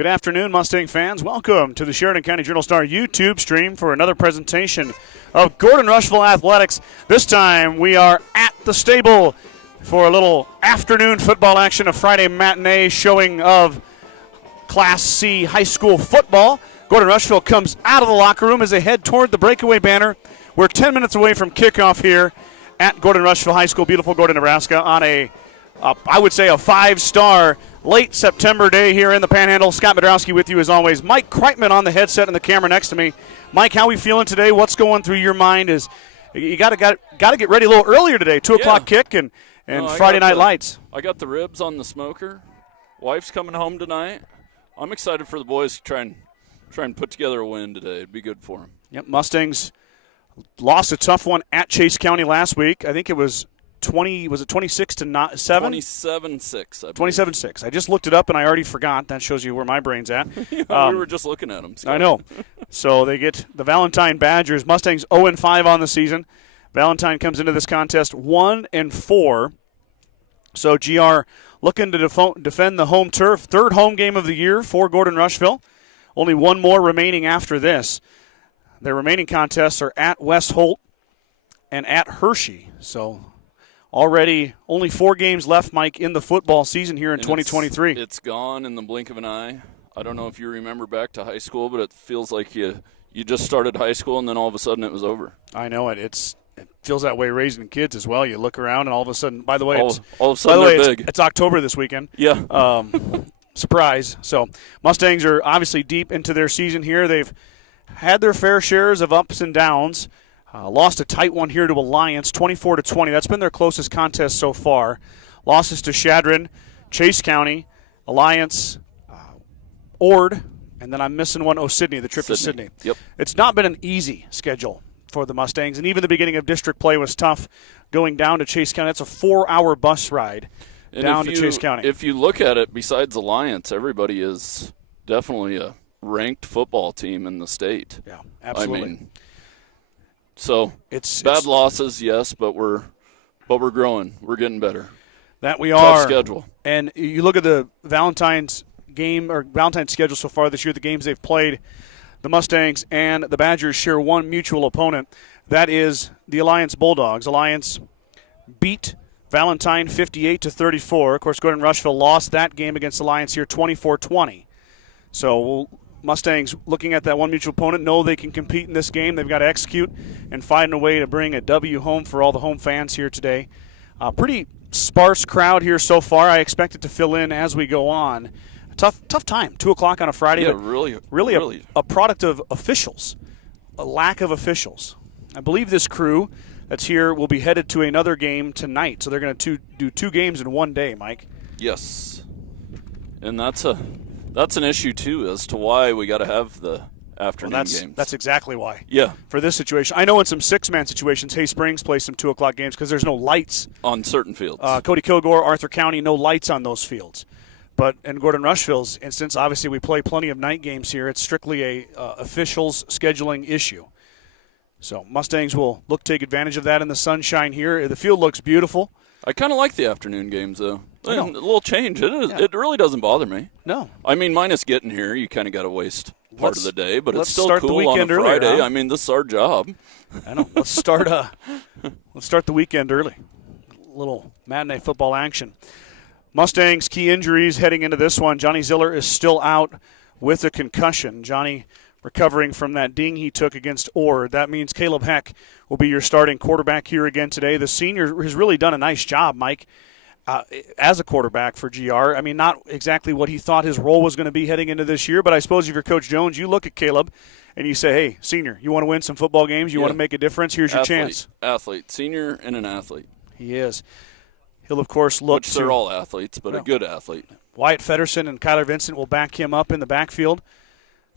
Good afternoon, Mustang fans. Welcome to the Sheridan County Journal-Star YouTube stream for another presentation of Gordon-Rushville Athletics. This time we are at the stable for a little afternoon football action, a Friday matinee showing of Class C high school football. Gordon-Rushville comes out of the locker room as they head toward the breakaway banner. We're 10 minutes away from kickoff here at Gordon-Rushville High School, beautiful Gordon, Nebraska, on I would say a 5-star late September day here in the Panhandle. Scott Bedrowski with you as always. Mike Kreitman on the headset and the camera next to me. Mike, how we feeling today? What's going through your mind? Is you got to get ready a little earlier today. 2 o'clock kick and Friday night lights. I got the ribs on the smoker. Wife's coming home tonight. I'm excited for the boys to try and put together a win today. It'd be good for them. Yep, Mustangs lost a tough one at Chase County last week. I think it was 26-7? 27-6. 27-6. I just looked it up and I already forgot. That shows you where my brain's at. We were just looking at them. I know. So they get the Valentine Badgers. Mustangs 0-5 on the season. Valentine comes into this contest 1-4. So GR looking to defend the home turf. Third home game of the year for Gordon-Rushville. Only one more remaining after this. Their remaining contests are at West Holt and at Hershey. So already only 4 games left, Mike, in the football season here in 2023. It's gone in the blink of an eye. I don't know if you remember back to high school, but it feels like you just started high school and then all of a sudden it was over. I know it. It feels that way raising kids as well. You look around and all of a sudden, by the way, it's October this weekend. Yeah. Surprise. So Mustangs are obviously deep into their season here. They've had their fair shares of ups and downs. Lost a tight one here to Alliance, 24-20. That's been their closest contest so far. Losses to Chadron, Chase County, Alliance, Ord, and then I'm missing one, Sidney, the trip to Sidney. Yep. It's not been an easy schedule for the Mustangs, and even the beginning of district play was tough going down to Chase County. That's a 4-hour bus ride down to Chase County. If you look at it, besides Alliance, everybody is definitely a ranked football team in the state. Yeah, absolutely. I mean, so it's losses, yes, but we're growing. We're getting better. That we are. Tough schedule. And you look at the Valentine's game or Valentine's schedule so far this year, the games they've played, the Mustangs and the Badgers share one mutual opponent. That is the Alliance Bulldogs. Alliance beat Valentine 58-34. Of course, Gordon-Rushville lost that game against Alliance here 24-20. So Mustangs, looking at that one mutual opponent, know they can compete in this game. They've got to execute and find a way to bring a W home for all the home fans here today. Pretty sparse crowd here so far. I expect it to fill in as we go on. Tough time, 2 o'clock on a Friday. Yeah, but really. A product of officials, a lack of officials. I believe this crew that's here will be headed to another game tonight, so they're going to do 2 games in one day, Mike. Yes, and that's an issue, too, as to why we got to have the afternoon games. That's exactly why. Yeah. For this situation. I know in some 6-man situations, Hay Springs plays some 2 o'clock games because there's no lights. On certain fields. Cody Kilgore, Arthur County, no lights on those fields. But in Gordon-Rushville's instance, obviously we play plenty of night games here. It's strictly a officials scheduling issue. So Mustangs will look to take advantage of that in the sunshine here. The field looks beautiful. I kind of like the afternoon games, though. A little change. It really doesn't bother me. No. I mean, minus getting here, you kind of got to waste part of the day, but it's still cool on a Friday. Earlier, huh? I mean, this is our job. I know. Let's start the weekend early. A little matinee football action. Mustangs key injuries heading into this one. Johnny Ziller is still out with a concussion. Johnny recovering from that ding he took against Ord. That means Caleb Heck will be your starting quarterback here again today. The senior has really done a nice job, Mike, as a quarterback for GR. I mean, not exactly what he thought his role was going to be heading into this year, but I suppose if you're Coach Jones, you look at Caleb and you say, hey, senior, you want to win some football games? You want to make a difference? Here's your chance. Athlete. Senior and an athlete. He is. He'll, of course, look Which they're all athletes, but a good athlete. Wyatt Fedderson and Kyler Vincent will back him up in the backfield.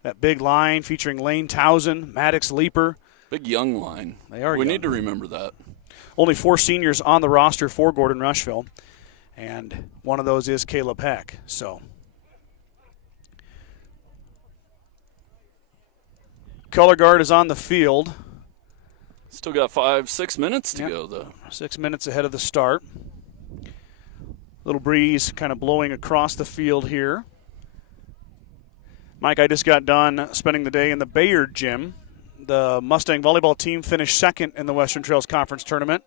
That big line featuring Lane Towson, Maddox Leaper. Big young line. They are We need to remember that. Only 4 seniors on the roster for Gordon-Rushville, and one of those is Caleb Heck. So color guard is on the field. Still got 5-6 minutes to go, though. 6 minutes ahead of the start. Little breeze kind of blowing across the field here. Mike, I just got done spending the day in the Bayard gym. The Mustang volleyball team finished second in the Western Trails Conference tournament.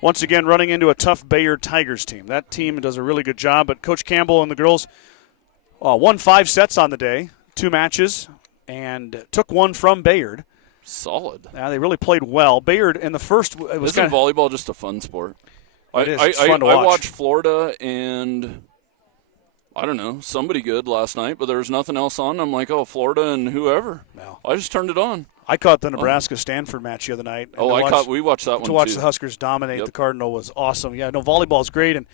Once again, running into a tough Bayard Tigers team. That team does a really good job, but Coach Campbell and the girls won 5 sets on the day, 2 matches, and took one from Bayard. Solid. Yeah, they really played well. Bayard in the first, it was Isn't volleyball just a fun sport? It is. It's fun to watch. I watched Florida and I don't know, somebody good last night, but there was nothing else on. I'm like, oh, Florida and whoever. No. I just turned it on. I caught the Nebraska-Stanford match the other night. We watched that one, to watch too. the Huskers dominate the Cardinal was awesome. Yeah, no, volleyball is great, and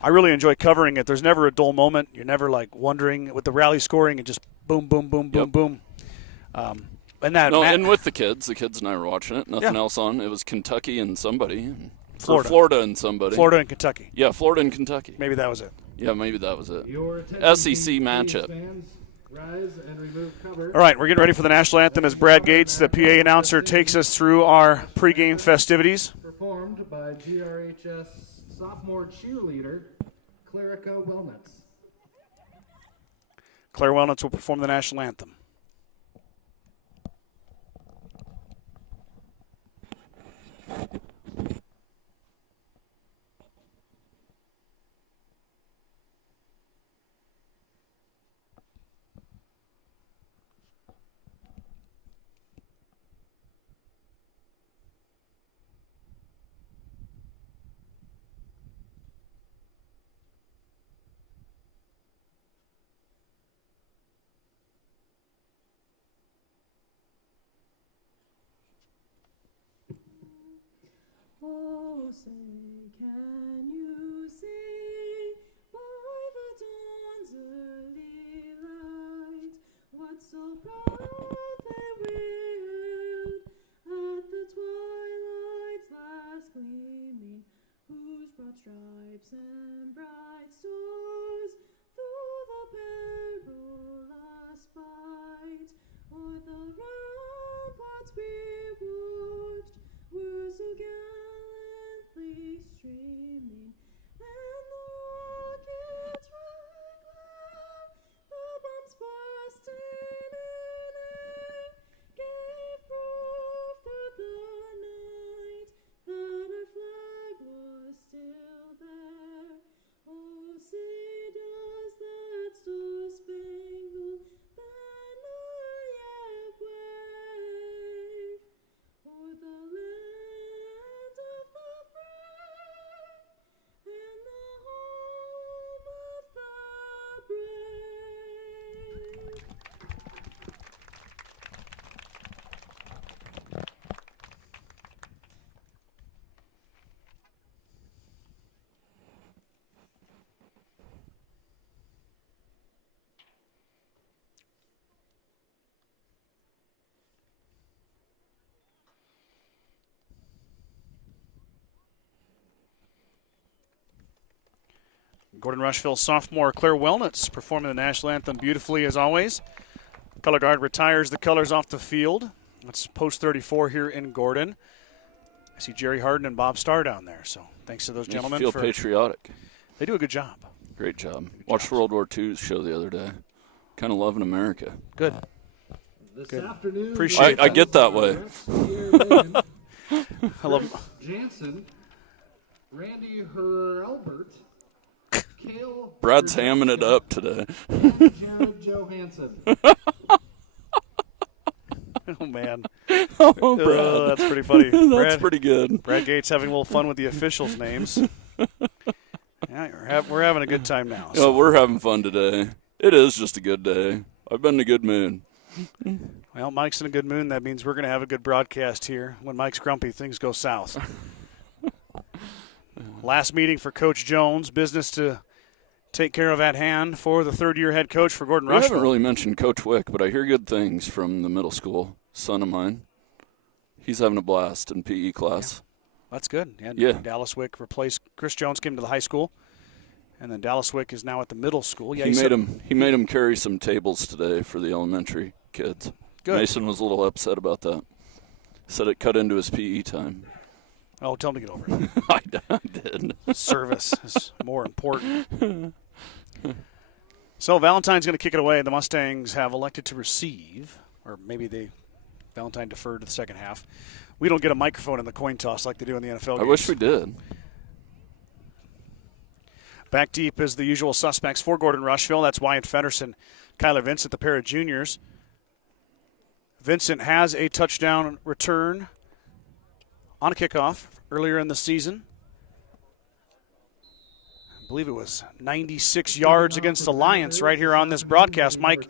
I really enjoy covering it. There's never a dull moment. You're never, like, wondering with the rally scoring and just boom, boom, boom, boom, boom. And with the kids and I were watching it. Nothing else on. It was Kentucky and somebody. Florida and somebody. Florida and Kentucky. Yeah, Florida and Kentucky. Maybe that was it. Yeah, maybe that was it. SEC matchup. All right, we're getting ready for the national anthem as Brad Gates, the PA announcer, takes us through our pregame festivities. Performed by GRHS sophomore cheerleader Clarica Wellnitz. Claire Wellnitz will perform the national anthem. Oh, say, can you see by the dawn's early light what so proud they wheeled at the twilight's last gleaming, whose broad stripes and bright stars through the perilous fight o'er the ramparts we watched were so gallantly streaming, and the rockets' red glare, the bombs bursting in air, gave proof through the night that our flag was still there. Oh, say does that star-spangled banner yet wave o'er the land of the brave and the home of the brave. Gordon-Rushville sophomore Claire Wellnitz performing the national anthem beautifully as always. Color guard retires the colors off the field. That's post 34 here in Gordon. I see Jerry Harden and Bob Starr down there, so thanks to those gentlemen. Feel patriotic. They do a good job. Great job. Watched World War II's show the other day. Kind of loving America. Good. This Good. afternoon, Appreciate I get that way. I love Jansen, Randy Herelbert, Kale. Brad's hamming it up today. and Jared Johansson. Oh, man. Oh, Brad. That's pretty funny. That's pretty good. Brad Gates having a little fun with the officials' names. Yeah, we're having a good time now. Oh, we're having fun today. It is just a good day. I've been in a good mood. Well, Mike's in a good mood. That means we're going to have a good broadcast here. When Mike's grumpy, things go south. Last meeting for Coach Jones. Business to take care of at hand for the third-year head coach for We Gordon-Rushville. haven't really mentioned Coach Wick, but I hear good things from the middle school son of mine. He's having a blast in PE class. That's good. Yeah. Dallas Wick replaced Chris Jones, came to the high school, and then Dallas Wick is now at the middle school. Yeah, He made him carry some tables today for the elementary kids. Good. Mason was a little upset about that. Said it cut into his PE time. Oh, tell him to get over it. I did. Service is more important. So Valentine's going to kick it away. The Mustangs have elected to receive, or maybe Valentine deferred to the second half. We don't get a microphone in the coin toss like they do in the NFL games. I wish we did. Back deep is the usual suspects for Gordon-Rushville. That's Wyatt Feddersen, Kyler Vincent, the pair of juniors. Vincent has a touchdown return on a kickoff earlier in the season. I believe it was 96 yards against Alliance right here on this broadcast. Mike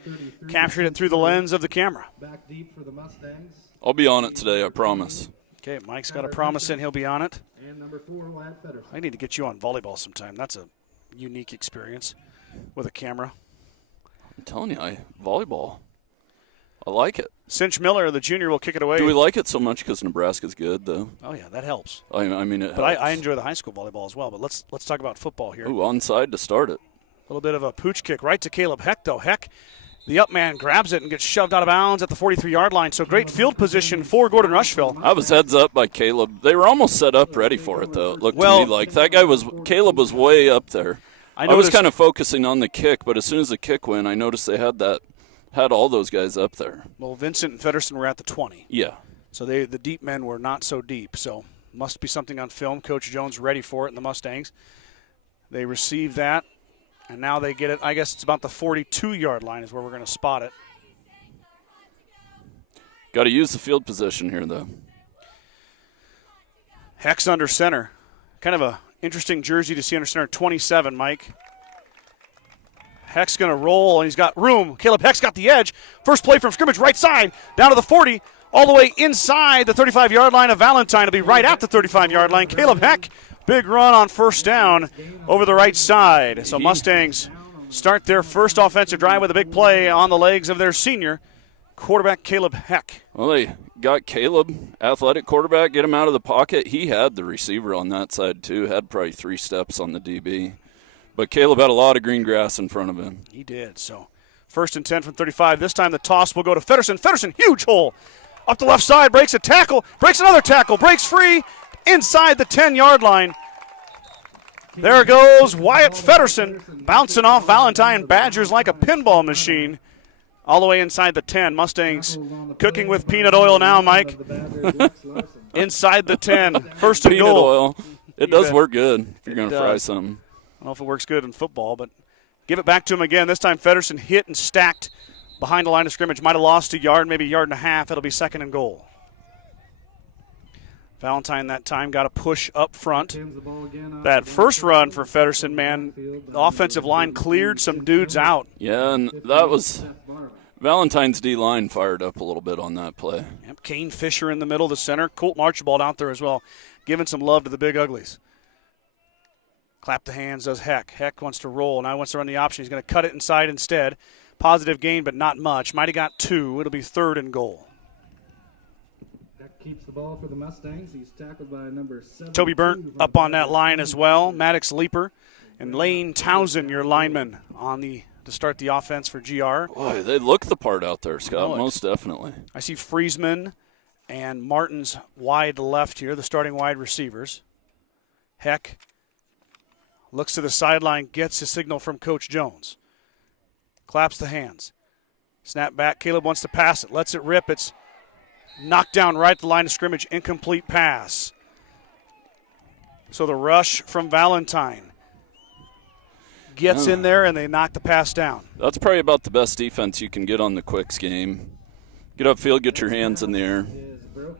captured it through the lens of the camera. Back deep for the Mustangs. I'll be on it today, I promise. Okay, Mike's got a promise in. He'll be on it. And number 4, Wyatt Feddersen. I need to get you on volleyball sometime. That's a unique experience with a camera. I'm telling you, volleyball. I like it. Cinch Miller, the junior, will kick it away. Do we like it so much because Nebraska's good, though? Oh, yeah, that helps. I mean, it But helps. I enjoy the high school volleyball as well. But let's talk about football here. Ooh, onside to start it. A little bit of a pooch kick right to Caleb Heck, though. Heck, the up man, grabs it and gets shoved out of bounds at the 43-yard line. So great field position for Gordon-Rushville. I was heads up by Caleb. They were almost set up ready for it, though. It looked to me like Caleb was way up there. I was kind of focusing on the kick, but as soon as the kick went, I noticed they had all those guys up there. Well, Vincent and Feddersen were at the 20. Yeah. So the deep men were not so deep. So must be something on film. Coach Jones ready for it in the Mustangs. They receive that, and now they get it. I guess it's about the 42-yard line is where we're going to spot it. Got to use the field position here, though. Heck's under center. Kind of a interesting jersey to see under center, 27, Mike. Heck's going to roll, and he's got room. Caleb Heck's got the edge. First play from scrimmage, right side, down to the 40, all the way inside the 35-yard line of Valentine. It'll be right at the 35-yard line. Caleb Heck, big run on first down over the right side. So Mustangs start their first offensive drive with a big play on the legs of their senior quarterback, Caleb Heck. Well, they got Caleb, athletic quarterback, get him out of the pocket. He had the receiver on that side, too. Had probably 3 steps on the DB. But Caleb had a lot of green grass in front of him. He did. So first and 10 from 35. This time the toss will go to Feddersen. Feddersen, huge hole. Up the left side, breaks a tackle, breaks another tackle, breaks free inside the 10-yard line. There goes Wyatt Feddersen, bouncing off Valentine Badgers like a pinball machine. All the way inside the 10. Mustangs cooking with peanut oil now, Mike. Inside the 10. First and Peanut goal. oil. It does bet. work good if you're going to fry does. something. I don't know if it works good in football, but give it back to him again. This time Feddersen hit and stacked behind the line of scrimmage. Might have lost a yard, maybe a yard and a half. It'll be second and goal. Valentine that time got a push up front. That first run for Feddersen, man, the offensive line cleared some dudes out. Yeah, and that was Valentine's D-line fired up a little bit on that play. Yep, Kane Fisher in the middle, the center. Colton Archibald out there as well, giving some love to the Big Uglies. Clap the hands does Heck. Heck wants to roll. Now wants to run the option. He's going to cut it inside instead. Positive gain, but not much. Might have got 2. It'll be third and goal. Heck keeps the ball for the Mustangs. He's tackled by number 7. Toby Burnt up on that line as well. Maddox Leaper and Lane Townsend, your lineman, to start the offense for GR. Boy, they look the part out there, Scott, most definitely. I see Friesman and Martin's wide left here, the starting wide receivers. Heck looks to the sideline, gets a signal from Coach Jones. Claps the hands. Snap back. Caleb wants to pass it. Lets it rip. It's knocked down right at the line of scrimmage. Incomplete pass. So the rush from Valentine gets in there, and they knock the pass down. That's probably about the best defense you can get on the Quicks game. Get upfield, get your hands in the air.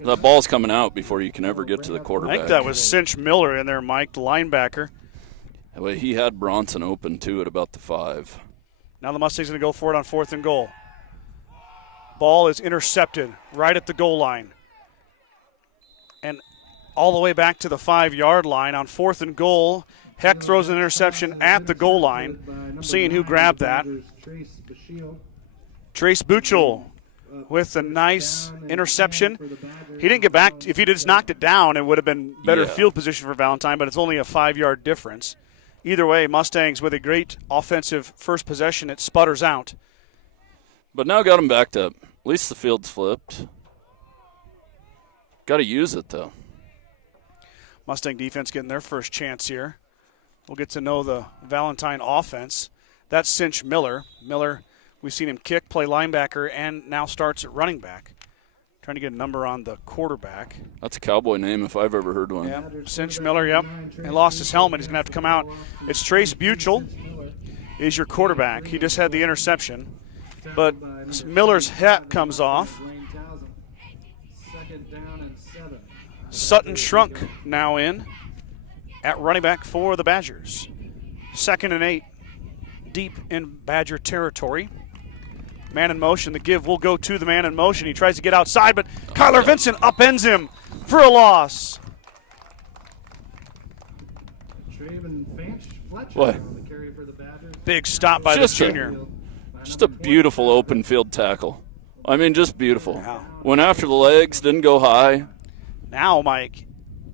That ball's coming out before you can ever get to the I quarterback. think that was Cinch Miller in there, Mike, the linebacker. Well, he had Bronson open, too, at about the 5. Now the Mustangs going to go for it on fourth and goal. Ball is intercepted right at the goal line. And all the way back to the 5-yard line on fourth and goal. Heck throws an interception at the goal line. I'm seeing who grabbed that. Trace Buchel with a nice interception. He didn't get back. If he just knocked it down, it would have been better field position for Valentine, but it's only a 5-yard difference. Either way, Mustangs with a great offensive first possession. It sputters out. But now got him backed up. At least the field's flipped. Got to use it, though. Mustang defense getting their first chance here. We'll get to know the Valentine offense. That's Cinch Miller. Miller, we've seen him kick, play linebacker, and now starts at running back. Trying to get a number on the quarterback. That's a Cowboy name if I've ever heard one. Yeah, Cinch Miller, yep. He lost his helmet. He's going to have to come out. It's Trace Buchel is your quarterback. He just had the interception. But Miller's hat comes off. Sutton Shrunk now in at running back for the Badgers. 2nd and 8, deep in Badger territory. Man in motion. The give will go to the man in motion. He tries to get outside, but Kyler Vincent upends him for a loss. What? Big stop by the junior. Just a beautiful open field tackle. I mean, just beautiful. Wow. Went after the legs, didn't go high. Now, Mike,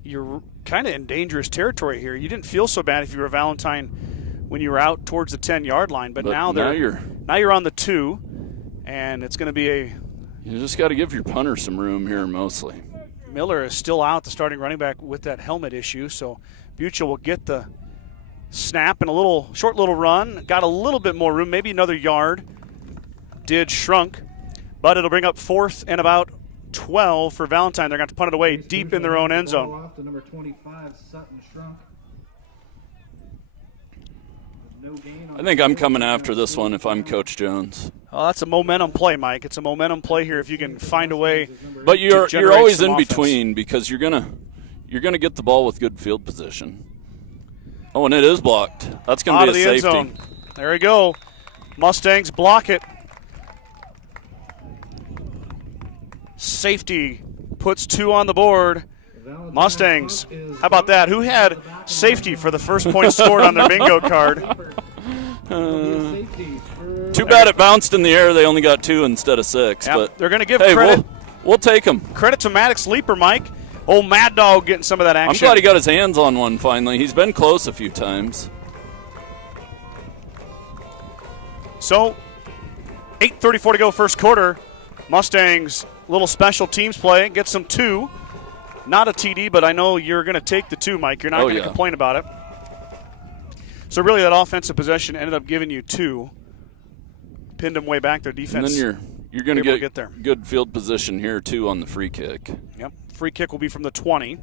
you're kind of in dangerous territory here. You didn't feel so bad if you were Valentine when you were out towards the 10-yard line, but now you're on the 2, and it's going to be a. You just got to give your punter some room here, mostly. Miller is still out, the starting running back, with that helmet issue, so Buchel will get the snap and a short little run. Got a little bit more room, maybe another yard. Did Shrunk, but it'll bring up 4th and about 12 for Valentine. They're going to punt it away deep in their own end zone. Off to number 25, Sutton Shrunk. I think I'm coming after this one if I'm Coach Jones. Oh, that's a momentum play, Mike. It's a momentum play here if you can find a way. But you're always in offense. between because you're gonna get the ball with good field position. Oh, and it is blocked. That's going to be a safety. Out of the end zone. There we go. Mustangs block it. Safety puts 2 on the board. Mustangs, how about that? Who had safety for the first point scored on their bingo card? Too bad it bounced in the air. They only got 2 instead of 6. Yep, but they're going to give credit. We'll take them. Credit to Maddox Leaper, Mike. Old Mad Dog getting some of that action. I'm glad he got his hands on one finally. He's been close a few times. So, 8:34 to go first quarter. Mustangs, little special teams play. Gets them 2. Not a TD, but I know you're going to take the 2, Mike. You're not going to complain about it. So really that offensive possession ended up giving you 2. Pinned them way back. Their defense. And then you're going to get there. Good field position here, too, on the free kick. Yep. Free kick will be from the 20.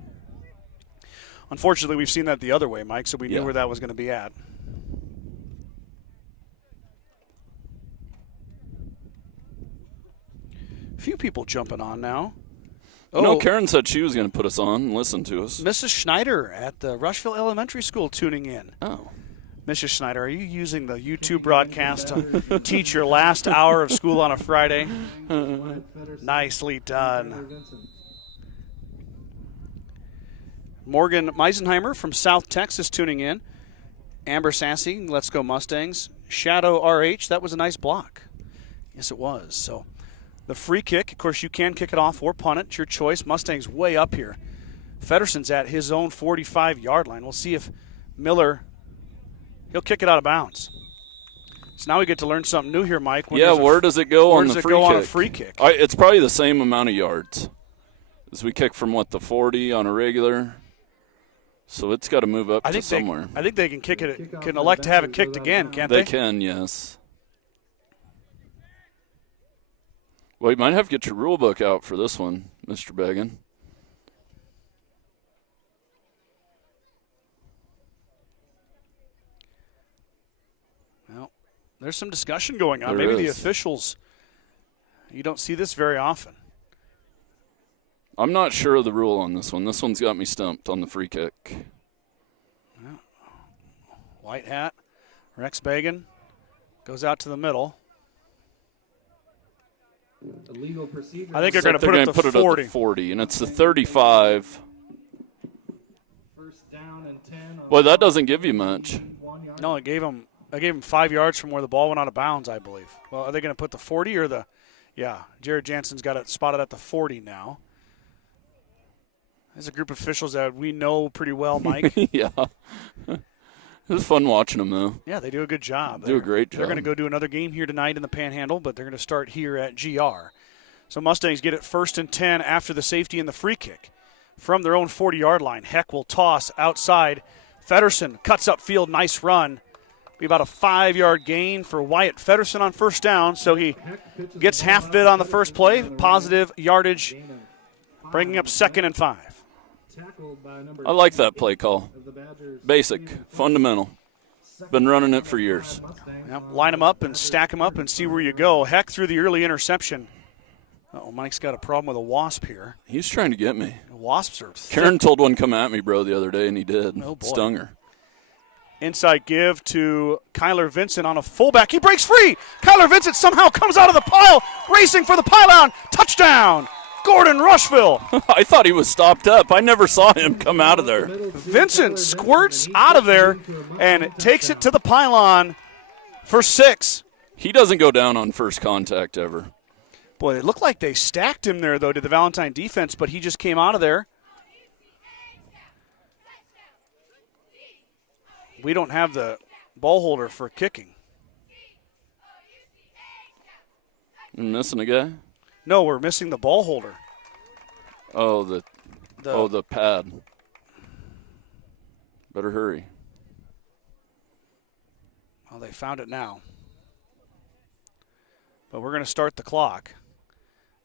Unfortunately, we've seen that the other way, Mike, so we knew where that was going to be at. A few people jumping on now. No, Karen said she was going to put us on and listen to us. Mrs. Schneider at the Rushville Elementary School tuning in. Oh. Mrs. Schneider, are you using the YouTube broadcast to teach your last hour of school on a Friday? Nicely done. Morgan Meisenheimer from South Texas tuning in. Amber Sassy, let's go Mustangs. Shadow RH, that was a nice block. Yes, it was. So the free kick, of course, you can kick it off or punt it. It's your choice. Mustangs way up here. Fedderson's at his own 45-yard line. We'll see if Miller, he'll kick it out of bounds. So now we get to learn something new here, Mike. Where does it go on the free kick? On a free kick? It's probably the same amount of yards as we kick from, the 40 on a regular. So it's got to move up to somewhere. I think they can kick it. Can elect to have it kicked again, can't they? They can, yes. Well, you might have to get your rule book out for this one, Mr. Began. Well, there's some discussion going on. Maybe the officials, you don't see this very often. I'm not sure of the rule on this one. This one's got me stumped on the free kick. Well, white hat, Rex Began goes out to the middle. Illegal procedure. I think they're going to put it at the 40, and it's the 35. First down and 10. Boy, that doesn't give you much. No, I gave him 5 yards from where the ball went out of bounds, I believe. Well, are they going to put the 40 or the? Yeah, Jared Jansen's got it spotted at the 40 now. There's a group of officials that we know pretty well, Mike. Yeah. It was fun watching them, though. Yeah, they do a good job. They do a great job. They're going to go do another game here tonight in the Panhandle, but they're going to start here at GR. So Mustangs get it 1st and 10 after the safety and the free kick from their own 40-yard line. Heck will toss outside. Fedderson cuts upfield, nice run. Be about a 5-yard gain for Wyatt Feddersen on first down, so he gets half of it on the first play. Positive yardage, bringing up 2nd and 5. I like that play call. Basic, fundamental. Been running it for years. Yep, line them up and stack them up and see where you go. Heck through the early interception. Uh-oh, Mike's got a problem with a wasp here. He's trying to get me. Wasps are thick. Karen told one come at me, bro, the other day, and he did. Oh, boy. Stung her. Inside give to Kyler Vincent on a fullback. He breaks free. Kyler Vincent somehow comes out of the pile, racing for the pylon. Touchdown, Gordon-Rushville. I thought he was stopped up. I never saw him come out of there. Vincent squirts out of there and takes it to the pylon for 6. He doesn't go down on first contact ever. Boy, it looked like they stacked him there, though, to the Valentine defense, but he just came out of there. We don't have the ball holder for kicking. You missing a guy? No, we're missing the ball holder. Oh, the pad. Better hurry. Well, they found it now. But we're going to start the clock.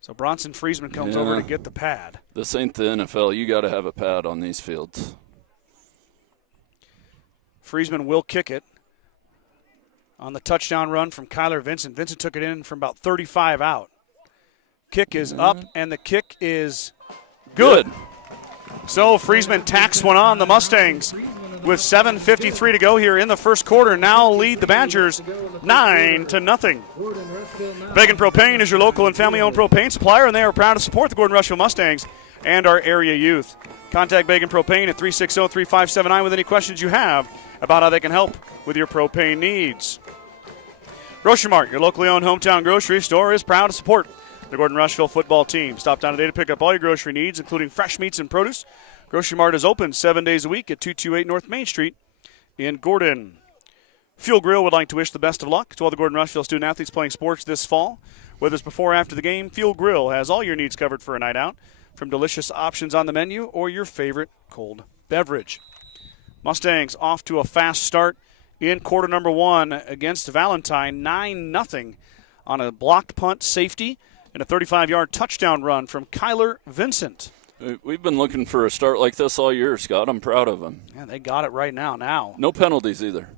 So Bronson Friesman comes over to get the pad. This ain't the NFL. You got to have a pad on these fields. Friesman will kick it on the touchdown run from Kyler Vincent. Vincent took it in from about 35 out. Kick is up, and the kick is good. So Friesman tacks one on. The Mustangs, with 7:53 to go here in the first quarter, now lead the Badgers 9-0. Begin Propane is your local and family-owned propane supplier, and they are proud to support the Gordon-Rushville Mustangs and our area youth. Contact Begin Propane at 360-3579 with any questions you have about how they can help with your propane needs. Grocery Mart, your locally owned hometown grocery store, is proud to support the Gordon-Rushville football team. Stop down today to pick up all your grocery needs, including fresh meats and produce. Grocery Mart is open 7 days a week at 228 North Main Street in Gordon. Fuel Grill would like to wish the best of luck to all the Gordon-Rushville student-athletes playing sports this fall. Whether it's before or after the game, Fuel Grill has all your needs covered for a night out, from delicious options on the menu or your favorite cold beverage. Mustangs off to a fast start in quarter number 1 against Valentine, 9-0 on a blocked punt safety and a 35-yard touchdown run from Kyler Vincent. We've been looking for a start like this all year, Scott. I'm proud of them. Yeah, they got it right now. No penalties either.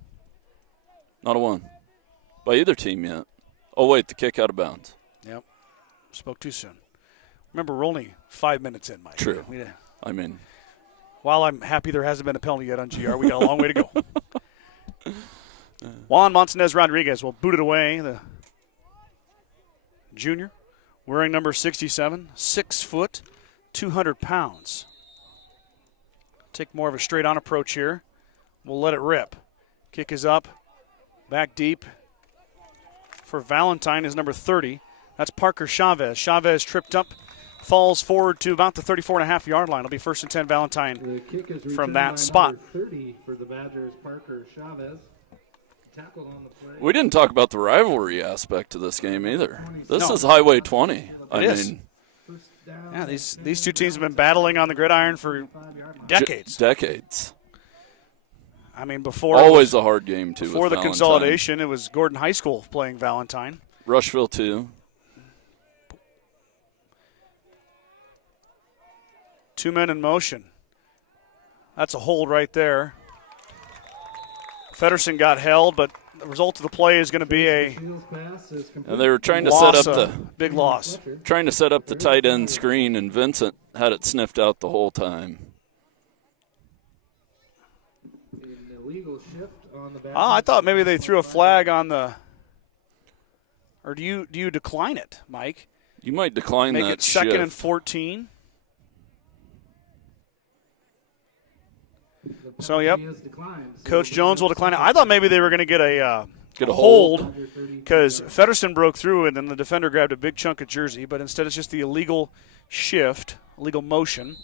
Not a one. By either team yet. Oh, wait, the kick out of bounds. Yep. Spoke too soon. Remember, we're only 5 minutes in, Mike. True. While I'm happy there hasn't been a penalty yet on GR, we got a long way to go. Juan Montanez Rodriguez will boot it away. The junior, wearing number 67, 6 foot, 200 pounds. Take more of a straight-on approach here. We'll let it rip. Kick is up, back deep. For Valentine is number 30. That's Parker Chavez. Chavez tripped up, falls forward to about the 34.5-yard line. It'll be 1st and 10 Valentine from that spot. 30 for the Badgers, Parker Chavez. Tackled on the play. We didn't talk about the rivalry aspect of this game either. This is Highway 20. Yeah, these two teams have been battling on the gridiron for decades. Decades. I mean, before always a hard game too. Before the consolidation, it was Gordon High School playing Valentine. Rushville too. 2 men in motion. That's a hold right there. Feddersen got held, but the result of the play is going to be and they were trying to set up the big loss. Trying to set up the tight end screen, and Vincent had it sniffed out the whole time. I thought maybe they threw a flag on the. Or do you decline it, Mike? You might decline that. Make it 2nd and 14. So, yep, Coach Jones will decline it. I thought maybe they were going to get a hold because Feddersen broke through and then the defender grabbed a big chunk of jersey, but instead it's just the illegal shift, illegal motion.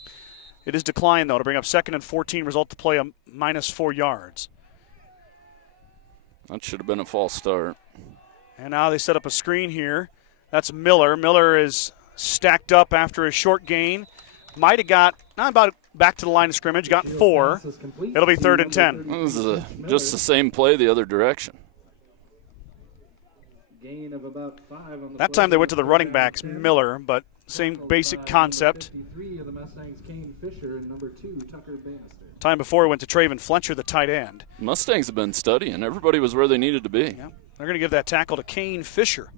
It is declined, though, to bring up 2nd and 14, result to play a -4 yards. That should have been a false start. And now they set up a screen here. That's Miller. Miller is stacked up after a short gain. Might have got about back to the line of scrimmage, got 4. It'll be 3rd and 10. This is just the same play the other direction. Gain of about 5 on the That time they went to the running backs, Miller, but same basic concept. 53 of the Mustangs, Kane Fisher, and number 2, Tucker Bannister. Time before went to Traven Fletcher, the tight end. Mustangs have been studying. Everybody was where they needed to be. Yeah. They're going to give that tackle to Kane Fisher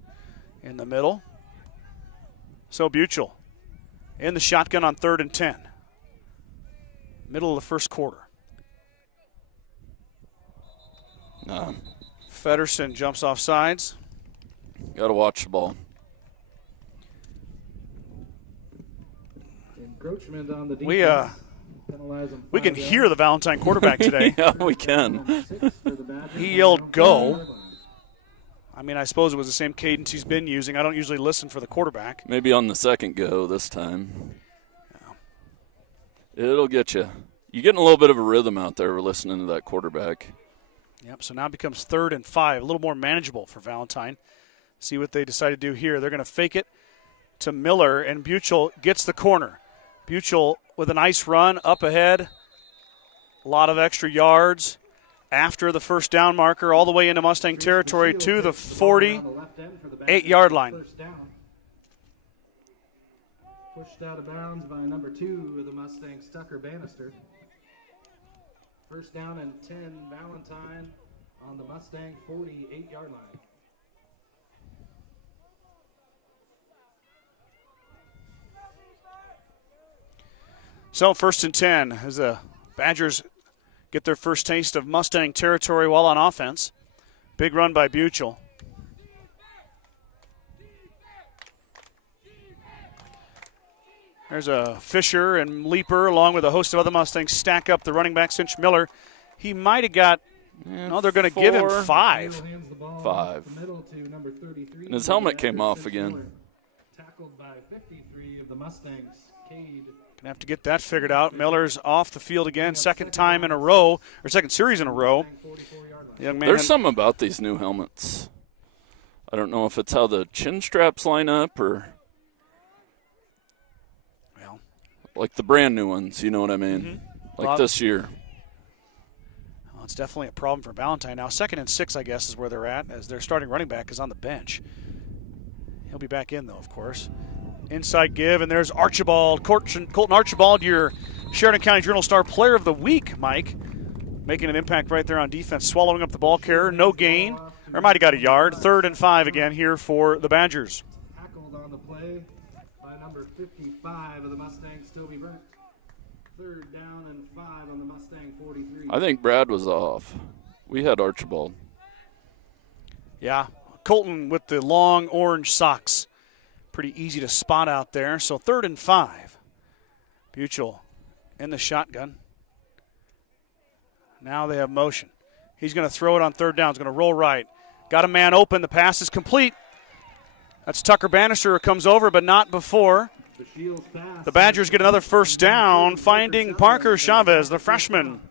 in the middle. So Buchel in the shotgun on 3rd and 10. Middle of the first quarter. Feddersen jumps off sides. Got to watch the ball. Encroachment on the defense. We can hear the Valentine quarterback today. Yeah, we can. He yelled, "Go." I mean, I suppose it was the same cadence he's been using. I don't usually listen for the quarterback. Maybe on the second go this time. Yeah. It'll get you. You're getting a little bit of a rhythm out there listening to that quarterback. Yep, so now it becomes 3rd and 5, a little more manageable for Valentine. See what they decide to do here. They're going to fake it to Miller, and Buchel gets the corner. Buchel with a nice run up ahead. A lot of extra yards after the first down marker, all the way into Mustang territory to the 48-yard line. Pushed out of bounds by number 2 of the Mustangs, Tucker Bannister. First down and 10, Valentine on the Mustang 48-yard line. So 1st and 10 as the Badgers get their first taste of Mustang territory while on offense. Big run by Buchel. There's a Fisher and Leaper along with a host of other Mustangs stack up the running back, Cinch Miller. He might have got, they're going to give him 5. 5. And his helmet came off again. Tackled by 53 of the Mustangs, Cade. Gonna have to get that figured out. Miller's off the field again, second time in a row, or second series in a row. Young man. There's something about these new helmets. I don't know if it's how the chin straps line up or like the brand new ones, you know what I mean? Like this year. Well, it's definitely a problem for Valentine now. 2nd and 6, I guess, is where they're at, as their starting running back is on the bench. He'll be back in, though, of course. Inside give, and there's Archibald. Colton Archibald, your Sheridan County Journal-Star Player of the Week, Mike. Making an impact right there on defense, swallowing up the ball carrier. No gain, or might have got a yard. 3rd and 5 again here for the Badgers. Tackled on the play by number 55 of the Mustangs, Toby Burnt. 3rd down and 5 on the Mustang 43. I think Brad was off. We had Archibald. Yeah, Colton with the long orange socks. Pretty easy to spot out there. So 3rd and 5. Buchel in the shotgun. Now they have motion. He's going to throw it on 3rd down. He's going to roll right. Got a man open. The pass is complete. That's Tucker Bannister who comes over, but not before. The Badgers get another first down, finding Parker Chavez, the freshman,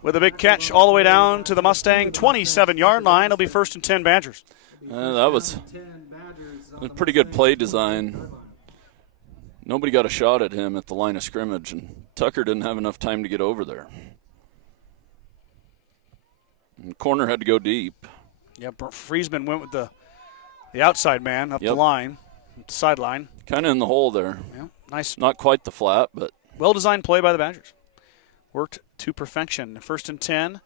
with a big catch all the way down to the Mustang 27-yard line. It'll be 1st and 10 Badgers. That was a pretty good play design. Nobody got a shot at him at the line of scrimmage, and Tucker didn't have enough time to get over there. And the corner had to go deep. Yeah, Friesman went with the outside man up the line, the sideline. Kind of in the hole there. Yeah, nice. Not quite the flat, but well-designed play by the Badgers. Worked to perfection. 1st and 10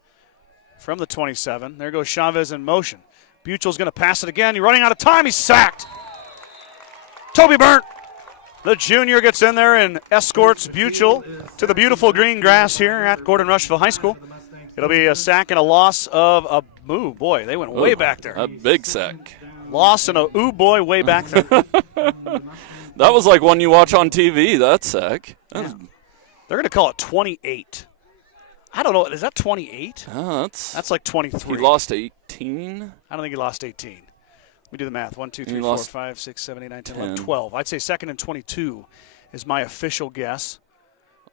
from the 27. There goes Chavez in motion. Buchel's going to pass it again. He's running out of time. He's sacked. Toby Burnt, the junior, gets in there and escorts Buchel to the beautiful green grass here at Gordon-Rushville High School. It'll be a sack and a loss of a move. Boy, they went way back there. A big sack. Loss and a boy way back there. That was like one you watch on TV, that sack. Yeah. They're going to call it 28. I don't know. Is that 28? That's like 23. He lost 18? I don't think he lost 18. Let me do the math. 1, 2, 3, 4, 5, 6, 7, 8, 9, 10, 11, 12. I'd say 2nd and 22 is my official guess.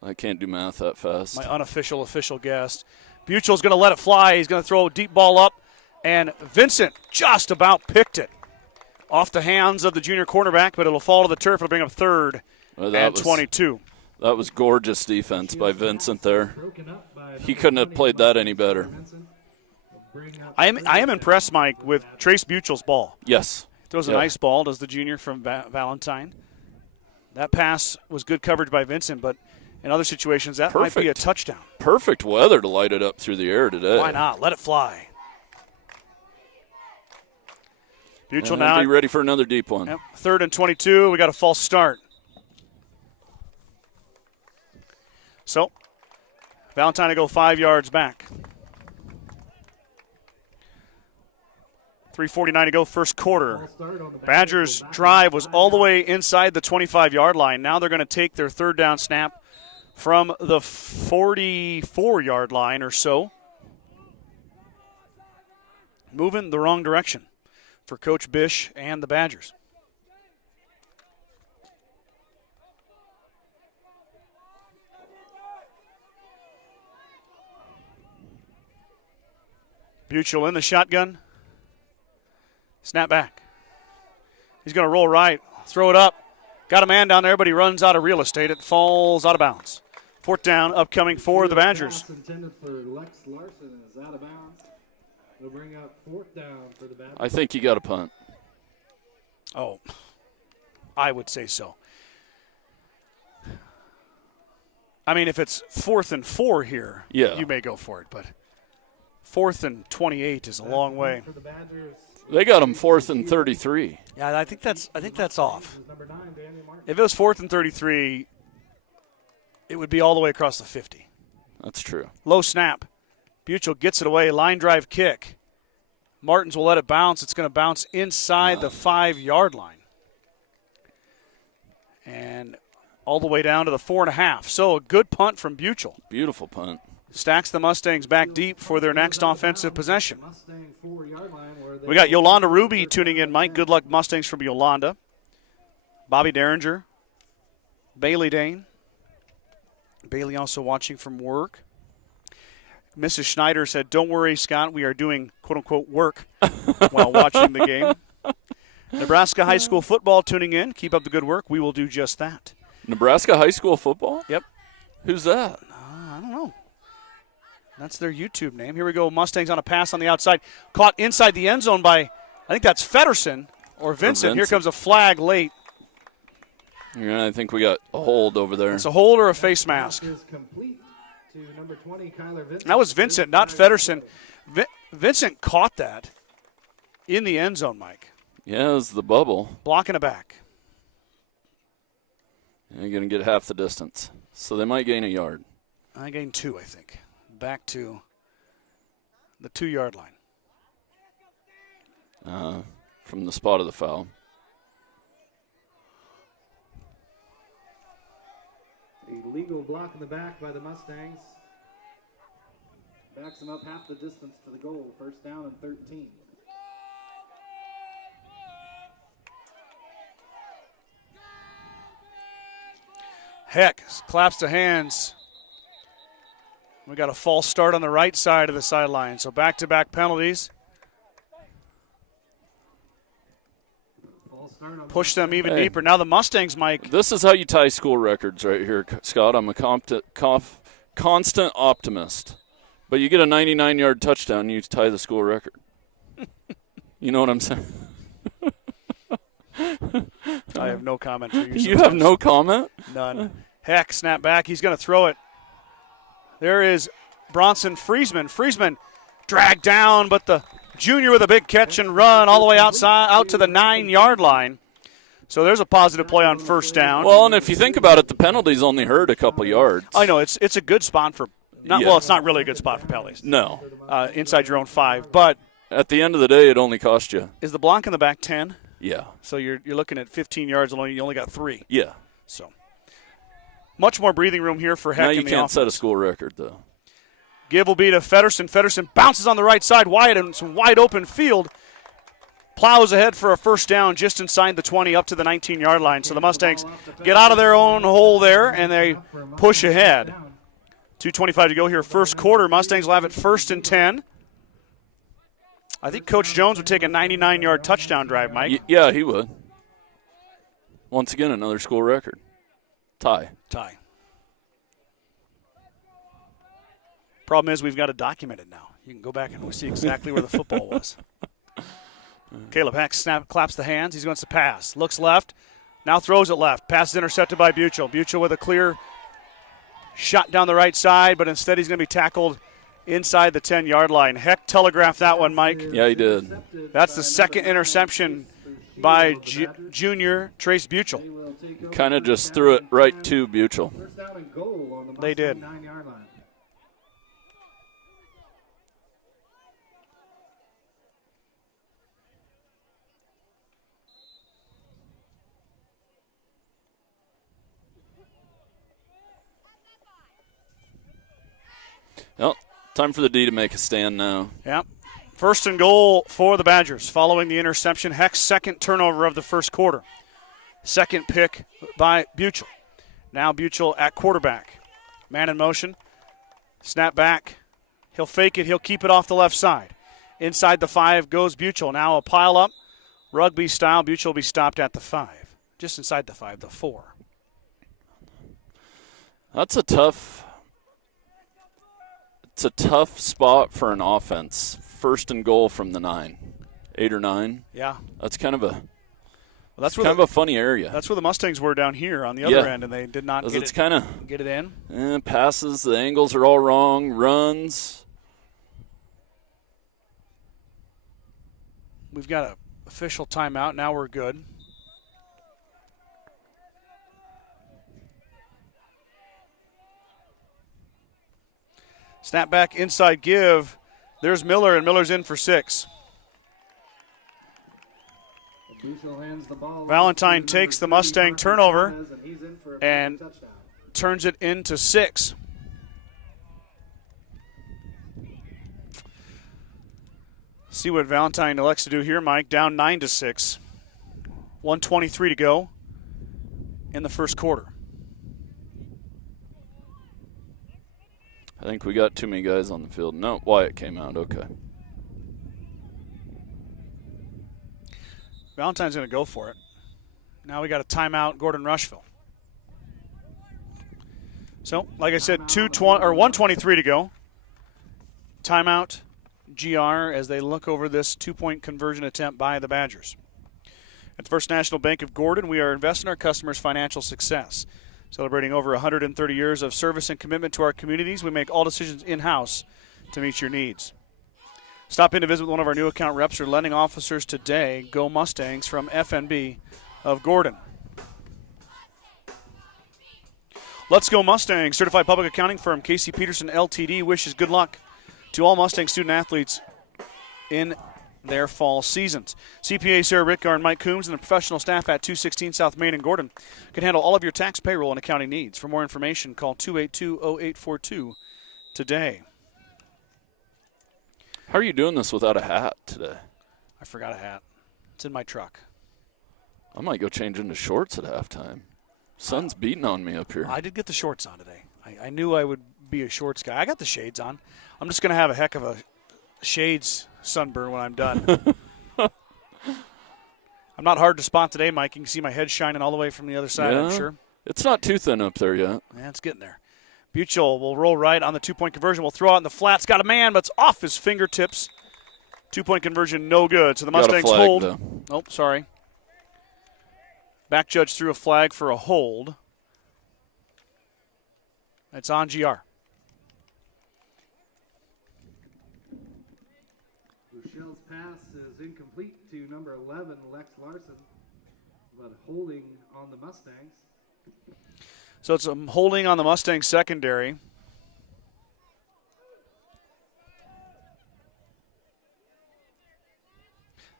I can't do math that fast. My unofficial official guess. Buchel's going to let it fly. He's going to throw a deep ball up, and Vincent just about picked it off the hands of the junior cornerback, but it'll fall to the turf. It'll bring up 3rd and 22. That was gorgeous defense by Vincent there. He couldn't have played that any better. I am impressed, Mike, with Trace Buchel's ball. Yes. Throws a nice ball, does the junior from Valentine. That pass was good coverage by Vincent, but in other situations, that might be a touchdown. Perfect weather to light it up through the air today. Why not? Let it fly. Buchel now. Be ready for another deep one. Yep. 3rd and 22. We got a false start. So, Valentine to go 5 yards back. 3:49 to go, first quarter. Badgers' drive was all the way inside the 25-yard line. Now they're going to take their 3rd down snap from the 44-yard line or so. Moving the wrong direction for Coach Bish and the Badgers. Buchel in the shotgun. Snap back. He's going to roll right, throw it up. Got a man down there, but he runs out of real estate. It falls out of bounds. 4th down upcoming for the Badgers. Intended for Lex Larson is out of bounds. They'll bring up 4th down for the Badgers. I think you got a punt. Oh, I would say so. I mean, if it's 4th and 4 here, you may go for it, but 4th and 28 is a long way. For the Badgers. They got him 4th and 33. Yeah, I think that's off. If it was 4th and 33, it would be all the way across the 50. That's true. Low snap. Buchel gets it away. Line drive kick. Martins will let it bounce. It's going to bounce inside the 5-yard line. And all the way down to the 4.5. So a good punt from Buchel. Beautiful punt. Stacks the Mustangs back deep for their next offensive possession. We got Yolanda Ruby tuning in, Mike. Good luck, Mustangs, from Yolanda. Bobby Derringer. Bailey Dane. Bailey also watching from work. Mrs. Schneider said, "Don't worry, Scott. We are doing, quote-unquote, work while watching the game." Nebraska High School Football tuning in. Keep up the good work. We will do just that. Nebraska High School Football? Yep. Who's that? I don't know. That's their YouTube name. Here we go. Mustangs on a pass on the outside. Caught inside the end zone by, I think that's Feddersen or Vincent. Here comes a flag late. Yeah, I think we got a hold over there. It's a hold or a face mask. Number 20, Kyler Vincent. That was Vincent, not Feddersen. Vincent caught that in the end zone, Mike. Yeah, it was the bubble. Blocking it back. You're going to get half the distance. So they might gain a yard. I gained 2, I think. Back to the 2-yard line. From the spot of the foul. Illegal block in the back by the Mustangs. Backs them up half the distance to the goal. 1st down and 13. Heck claps the hands. We got a false start on the right side of the sideline. So back-to-back penalties. Push them even deeper. Now the Mustangs, Mike. This is how you tie school records right here, Scott. I'm a constant optimist. But you get a 99-yard touchdown and you tie the school record. You know what I'm saying? I have no comment for you. You have no comment? None. Heck, snap back. He's going to throw it. There is Bronson Friesman. Friesman dragged down, but the junior with a big catch and run all the way outside, out to the 9-yard line. So there's a positive play on 1st down. Well, and if you think about it, the penalties only hurt a couple yards. I know it's a good spot for. Well, it's not really a good spot for penalties. No, inside your own 5, but at the end of the day, it only cost you. Is the block in the back 10? Yeah. So you're looking at 15 yards. You only got 3. Yeah. So much more breathing room here for Heck. Now you can't set a school record though. Give will be to Feddersen. Feddersen bounces on the right side wide in some wide open field. Plows ahead for a 1st down just inside the 20 up to the 19-yard line. So the Mustangs get out of their own hole there, and they push ahead. 2:25 to go here. 1st quarter. Mustangs will have it 1st and 10. I think Coach Jones would take a 99-yard touchdown drive, Mike. Yeah, he would. Once again, another school record. Tie. Problem is we've got it documented now. You can go back and see exactly where the football was. Caleb Heck claps the hands. He wants to pass. Looks left. Now throws it left. Pass is intercepted by Buchel. Buchel with a clear shot down the right side, but instead he's going to be tackled inside the 10-yard line. Heck telegraphed that one, Mike. Yeah, he did. That's the second interception by junior Trace Buchel. Kind of just threw it right to Buchel. They did. Well, time for the D to make a stand now. Yep. First and goal for the Badgers following the interception. Heck's second turnover of the first quarter. Second pick by Buchel. Now Buchel at quarterback. Man in motion. Snap back. He'll fake it. He'll keep it off the left side. Inside the 5 goes Buchel. Now a pile up. Rugby style. Buchel will be stopped at the 5. Just inside the 5, the 4. That's a tough spot for an offense. First and goal from the 9. 8 or 9. Yeah. That's kind of a a funny area. That's where the Mustangs were down here on the other end, and they did not get it in. Passes, the angles are all wrong. Runs. We've got an official timeout. Now we're good. Snap back, inside give. There's Miller, and Miller's in for 6. Valentine takes the Mustang turnover and turns it into 6. See what Valentine elects to do here, Mike. Down 9-6. 1:23 to go in the first quarter. I think we got too many guys on the field. No, Wyatt came out. Okay. Valentine's going to go for it. Now we got a timeout, Gordon-Rushville. So, like I said, 1:23 to go. Timeout, GR, as they look over this 2-point conversion attempt by the Badgers. At the First National Bank of Gordon, we are investing in our customers' financial success. Celebrating over 130 years of service and commitment to our communities, we make all decisions in-house to meet your needs. Stop in to visit one of our new account reps or lending officers today. Go Mustangs from FNB of Gordon. Let's Go Mustangs. Certified public accounting firm Casey Peterson LTD wishes good luck to all Mustang student athletes in their fall seasons. CPA Sarah Rickgar and Mike Coombs and the professional staff at 216 South Main in Gordon can handle all of your tax, payroll, and accounting needs. For more information, call 282-0842 today. How are you doing this without a hat today? I forgot a hat. It's in my truck. I might go change into shorts at halftime. Sun's beating on me up here. I did get the shorts on today. I knew I would be a shorts guy. I got the shades on. I'm just going to have a heck of a shades sunburn when I'm done. I'm not hard to spot today, Mike. You can see my head shining all the way from the other side, I'm sure. It's not too thin up there yet. Yeah, it's getting there. Buchel will roll right on the 2-point conversion. We'll throw out in the flats. Got a man, but it's off his fingertips. 2-point conversion, no good. So the Mustangs hold. Though. Oh, sorry. Back judge threw a flag for a hold. It's on GR. Michelle's pass is incomplete to number 11, Lex Larson, but holding on the Mustangs. So it's a holding on the Mustangs secondary.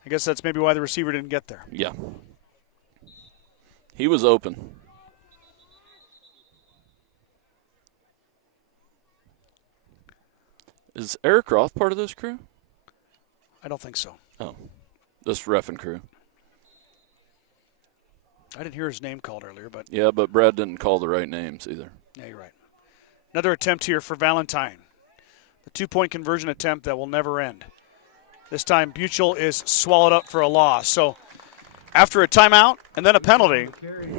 I guess that's maybe why the receiver didn't get there. Yeah. He was open. Is Eric Roth part of this crew? I don't think so. Oh, this reffing crew. I didn't hear his name called earlier, but... Yeah, but Brad didn't call the right names either. Yeah, you're right. Another attempt here for Valentine. The 2-point conversion attempt that will never end. This time, Buchel is swallowed up for a loss. So, after a timeout and then a penalty,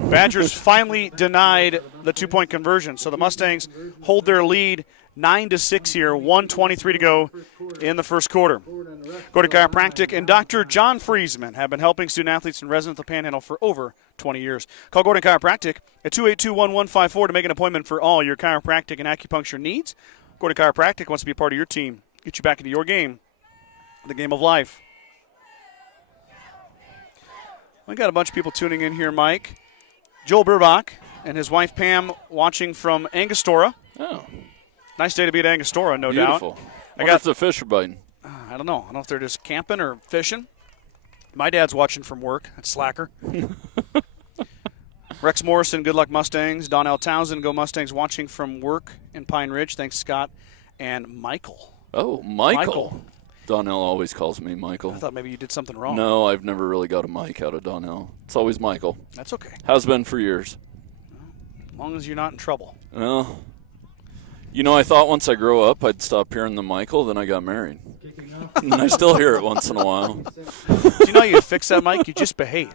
Badgers finally denied the 2-point conversion. So the Mustangs hold their lead 9-6 here, 1:23 to go in the first quarter. Gordon Chiropractic and Dr. John Friesman have been helping student-athletes and residents of the Panhandle for over 20 years. Call Gordon Chiropractic at 282-1154 to make an appointment for all your chiropractic and acupuncture needs. Gordon Chiropractic wants to be a part of your team, get you back into your game, the game of life. We got a bunch of people tuning in here, Mike. Joel Burbach and his wife Pam watching from Angostura. Oh. Nice day to be at Angostura, no Beautiful. doubt. I got the fish are biting. I don't know. I don't know if they're just camping or fishing. My dad's watching from work. That's slacker. Rex Morrison, good luck Mustangs. Donnell Townsend, go Mustangs, watching from work in Pine Ridge. Thanks, Scott. And Michael. Oh, Michael. Donnell always calls me Michael. I thought maybe you did something wrong. No, I've never really got a Mike out of Donnell. It's always Michael. That's okay. Has been for years. As long as you're not in trouble. Well, you know, I thought once I grow up I'd stop hearing the Michael, then I got married. And I still hear it once in a while. Do you know how you fix that, Mike? You just behave.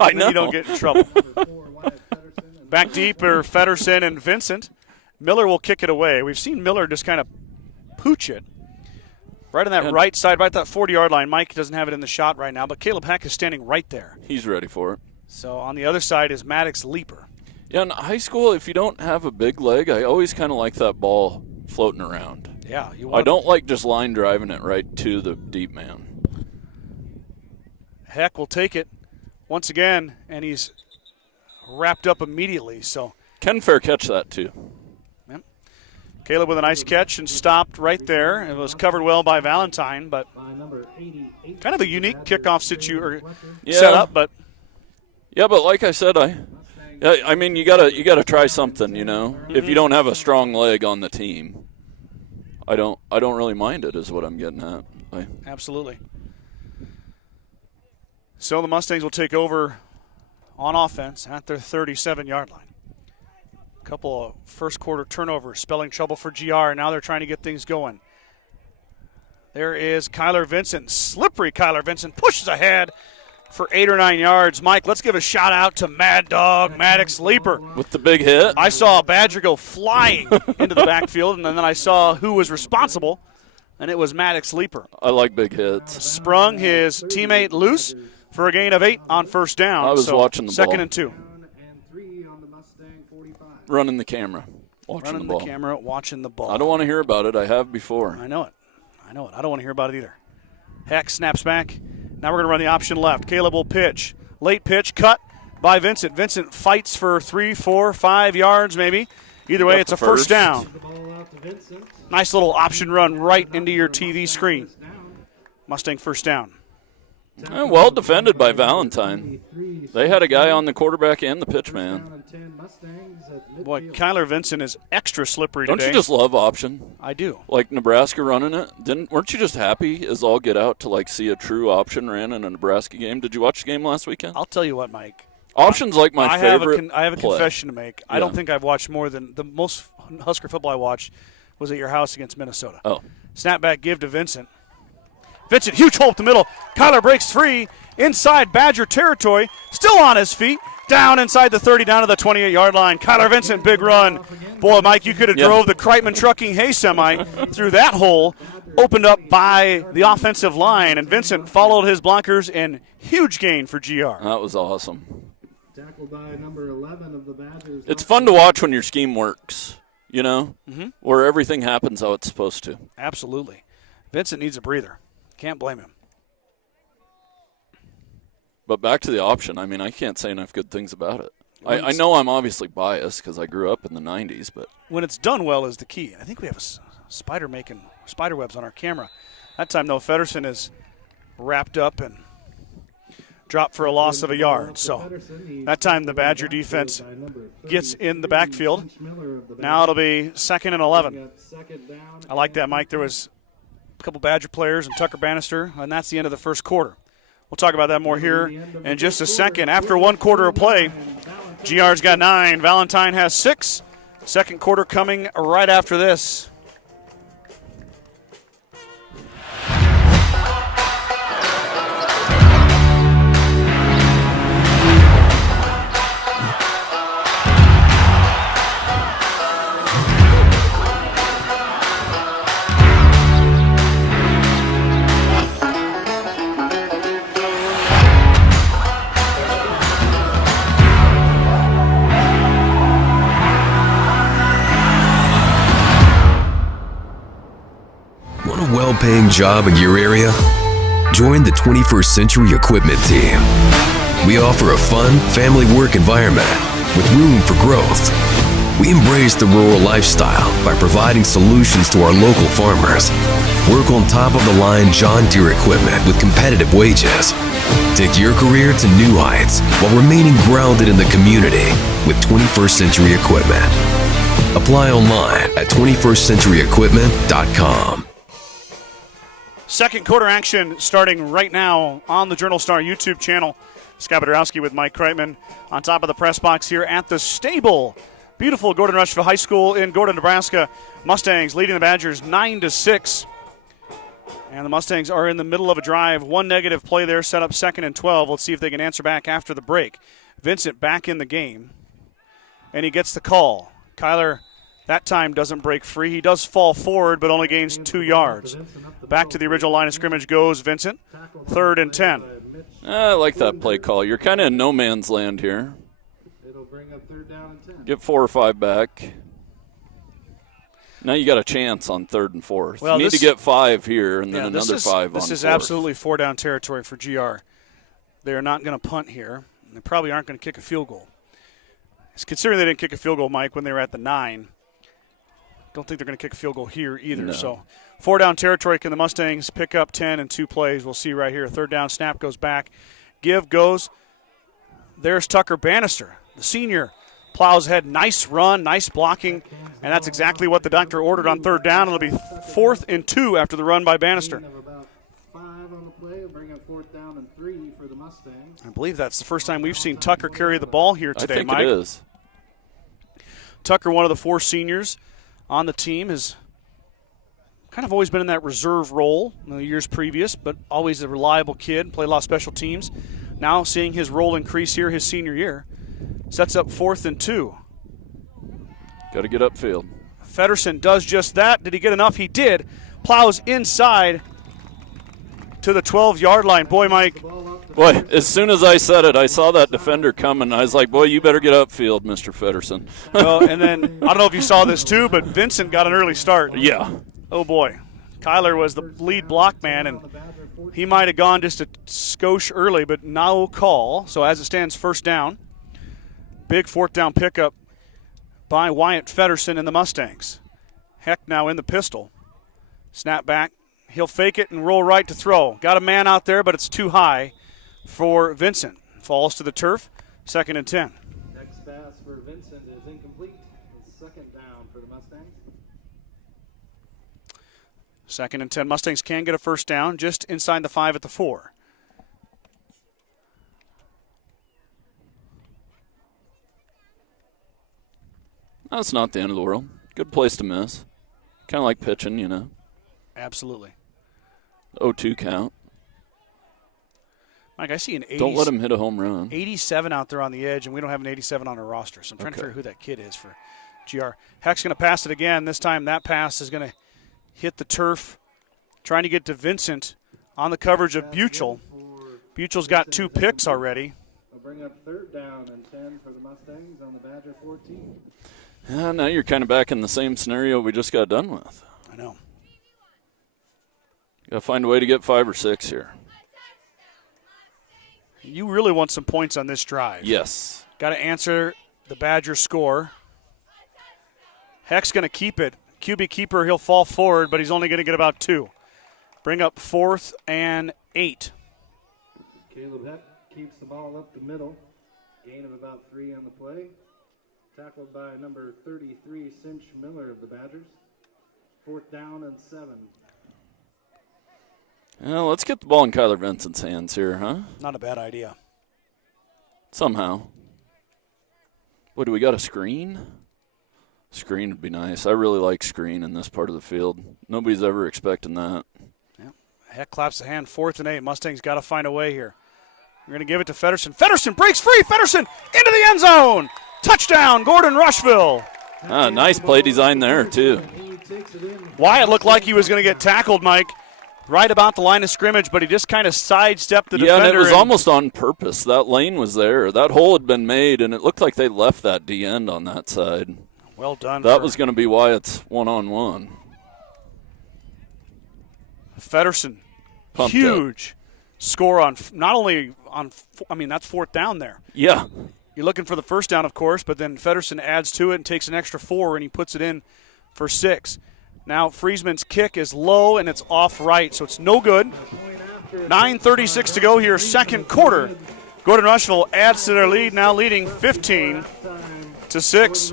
I know. You don't get in trouble. Back deep are Feddersen and Vincent. Miller will kick it away. We've seen Miller just kind of pooch it. Right on that right side, right at that 40-yard line. Mike doesn't have it in the shot right now, but Caleb Heck is standing right there. He's ready for it. So on the other side is Maddox Leaper. Yeah, in high school, if you don't have a big leg, I always kind of like that ball floating around. Yeah, I don't like just line driving it right to the deep man. Heck will take it once again, and he's wrapped up immediately. So Ken Fair catch that too. Caleb with a nice catch and stopped right there. It was covered well by Valentine, but kind of a unique kickoff setup. But like I said, I mean you gotta try something, you know. If you don't have a strong leg on the team, I don't really mind it. Is what I'm getting at. Absolutely. So the Mustangs will take over on offense at their 37-yard line. Couple of first quarter turnovers, spelling trouble for GR. Now they're trying to get things going. There is Kyler Vincent. Slippery Kyler Vincent pushes ahead for 8 or 9 yards. Mike, let's give a shout out to Mad Dog Maddox Leaper. With the big hit. I saw a Badger go flying into the backfield, and then I saw who was responsible, and it was Maddox Leaper. I like big hits. Sprung his teammate loose for a gain of 8 on first down. I was watching the ball. 2nd and 2. Running the camera, watching the ball. Watching the ball. I don't want to hear about it. I have before. I know it. I don't want to hear about it either. Heck snaps back. Now we're going to run the option left. Caleb will pitch. Late pitch, cut by Vincent. Vincent fights for 3, 4, 5 yards maybe. Either way, it's a first down. Nice little option run right into your TV screen. Mustang first down. Well defended by Valentine. They had a guy on the quarterback and the pitch man. Boy, Kyler Vincent is extra slippery today. Don't you just love option? I do. Like Nebraska running it. Weren't you just happy as all get out to see a true option ran in a Nebraska game? Did you watch the game last weekend? I'll tell you what, Mike. Option's like my favorite. I have a play. confession to make. Yeah. I don't think I've watched more than the most Husker football I watched was at your house against Minnesota. Oh. Snapback give to Vincent. Vincent, huge hole up the middle. Kyler breaks free inside Badger territory. Still on his feet. Down inside the 30, down to the 28-yard line. Kyler Vincent, big run. Boy, Mike, you could have drove the Kreitman Trucking hay semi through that hole, opened up by the offensive line, and Vincent followed his blockers and huge gain for GR. That was awesome. Tackled by number 11 of the Badgers. It's fun to watch when your scheme works, you know, where everything happens how it's supposed to. Absolutely. Vincent needs a breather. Can't blame him. But back to the option, I mean, I can't say enough good things about it. I know I'm obviously biased because I grew up in the 90s, but when it's done well is the key. I think we have a spider making spider webs on our camera. That time, though, Feddersen is wrapped up and dropped for a loss of a yard. So that time the Badger defense gets in the backfield. Now it'll be 2nd and 11. I like that, Mike. There was a couple Badger players and Tucker Bannister, and that's the end of the first quarter. We'll talk about that more here in just a second. After 1 quarter of play, GR's got 9. Valentine has 6. Second quarter coming right after this. Want a well-paying job in your area? Join the 21st Century Equipment Team. We offer a fun, family work environment with room for growth. We embrace the rural lifestyle by providing solutions to our local farmers. Work on top-of-the-line John Deere equipment with competitive wages. Take your career to new heights while remaining grounded in the community with 21st Century Equipment. Apply online at 21stcenturyequipment.com. Second quarter action starting right now on the Journal Star YouTube channel. Scott Bedrowski with Mike Kreitman on top of the press box here at the stable. Beautiful Gordon-Rushville High School in Gordon, Nebraska. Mustangs leading the Badgers 9-6. And the Mustangs are in the middle of a drive. One negative play there, set up 2nd and 12. Let's see if they can answer back after the break. Vincent back in the game. And he gets the call. Kyler that time doesn't break free. He does fall forward, but only gains 2 yards. Back to the original line of scrimmage goes Vincent. 3rd and 10. I like that play call. You're kind of in no man's land here. It'll bring up 3rd down and 10. Get 4 or 5 back. Now you got a chance on 3rd and 4th. Well, you need to get 5 here and then another 5 on 4th. This is absolutely 4-down territory for GR. They're not going to punt here. They probably aren't going to kick a field goal. Considering they didn't kick a field goal, Mike, when they were at the 9, don't think they're going to kick a field goal here either. No. So 4-down territory. Can the Mustangs pick up 10 in 2 plays? We'll see right here. 3rd down snap goes back. Give goes. There's Tucker Bannister, the senior. Plows ahead. Nice run, nice blocking, and that's exactly what the doctor ordered on 3rd down. It'll be 4th and 2 after the run by Bannister. About 5 on the play, bring up 4th down and 3 for the Mustangs. I believe that's the first time we've seen Tucker carry the ball here today, Mike. I think it is. Tucker, one of the 4 seniors on the team, has kind of always been in that reserve role in the years previous, but always a reliable kid, played a lot of special teams. Now seeing his role increase here his senior year. Sets up 4th and 2. Got to get upfield. Feddersen does just that. Did he get enough? He did. Plows inside to the 12-yard line. Boy, Mike. Boy, as soon as I said it, I saw that defender coming. I was like, boy, you better get upfield, Mr. Feddersen. Well, and then, I don't know if you saw this too, but Vincent got an early start. Yeah. Oh, boy. Kyler was the lead block man, and he might have gone just a skosh early, but no call. So as it stands, 1st down. Big 4th down pickup by Wyatt Feddersen and the Mustangs. Heck now in the pistol. Snap back. He'll fake it and roll right to throw. Got a man out there, but it's too high for Vincent. Falls to the turf. 2nd and 10. Next pass for Vincent is incomplete. It's 2nd down for the Mustangs. 2nd and 10. Mustangs can get a 1st down just inside the 5 at the 4. That's not the end of the world. Good place to miss. Kind of like pitching, you know. Absolutely. 0-2 count. Mike, I see an 80, don't let him hit a home run. 87 out there on the edge, and we don't have an 87 on our roster. So I'm trying to figure out who that kid is for GR. Heck's going to pass it again. This time that pass is going to hit the turf. Trying to get to Vincent on the coverage of Buchel. Buchel's got 2 picks already. They'll bring up 3rd down and 10 for the Mustangs on the Badger 14. Now you're kind of back in the same scenario we just got done with. I know. Got to find a way to get 5 or 6 here. You really want some points on this drive. Yes. Got to answer the Badgers score. Heck's going to keep it. QB keeper, he'll fall forward, but he's only going to get about 2. Bring up 4th and 8. Caleb Heck keeps the ball up the middle. Gain of about 3 on the play. Tackled by number 33, Cinch Miller of the Badgers. 4th down and 7. Well, let's get the ball in Kyler Vincent's hands here, huh? Not a bad idea. Somehow. What, do we got a screen? Screen would be nice. I really like screen in this part of the field. Nobody's ever expecting that. Yep. Heck claps the hand. 4th and 8. Mustangs got to find a way here. We're going to give it to Feddersen. Feddersen breaks free. Feddersen into the end zone. Touchdown, Gordon-Rushville. Nice play design there, too. Wyatt looked like he was going to get tackled, Mike, right about the line of scrimmage, but he just kind of sidestepped the defender. Yeah, and it was almost on purpose. That lane was there. That hole had been made, and it looked like they left that D-end on that side. Well done. That was going to be Wyatt's one-on-one. Feddersen, Pumped huge score on not only on, I mean, that's fourth down there. Yeah. You're looking for the first down, of course, but then Feddersen adds to it and takes an extra 4, and he puts it in for 6. Now Friesman's kick is low, and it's off right, so it's no good. 9:36 to go here, second quarter. Gordon-Rushville adds to their lead, now leading 15-6.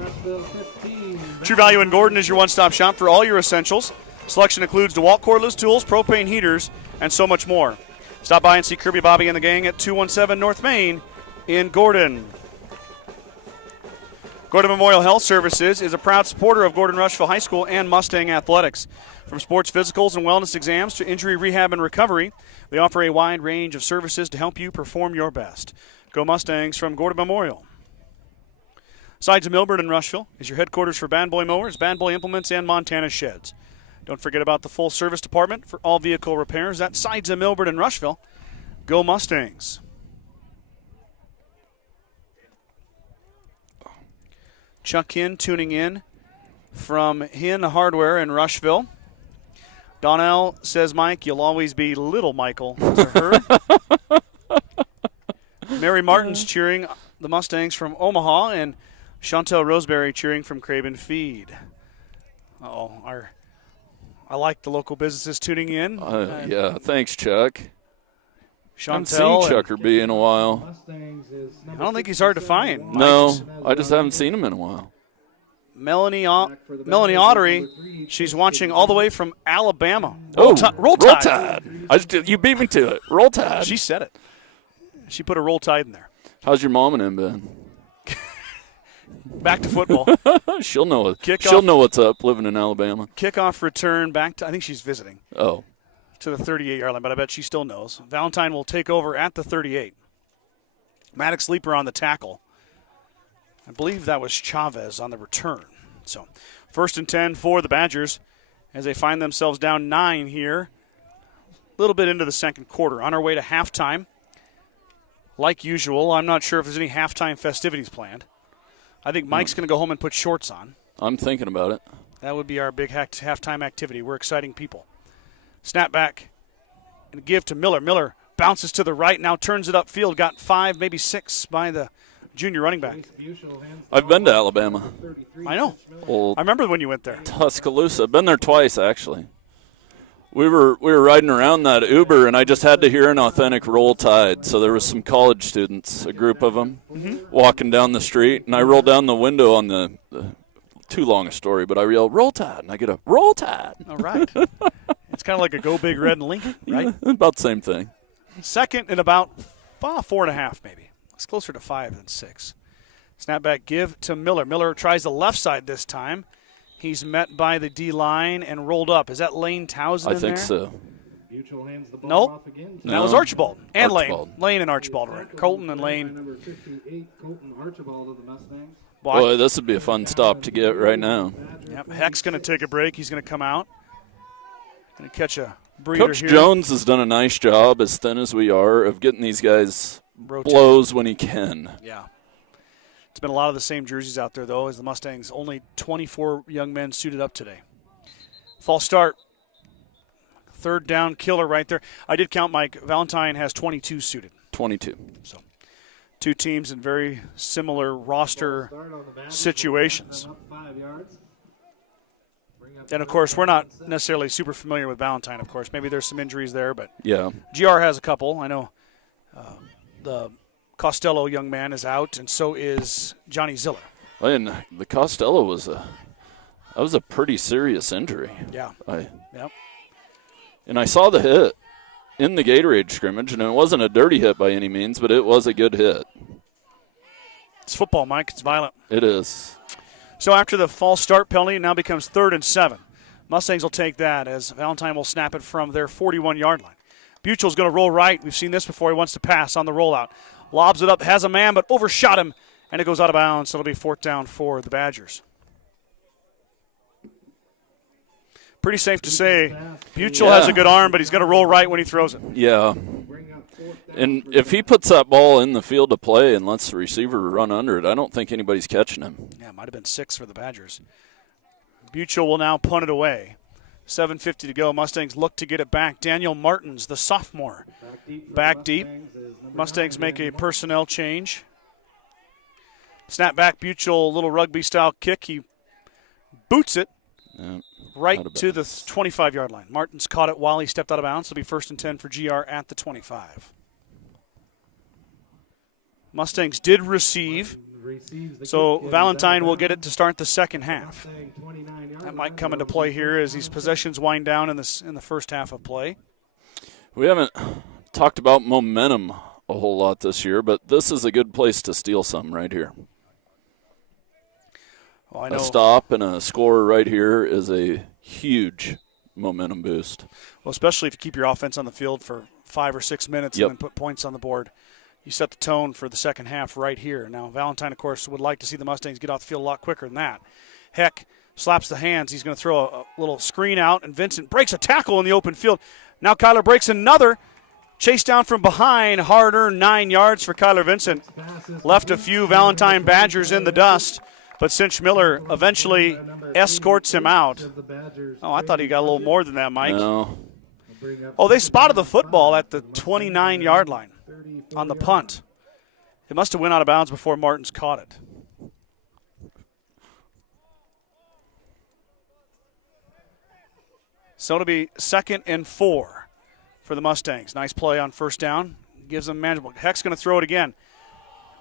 True Value in Gordon is your one-stop shop for all your essentials. Selection includes DeWalt cordless tools, propane heaters, and so much more. Stop by and see Kirby, Bobby, and the gang at 217 North Main in Gordon. Gordon Memorial Health Services is a proud supporter of Gordon-Rushville High School and Mustang Athletics. From sports physicals and wellness exams to injury rehab and recovery, they offer a wide range of services to help you perform your best. Go Mustangs from Gordon Memorial. Sides of Milburn and Rushville is your headquarters for Bad Boy Mowers, Bad Boy Implements, and Montana Sheds. Don't forget about the full service department for all vehicle repairs at Sides of Milburn and Rushville. Go Mustangs. Chuck Hinn tuning in from Hinn Hardware in Rushville. Donnell says, Mike, you'll always be little Michael to her. Mary Martin's cheering the Mustangs from Omaha, and Chantel Roseberry cheering from Craven Feed. I like the local businesses tuning in. Yeah, thanks, Chuck. Chantel. I haven't seen Chucker B in a while. I don't think he's hard to find. No, I just haven't seen him in a while. Melanie Autry, she's watching all the way from Alabama. Roll Roll Tide. You beat me to it. Roll Tide. She said it. She put a Roll Tide in there. How's your mom and him been? Back to football. She'll know it. She'll know what's up living in Alabama. Kickoff return back to, I think she's visiting. Oh. To the 38-yard line, but I bet she still knows. Valentine will take over at the 38. Maddox Leaper on the tackle. I believe that was Chavez on the return. So, 1st and 10 for the Badgers as they find themselves down 9 here. A little bit into the second quarter. On our way to halftime. Like usual, I'm not sure if there's any halftime festivities planned. I think Mike's going to go home and put shorts on. I'm thinking about it. That would be our big halftime activity. We're exciting people. Snap back and give to Miller. Miller bounces to the right, now turns it upfield. Got 5, maybe 6 by the junior running back. I've been to Alabama. I know. Well, I remember when you went there. Tuscaloosa. I've been there twice, actually. We were riding around that Uber, and I just had to hear an authentic Roll Tide. So there was some college students, a group of them, walking down the street, and I rolled down the window on the too long a story, but I yelled, Roll Tide, and I get a Roll Tide. All right. It's kind of like a Go Big Red and Lincoln, right? Yeah, about the same thing. Second and about 4.5 maybe. It's closer to 5 than 6. Snap back give to Miller. Miller tries the left side this time. He's met by the D-line and rolled up. Is that Lane Towson in there? I think so. Nope. No. That was Archibald. And Archibald. Lane and Archibald. Colton and Lane. Number 58, Colton Archibald of the Mustangs. Boy, this would be a fun stop to get right now. Yep. Heck's going to take a break. He's going to come out. Going to catch a breather Coach here. Jones has done a nice job, as thin as we are, of getting these guys blows when he can. Yeah. It's been a lot of the same jerseys out there, though, as the Mustangs. Only 24 young men suited up today. False start. Third down killer right there. I did count, Mike. Valentine has 22 suited. 22. So, two teams in very similar roster situations. And, of course, we're not necessarily super familiar with Valentine, of course. Maybe there's some injuries there, but yeah, GR has a couple. I know the Costello young man is out, and so is Johnny Ziller. And the Costello was a pretty serious injury. Yeah. Yep. And I saw the hit in the Gatorade scrimmage, and it wasn't a dirty hit by any means, but it was a good hit. It's football, Mike. It's violent. It is. So after the false start penalty, it now becomes 3rd and 7. Mustangs will take that as Valentine will snap it from their 41-yard line. Buchel's going to roll right. We've seen this before. He wants to pass on the rollout. Lobs it up, has a man, but overshot him, and it goes out of bounds. So it'll be 4th down for the Badgers. Pretty safe to say Buchel has a good arm, but he's going to roll right when he throws it. Yeah. And if he puts that ball in the field of play and lets the receiver run under it, I don't think anybody's catching him. Yeah, it might have been 6 for the Badgers. Buchel will now punt it away. 7:50 to go. Mustangs look to get it back. Daniel Martins, the sophomore, back deep. Mustangs make a personnel change. Snap back, Buchel, little rugby-style kick. He boots it right to the 25-yard line. Martins caught it while he stepped out of bounds. It'll be 1st and 10 for GR at the 25. Mustangs did receive, so Valentine will get it to start the second half. That might come into play here as these possessions wind down in the first half of play. We haven't talked about momentum a whole lot this year, but this is a good place to steal some right here. Well, I know. A stop and a score right here is a huge momentum boost. Well, especially if you keep your offense on the field for 5 or 6 minutes and then put points on the board. You set the tone for the second half right here. Now, Valentine, of course, would like to see the Mustangs get off the field a lot quicker than that. Heck slaps the hands. He's going to throw a little screen out, and Vincent breaks a tackle in the open field. Now Kyler breaks another. Chase down from behind, hard-earned 9 yards for Kyler Vincent. Left a few Valentine Badgers in the dust, but Cinch Miller eventually escorts him out. Oh, I thought he got a little more than that, Mike. No. Oh, they spotted the football at the 29-yard line on the punt. It must have went out of bounds before Martins caught it. So it'll be 2nd and 4 for the Mustangs. Nice play on first down. Gives them manageable. Heck's going to throw it again.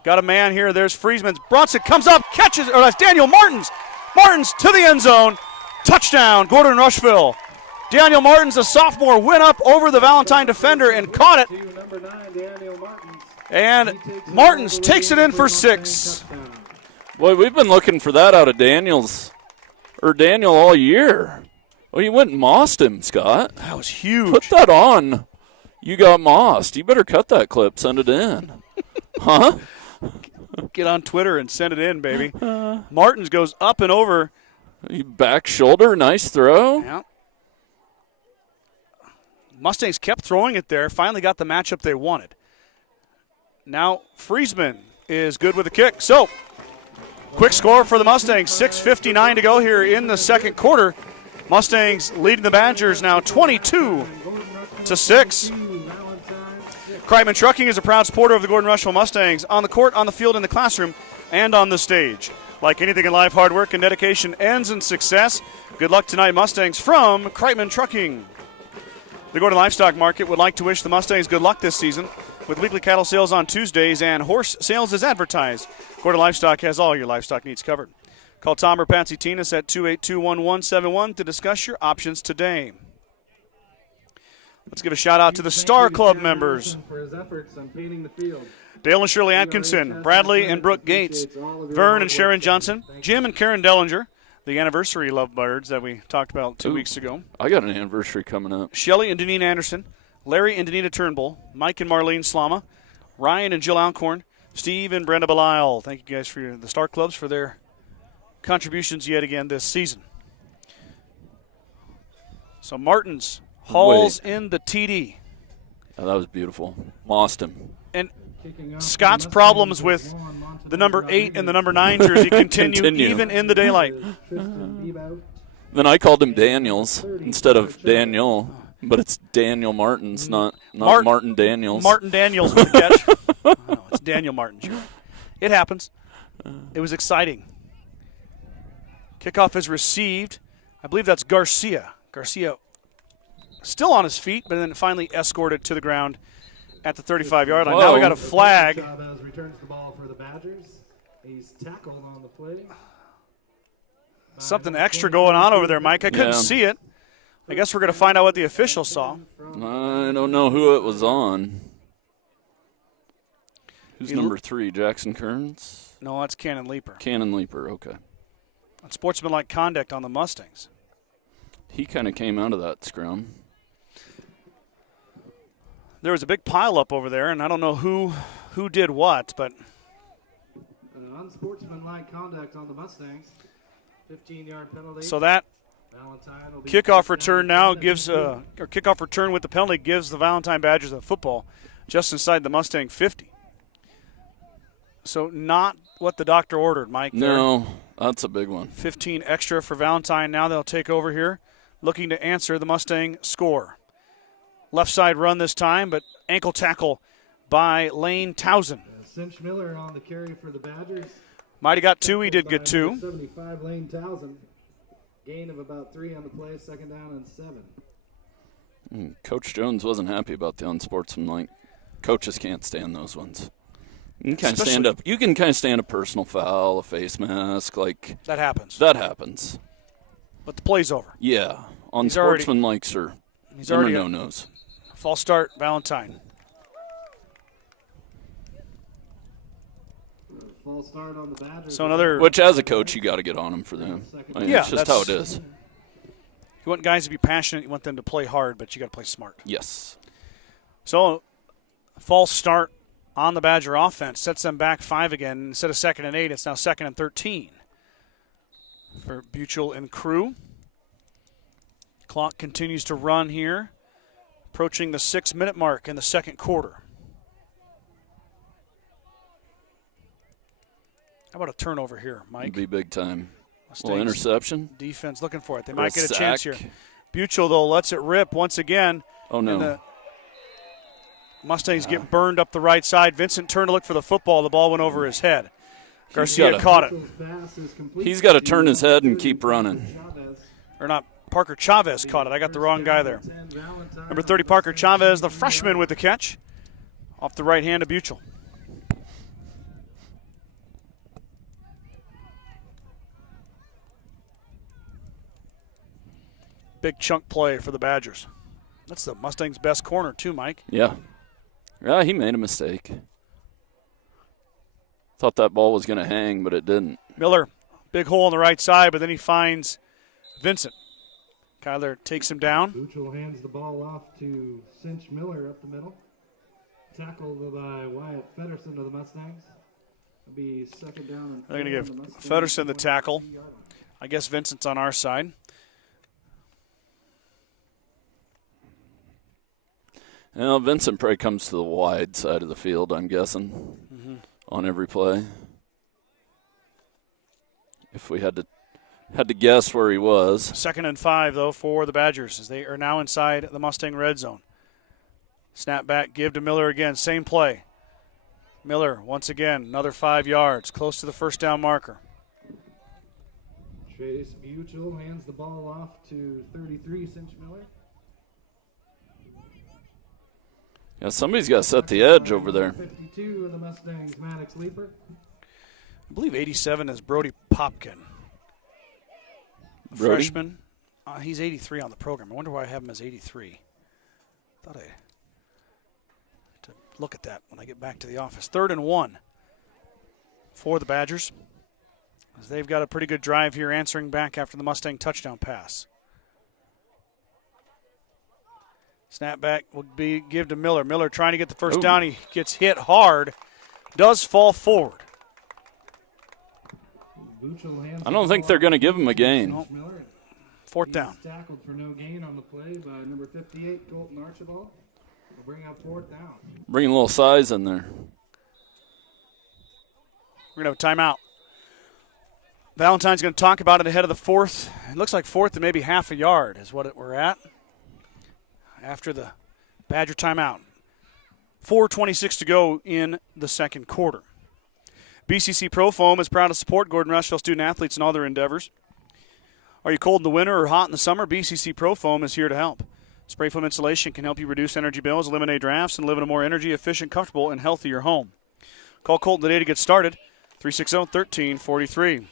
Got a man here. There's Friesman. Bronson comes up, catches. Or that's Daniel Martins. Martins to the end zone. Touchdown, Gordon-Rushville. Daniel Martins, a sophomore, went up over the Valentine defender and caught it. And Martins takes it in for 6. Boy, we've been looking for that out of Daniel all year. Oh, you went and mossed him, Scott. That was huge. Put that on. You got mossed. You better cut that clip. Send it in. Huh? Get on Twitter and send it in, baby. Martins goes up and over. Back shoulder, nice throw. Yeah. Mustangs kept throwing it there. Finally got the matchup they wanted. Now Friesman is good with a kick. So, quick score for the Mustangs. 6:59 to go here in the second quarter. Mustangs leading the Badgers now 22-6. Kreitman Trucking is a proud supporter of the Gordon-Rushville Mustangs on the court, on the field, in the classroom, and on the stage. Like anything in life, hard work and dedication ends in success. Good luck tonight, Mustangs, from Kreitman Trucking. The Gordon Livestock Market would like to wish the Mustangs good luck this season with weekly cattle sales on Tuesdays and horse sales as advertised. Gordon Livestock has all your livestock needs covered. Call Tom or Patsy Tinas at 282-1171 to discuss your options today. Let's give a shout-out to the Star Club members. Dale and Shirley Atkinson, Bradley and Brooke Gates, Vern and Sharon Johnson, Jim and Karen Dellinger, the anniversary lovebirds that we talked about 2 weeks ago. I got an anniversary coming up. Shelley and Deneen Anderson, Larry and Danita Turnbull, Mike and Marlene Slama, Ryan and Jill Alcorn, Steve and Brenda Belisle. Thank you guys for the Star Clubs for their contributions yet again this season. So Martins hauls in the TD. Oh, that was beautiful. Mossed him. And Scott's problems with the number 8 and the number 9 jersey continue even in the daylight. Then I called him Daniels instead of Daniel, but it's Daniel Martins, not Martin Daniels. Martin Daniels with the catch. No, it's Daniel Martins. It happens. It was exciting. Kickoff is received. I believe that's Garcia. Garcia still on his feet, but then finally escorted to the ground at the 35-yard line. Now we got a flag. Returns the ball for the Badgers. He's tackled on the play. Something extra going on over there, Mike. I couldn't see it. I guess we're going to find out what the official saw. I don't know who it was on. Who's number 3, Jackson Kearns? No, that's Cannon Leaper. Cannon Leaper, okay. Sportsmanlike conduct on the Mustangs. He kind of came out of that scrum. There was a big pile up over there, and I don't know who did what, but unsportsmanlike conduct on the Mustangs. 15-yard penalty. So that kickoff return now gives or kickoff return with the penalty gives the Valentine Badgers a football just inside the Mustang 50. So not what the doctor ordered, Mike. No, that's a big one. 15 extra for Valentine. Now they'll take over here. looking to answer the Mustang score. Left side run this time, but ankle tackle by Lane Towson. Cinch Miller on the carry for the Badgers. Might have got 2. He did get 2. 75 Lane Towson. Gain of about 3 on the play, 2nd down and 7. Coach Jones wasn't happy about the unsportsmanlike. Coaches can't stand those ones. You can kind of stand up. You can kind of stand a personal foul, a face mask, like that happens. That happens. But the play's over. Yeah, unsportsmanlikes are no-nos. False start, Valentine. False start on the Badgers. So another. Which, as a coach, you got to get on them for them. I mean, it's just how it is. You want guys to be passionate. You want them to play hard, but you got to play smart. Yes. So, false start on the Badger offense sets them back 5 again. Instead of 2nd and 8, it's now 2nd and 13 for Buchel and crew. Clock continues to run here, approaching the 6-minute mark in the second quarter. How about a turnover here, Mike? It'd be big time. Little interception. Defense looking for it. They might get a chance here. Buchel, though, lets it rip once again. Oh, no. And the Mustangs get burned up the right side. Vincent turned to look for the football. The ball went over his head. Garcia caught it. He's got to turn his head and keep running. Or not, Parker Chavez caught it. I got the wrong guy there. Number 30, Parker Chavez, the freshman with the catch. Off the right hand of Buchel. Big chunk play for the Badgers. That's the Mustangs' best corner, too, Mike. Yeah. Yeah, he made a mistake. Thought that ball was going to hang, but it didn't. Miller, big hole on the right side, but then he finds Vincent. Kyler takes him down. Buchel hands the ball off to Cinch Miller up the middle. Tackled by Wyatt Fedderson of the Mustangs. It'll be 2nd down and 4. They're going to give Fedderson the tackle. I guess Vincent's on our side. Well, Vincent probably comes to the wide side of the field, I'm guessing, on every play. If we had to guess where he was. 2nd and 5, though, for the Badgers as they are now inside the Mustang red zone. Snap back, give to Miller again, same play. Miller, once again, another 5 yards, close to the first down marker. Chase Buchel hands the ball off to 33, Cinch Miller. Yeah, somebody's got to set the edge over there. 52 of the Mustangs, Maddox Leaper. I believe 87 is Brody Popkin. Brody? Freshman. He's 83 on the program. I wonder why I have him as 83. Thought I had to look at that when I get back to the office. 3rd and 1 for the Badgers, as they've got a pretty good drive here, answering back after the Mustang touchdown pass. Snap back will be give to Miller. Miller trying to get the first down. He gets hit hard. Does fall forward. I don't think they're going to give him a gain. Nope. 4th down. Tackled for no gain on the play by number 58, Colton Archibald. We'll bring up 4th down. Bringing a little size in there. We're going to have a timeout. Valentine's going to talk about it ahead of the 4th. It looks like 4th and maybe half a yard is what we're at after the Badger timeout. 4:26 to go in the second quarter. BCC Pro Foam is proud to support Gordon-Rushville student-athletes in all their endeavors. Are you cold in the winter or hot in the summer? BCC Pro Foam is here to help. Spray foam insulation can help you reduce energy bills, eliminate drafts, and live in a more energy-efficient, comfortable, and healthier home. Call Colton today to get started. 360-1343.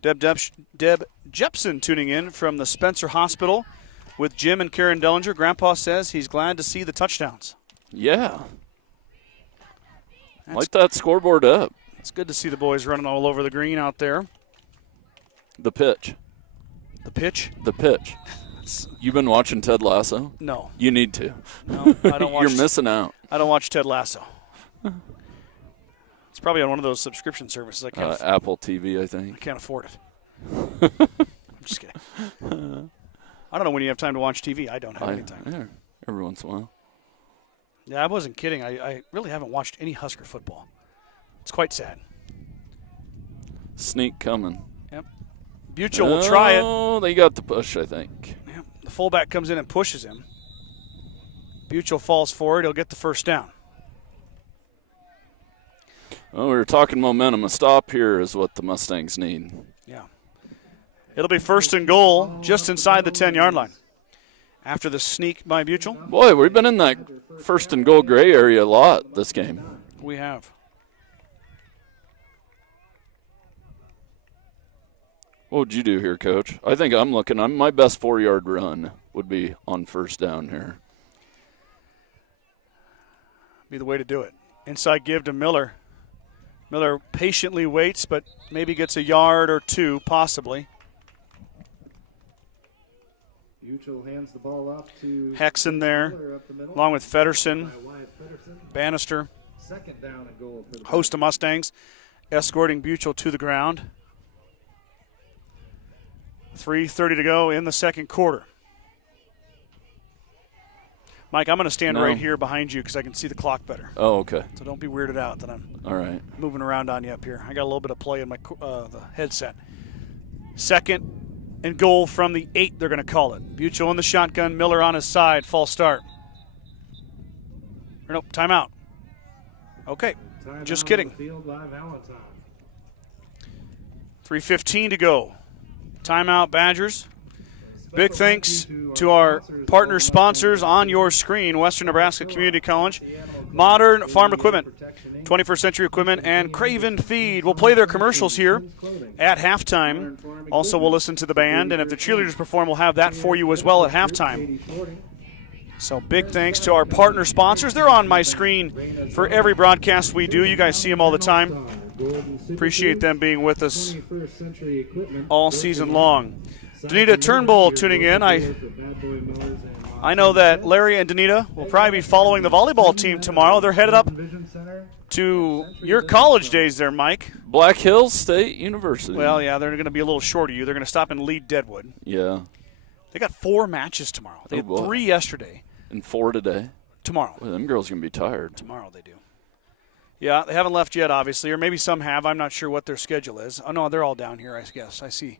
Deb Jepson tuning in from the Spencer Hospital with Jim and Karen Dellinger. Grandpa says he's glad to see the touchdowns. Yeah. Light that scoreboard up. It's good to see the boys running all over the green out there. The pitch. The pitch? The pitch. You been watching Ted Lasso? No. You need to. No, I don't watch. You're missing out. I don't watch Ted Lasso. It's probably on one of those subscription services. I can't Apple TV, I think. I can't afford it. I'm just kidding. I don't know when you have time to watch TV. I don't have any time. Yeah, every once in a while. Yeah, I wasn't kidding. I really haven't watched any Husker football. It's quite sad. Sneak coming. Yep. Buchel will try it. Oh, they got the push, I think. Yeah, the fullback comes in and pushes him. Buchel falls forward. He'll get the first down. Well, we were talking momentum. A stop here is what the Mustangs need. Yeah. It'll be first and goal just inside the 10-yard line. After the sneak by Buchel. Boy, we've been in that first and goal gray area a lot this game. We have. What would you do here, Coach? I think I'm looking. My best 4-yard run would be on first down here. Be the way to do it. Inside give to Miller. Miller patiently waits, but maybe gets a yard or two, possibly. Buchel hands the ball off to Hexen there, along with Feddersen, Bannister. Second down and goal for the Host of Mustangs, escorting Buchel to the ground. 3:30 to go in the second quarter. Mike, I'm going to stand right here behind you because I can see the clock better. Oh, okay. So don't be weirded out that I'm all right moving around on you up here. I got a little bit of play in my the headset. Second and goal from the 8, they're going to call it. Buchel in the shotgun, Miller on his side, false start. Or nope, timeout. Okay, just kidding. 3:15 to go. Timeout, Badgers. Big thanks to our partner sponsors on your screen, Western Nebraska Community College, Modern Farm Equipment, 21st Century Equipment, and Craven Feed. We'll play their commercials here at halftime. Also, we'll listen to the band, and if the cheerleaders perform, we'll have that for you as well at halftime. So big thanks to our partner sponsors. They're on my screen for every broadcast we do. You guys see them all the time. Appreciate them being with us all season long. Danita Turnbull tuning in. I know that Larry and Danita will probably be following the volleyball team tomorrow. They're headed up to your college days there, Mike. Black Hills State University. Well, yeah, they're going to be a little short of you. They're going to stop and lead Deadwood. Yeah. They got 4 matches tomorrow. They had 3 yesterday. And 4 today. Tomorrow. Well, them girls are going to be tired. Tomorrow they do. Yeah, they haven't left yet, obviously, or maybe some have. I'm not sure what their schedule is. Oh, no, they're all down here, I guess. I see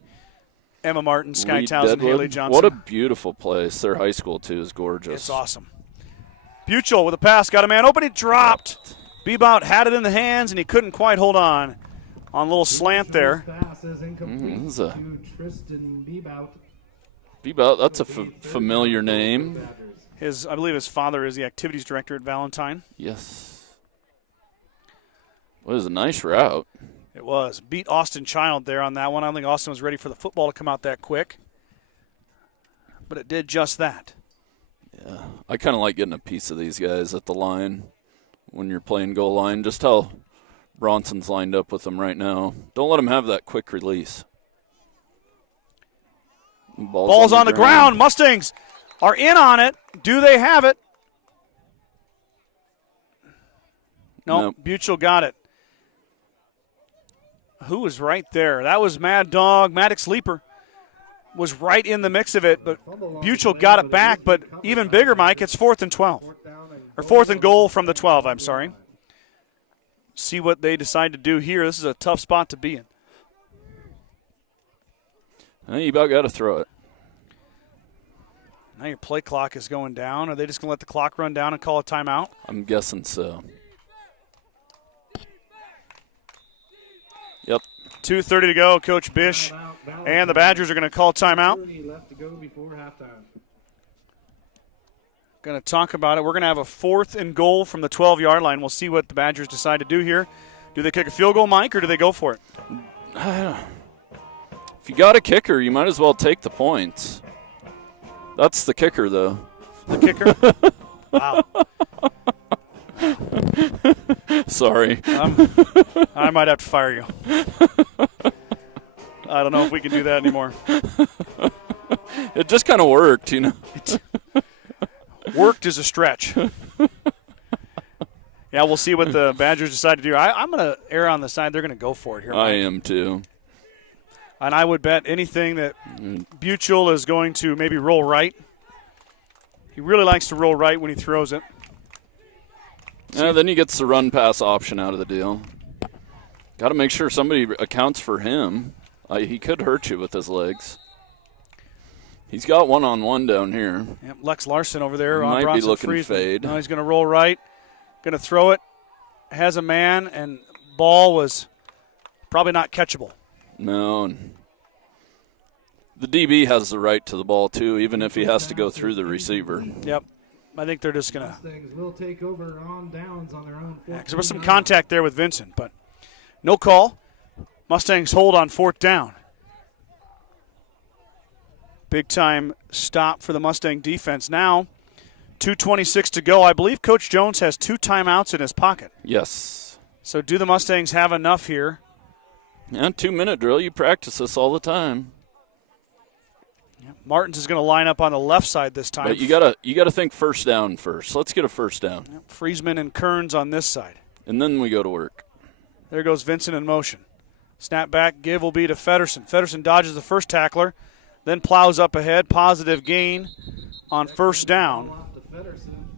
Emma Martin, Sky Townsend, Haley Johnson. What a beautiful place. Their high school, too, is gorgeous. It's awesome. Buchel with a pass. Got a man open. He dropped. Bebout had it in the hands, and he couldn't quite hold on a little slant there. Bebout, that's a familiar name. I believe his father is the activities director at Valentine. Yes. Well, it was a nice route. It was. Beat Austin Child there on that one. I don't think Austin was ready for the football to come out that quick. But it did just that. Yeah. I kind of like getting a piece of these guys at the line when you're playing goal line. Just how Bronson's lined up with them right now. Don't let them have that quick release. Ball's on the ground. Mustangs are in on it. Do they have it? Nope. Buchel got it. Who was right there? That was Mad Dog. Maddox Leaper was right in the mix of it, but Buchel got it back. But even bigger, Mike, it's 4th and 12. Or 4th and goal from the 12, I'm sorry. See what they decide to do here. This is a tough spot to be in. You about got to throw it. Now your play clock is going down. Are they just going to let the clock run down and call a timeout? I'm guessing so. Yep. 2:30 to go. Coach Bish and the Badgers are going to call timeout. Going to talk about it. We're going to have a 4th and goal from the 12-yard line. We'll see what the Badgers decide to do here. Do they kick a field goal, Mike, or do they go for it? If you got a kicker, you might as well take the points. That's the kicker, though. The kicker? Wow. Sorry. I might have to fire you. I don't know if we can do that anymore. It just kind of worked, you know. Worked is a stretch. Yeah, we'll see what the Badgers decide to do. I'm going to err on the side they're going to go for it here, Mike. I am too. And I would bet anything that Buchel is going to maybe roll right. He really likes to roll right when he throws it. Yeah, then he gets the run-pass option out of the deal. Got to make sure somebody accounts for him. He could hurt you with his legs. He's got one-on-one down here. Yep, Lex Larson over there. Might Bronson be looking Friesman. fade. Now he's going to roll right. Going to throw it. Has a man, and ball was probably not catchable. No. And the DB has the right to the ball, too, even if he has to go through the receiver. Yep. I think they're just going to. Mustangs will take over on downs on their own. There was some contact there with Vincent, but no call. Mustangs hold on 4th down. Big time stop for the Mustang defense. Now, 2:26 to go. I believe Coach Jones has 2 timeouts in his pocket. Yes. So do the Mustangs have enough here? Yeah, 2-minute drill. You practice this all the time. Yep. Martins is going to line up on the left side this time. But you gotta think first down first. Let's get a first down. Yep. Friesman and Kearns on this side. And then we go to work. There goes Vincent in motion. Snap back, give will be to Feddersen. Feddersen dodges the first tackler, then plows up ahead. Positive gain on first down.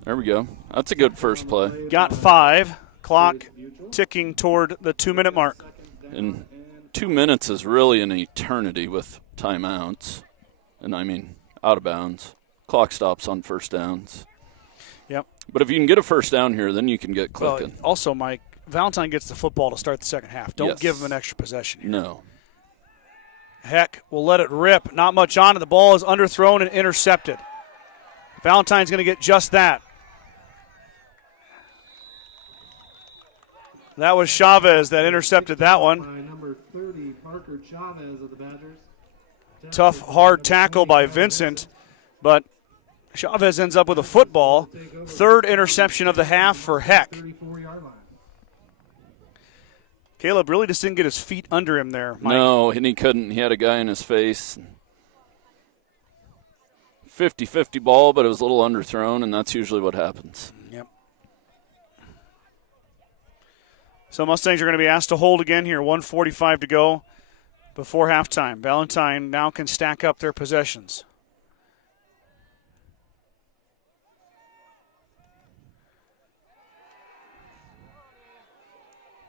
There we go. That's a good first play. Got 5. Clock ticking toward the 2-minute mark. And 2 minutes is really an eternity with timeouts. And I mean, out of bounds. Clock stops on first downs. Yep. But if you can get a first down here, then you can get clicking. Well, also, Mike, Valentine gets the football to start the second half. Don't give him an extra possession here. No. Heck will let it rip. Not much on it. The ball is underthrown and intercepted. Valentine's going to get just that. That was Chavez that intercepted that one. Number 30, Parker Chavez of the Badgers. Tough, hard tackle by Vincent, but Chavez ends up with a football. 3rd interception of the half for Heck. Caleb really just didn't get his feet under him there, Mike. No, and he couldn't. He had a guy in his face. 50-50 ball, but it was a little underthrown, and that's usually what happens. Yep. So Mustangs are going to be asked to hold again here. 1:45 to go before halftime. Valentine now can stack up their possessions.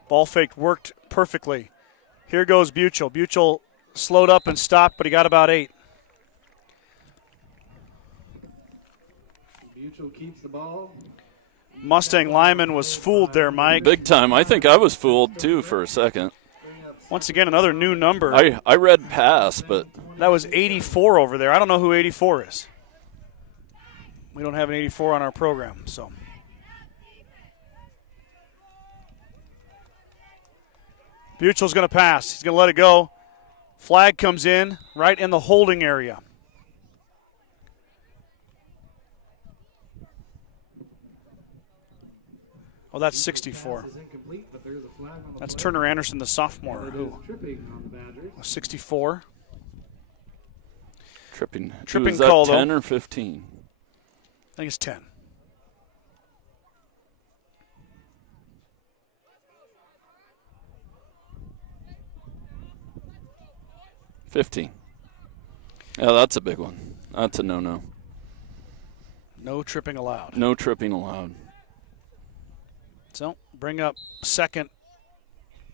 Ball fake worked perfectly. Here goes Buchel. Buchel slowed up and stopped, but he got about 8. Buchel keeps the ball. Mustang lineman was fooled there, Mike. Big time. I think I was fooled, too, for a second. Once again, another new number. I read pass, but that was 84 over there. I don't know who 84 is. We don't have an 84 on our program, so. Buchel's going to pass. He's going to let it go. Flag comes in right in the holding area. Oh, that's 64. That's Turner Anderson, the sophomore. Ooh. 64. Tripping Tripping was that call, 10 though. or 15? I think it's 10. $15. Yeah, that's a big one. That's a no-no. No tripping allowed. No tripping allowed. So, bring up second.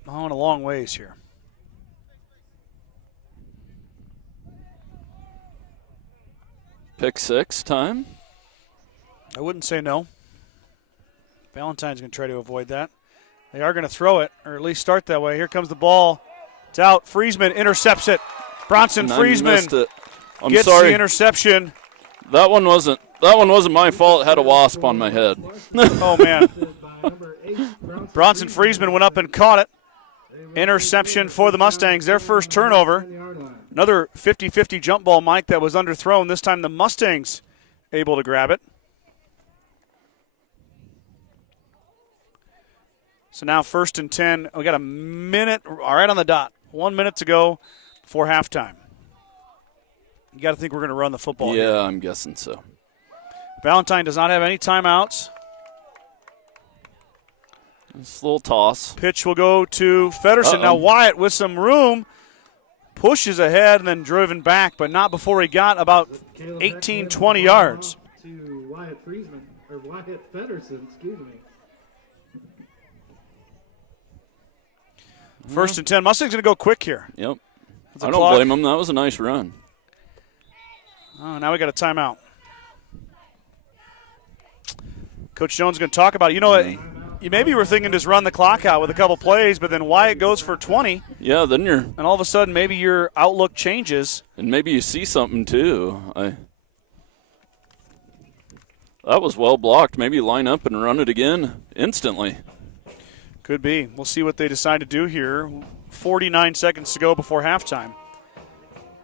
Oh, in a long ways here. Pick 6 time? I wouldn't say no. Valentine's going to try to avoid that. They are going to throw it, or at least start that way. Here comes the ball. It's out. Friesman intercepts it. Bronson Friesman gets the interception. That one wasn't my fault. It had a wasp on my head. Oh, man. Bronson Friesman went up and caught it. Interception for the Mustangs. Their first turnover. Another 50-50 jump ball, Mike, that was underthrown. This time the Mustangs able to grab it. So now 1st and 10. We got a minute, all right on the dot. 1 minute to go before halftime. You got to think we're going to run the football here. Yeah, I'm guessing so. Valentine does not have any timeouts. It's a little toss. Pitch will go to Feddersen. Now Wyatt with some room pushes ahead and then driven back, but not before he got about 18, 20 yards. To Wyatt Friesman, or Wyatt Feddersen, excuse me. 1st and 10. Mustang's going to go quick here. Yep. I don't blame him. That was a nice run. Oh, now we got a timeout. Coach Jones is going to talk about it. You know what? You maybe were thinking just run the clock out with a couple plays, but then Wyatt goes for 20. Yeah, then you're. And all of a sudden, maybe your outlook changes. And maybe you see something too. That was well blocked. Maybe line up and run it again instantly. Could be. We'll see what they decide to do here. 49 seconds to go before halftime.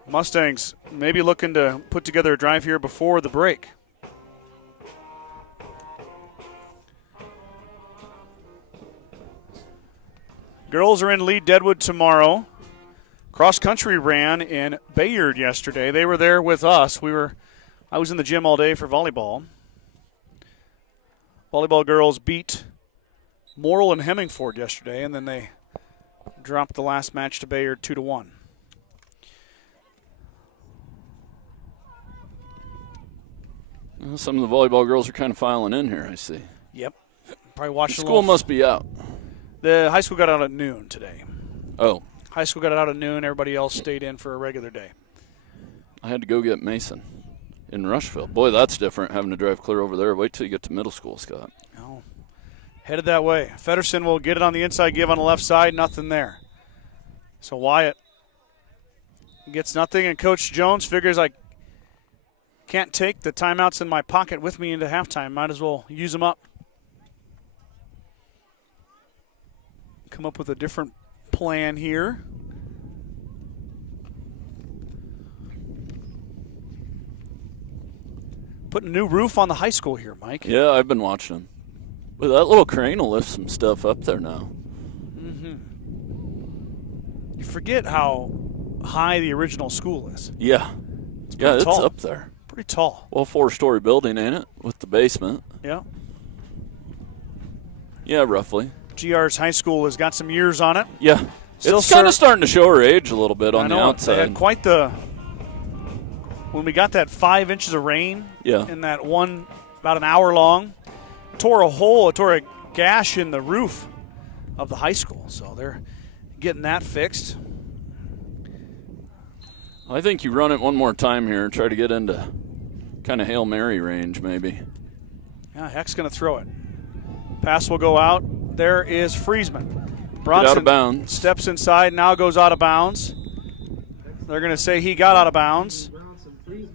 Mustangs maybe looking to put together a drive here before the break. Girls are in Lee Deadwood tomorrow. Cross country ran in Bayard yesterday. They were there with us. I was in the gym all day for volleyball. Volleyball girls beat Morrill and Hemmingford yesterday, and then they dropped the last match to Bayard 2-1. Well, some of the volleyball girls are kind of filing in here, I see. Yep. Probably watching. The school must be out. The high school got out at noon today. Oh. High school got out at noon. Everybody else stayed in for a regular day. I had to go get Mason in Rushville. Boy, that's different, having to drive clear over there. Wait till you get to middle school, Scott. Oh. Headed that way. Feddersen will get it on the inside, give on the left side. Nothing there. So Wyatt gets nothing, and Coach Jones figures I can't take the timeouts in my pocket with me into halftime. Might as well use them up. Come up with a different plan here. Putting a new roof on the high school here, Mike. Yeah, I've been watching them. But that little crane will lift some stuff up there now. Mm-hmm. You forget how high the original school is. Yeah. It's up there. Pretty tall. Well, 4-story building, ain't it? With the basement. Yeah. Yeah, roughly. GR's high school has got some years on it. Yeah. It's kind of starting to show her age a little bit on the outside. They had quite the when we got that 5 inches of rain in that one about an hour long, tore a gash in the roof of the high school. So they're getting that fixed. I think you run it one more time here and try to get into kind of Hail Mary range maybe. Yeah, Heck's going to throw it. Pass will go out. There is Friesman. Bronson out of bounds. Steps inside, now goes out of bounds. They're going to say he got out of bounds.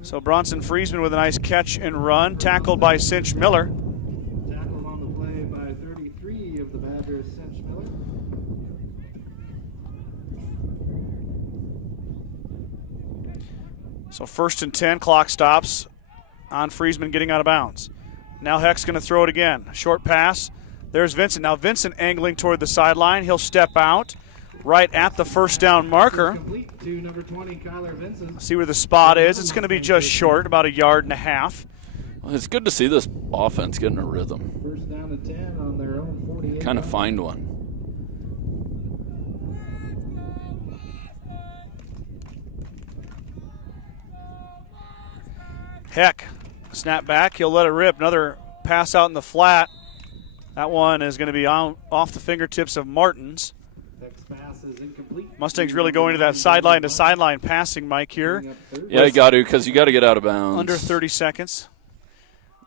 So Bronson Friesman with a nice catch and run, tackled by Cinch Miller. Tackled on the play by 33 of the Badgers, Cinch Miller. So 1st and 10, clock stops on Friesman getting out of bounds. Now Heck's going to throw it again. Short pass. There's Vincent. Now Vincent angling toward the sideline. He'll step out right at the first down marker. Complete to number 20, Kyler Vincent. See where the spot is. It's going to be just short, about 1.5 yards. Well, it's good to see this offense getting a rhythm. First down and 10 on their own 48. Kind of find one. Heck, snap back. He'll let it rip. Another pass out in the flat. That one is going to be off the fingertips of Martins. Next pass is incomplete. Mustangs really going to that sideline to sideline passing, Mike, here. Yeah, you got to, because you got to get out of bounds. Under 30 seconds.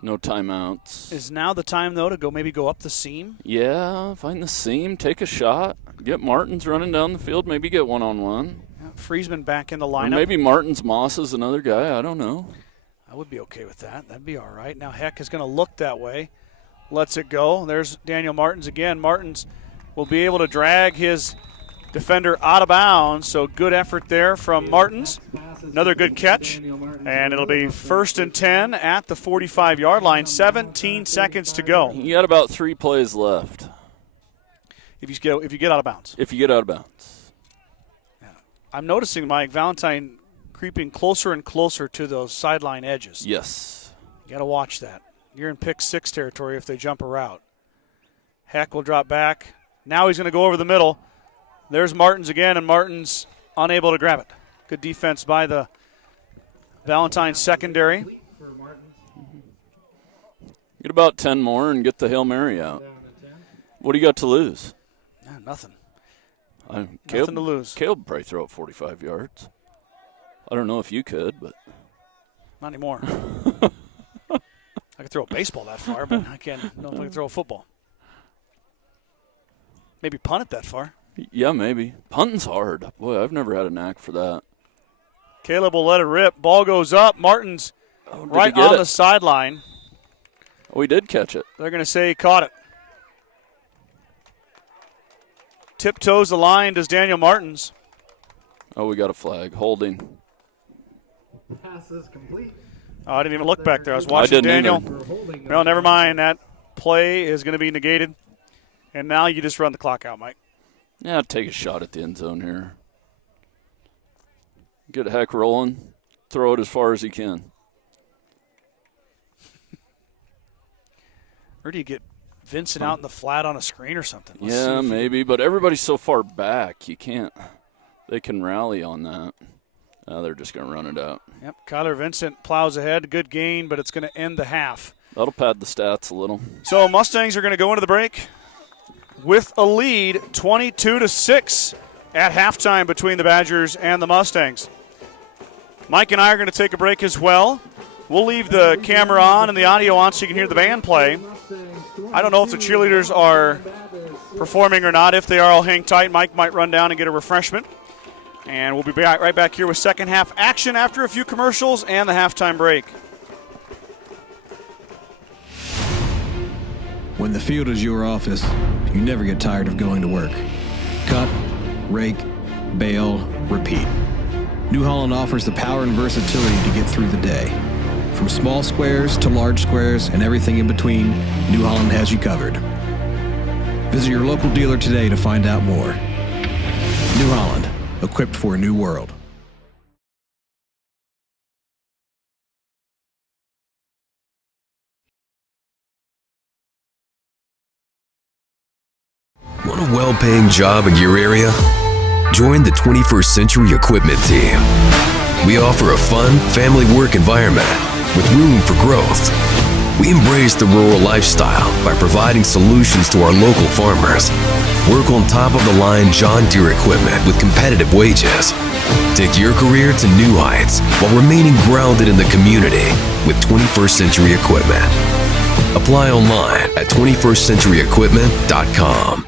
No timeouts. Is now the time, though, to maybe go up the seam? Yeah, find the seam, take a shot, get Martins running down the field, maybe get one-on-one. Yeah, Friesman back in the lineup. Or maybe Martins Moss is another guy, I don't know. I would be okay with that. That'd be all right. Now Heck is going to look that way. Lets it go. There's Daniel Martins again. Martins will be able to drag his defender out of bounds, so good effort there from Martins. Another good catch, and it'll be 1st and 10 at the 45-yard line. 17 seconds to go. You got about 3 plays left. If you get out of bounds. If you get out of bounds. Yeah. I'm noticing, Mike, Valentine creeping closer and closer to those sideline edges. Yes. You got to watch that. You're in pick 6 territory if they jump a route. Heck will drop back. Now he's going to go over the middle. There's Martins again, and Martins unable to grab it. Good defense by the Valentine secondary. Get about 10 more and get the Hail Mary out. What do you got to lose? Nothing. Nothing to lose. Caleb would probably throw it 45 yards. I don't know if you could, but. Not anymore. I could throw a baseball that far, but I can't know if I can throw a football. Maybe punt it that far. Yeah, maybe. Punting's hard. Boy, I've never had a knack for that. Caleb will let it rip. Ball goes up. Martin's right on the sideline. Oh, he did catch it. They're going to say he caught it. Tiptoes the line does Daniel Martins. Oh, we got a flag. Holding. Pass is complete. Oh, I didn't even look back there. I was watching Daniel. Well, never mind. That play is going to be negated. And now you just run the clock out, Mike. Yeah, take a shot at the end zone here. Get a heck rolling. Throw it as far as you can. Or do you get Vincent out in the flat on a screen or something? Yeah, maybe. But everybody's so far back, you can't. They can rally on that. They're just going to run it out. Yep, Kyler Vincent plows ahead. Good gain, but it's going to end the half. That'll pad the stats a little. So Mustangs are going to go into the break with a lead, 22-6 at halftime between the Badgers and the Mustangs. Mike and I are going to take a break as well. We'll leave the camera on and the audio on so you can hear the band play. I don't know if the cheerleaders are performing or not. If they are, I'll hang tight. Mike might run down and get a refreshment. And we'll be right back here with second half action after a few commercials and the halftime break. When the field is your office, you never get tired of going to work. Cut, rake, bale, repeat. New Holland offers the power and versatility to get through the day. From small squares to large squares and everything in between, New Holland has you covered. Visit your local dealer today to find out more. New Holland, equipped for a new world. Want a well-paying job in your area? Join the 21st Century Equipment Team. We offer a fun, family work environment with room for growth. We embrace the rural lifestyle by providing solutions to our local farmers. Work on top-of-the-line John Deere equipment with competitive wages. Take your career to new heights while remaining grounded in the community with 21st Century Equipment. Apply online at 21stcenturyequipment.com.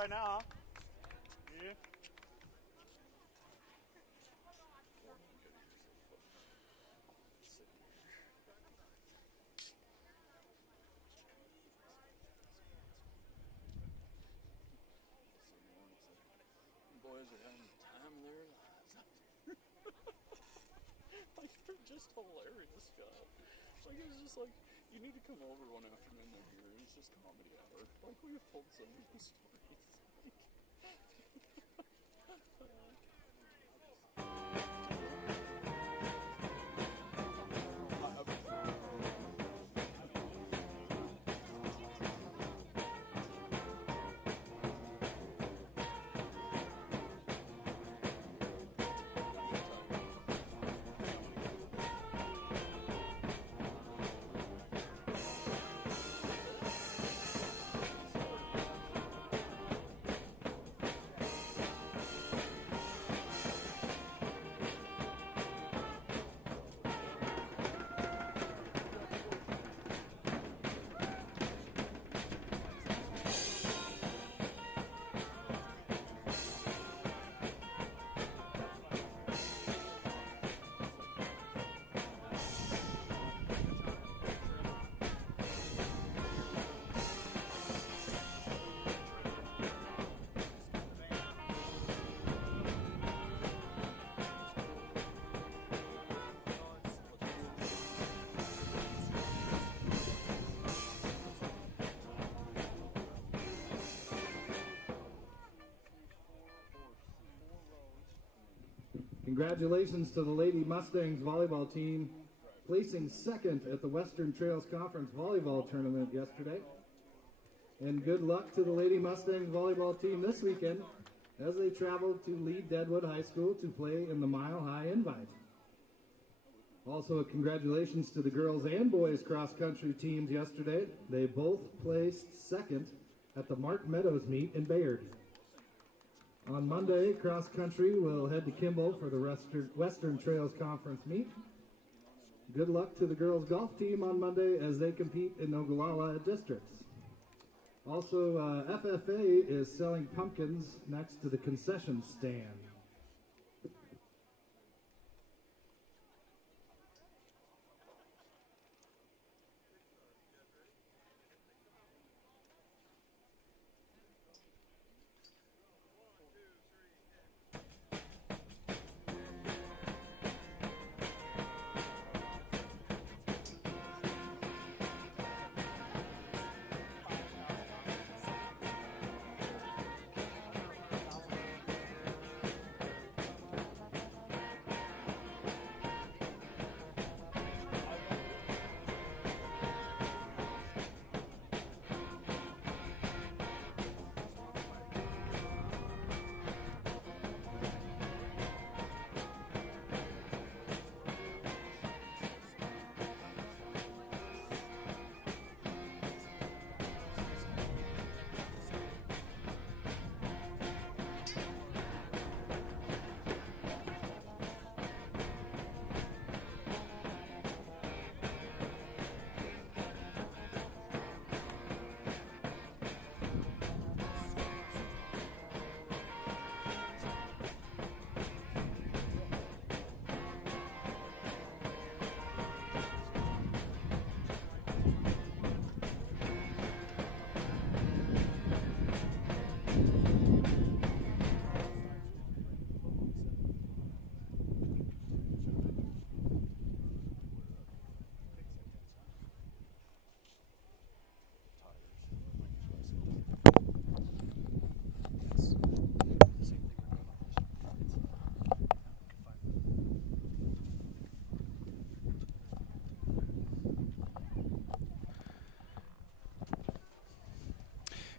right now, huh? Yeah. Boys are having the time of their lives. Like, they're just hilarious, Scott. Like, it's just like, you need to come over one afternoon they're here. It's just comedy hour. Like, we have told so many stories. Congratulations to the Lady Mustangs volleyball team, placing second at the Western Trails Conference volleyball tournament yesterday. And good luck to the Lady Mustangs volleyball team this weekend as they travel to Lee Deadwood High School to play in the Mile High Invite. Also, congratulations to the girls and boys cross-country teams yesterday. They both placed second at the Mark Meadows meet in Bayard. On Monday, cross-country will head to Kimball for the Western Trails Conference meet. Good luck to the girls golf team on Monday as they compete in Ogallala districts. Also, FFA is selling pumpkins next to the concession stand.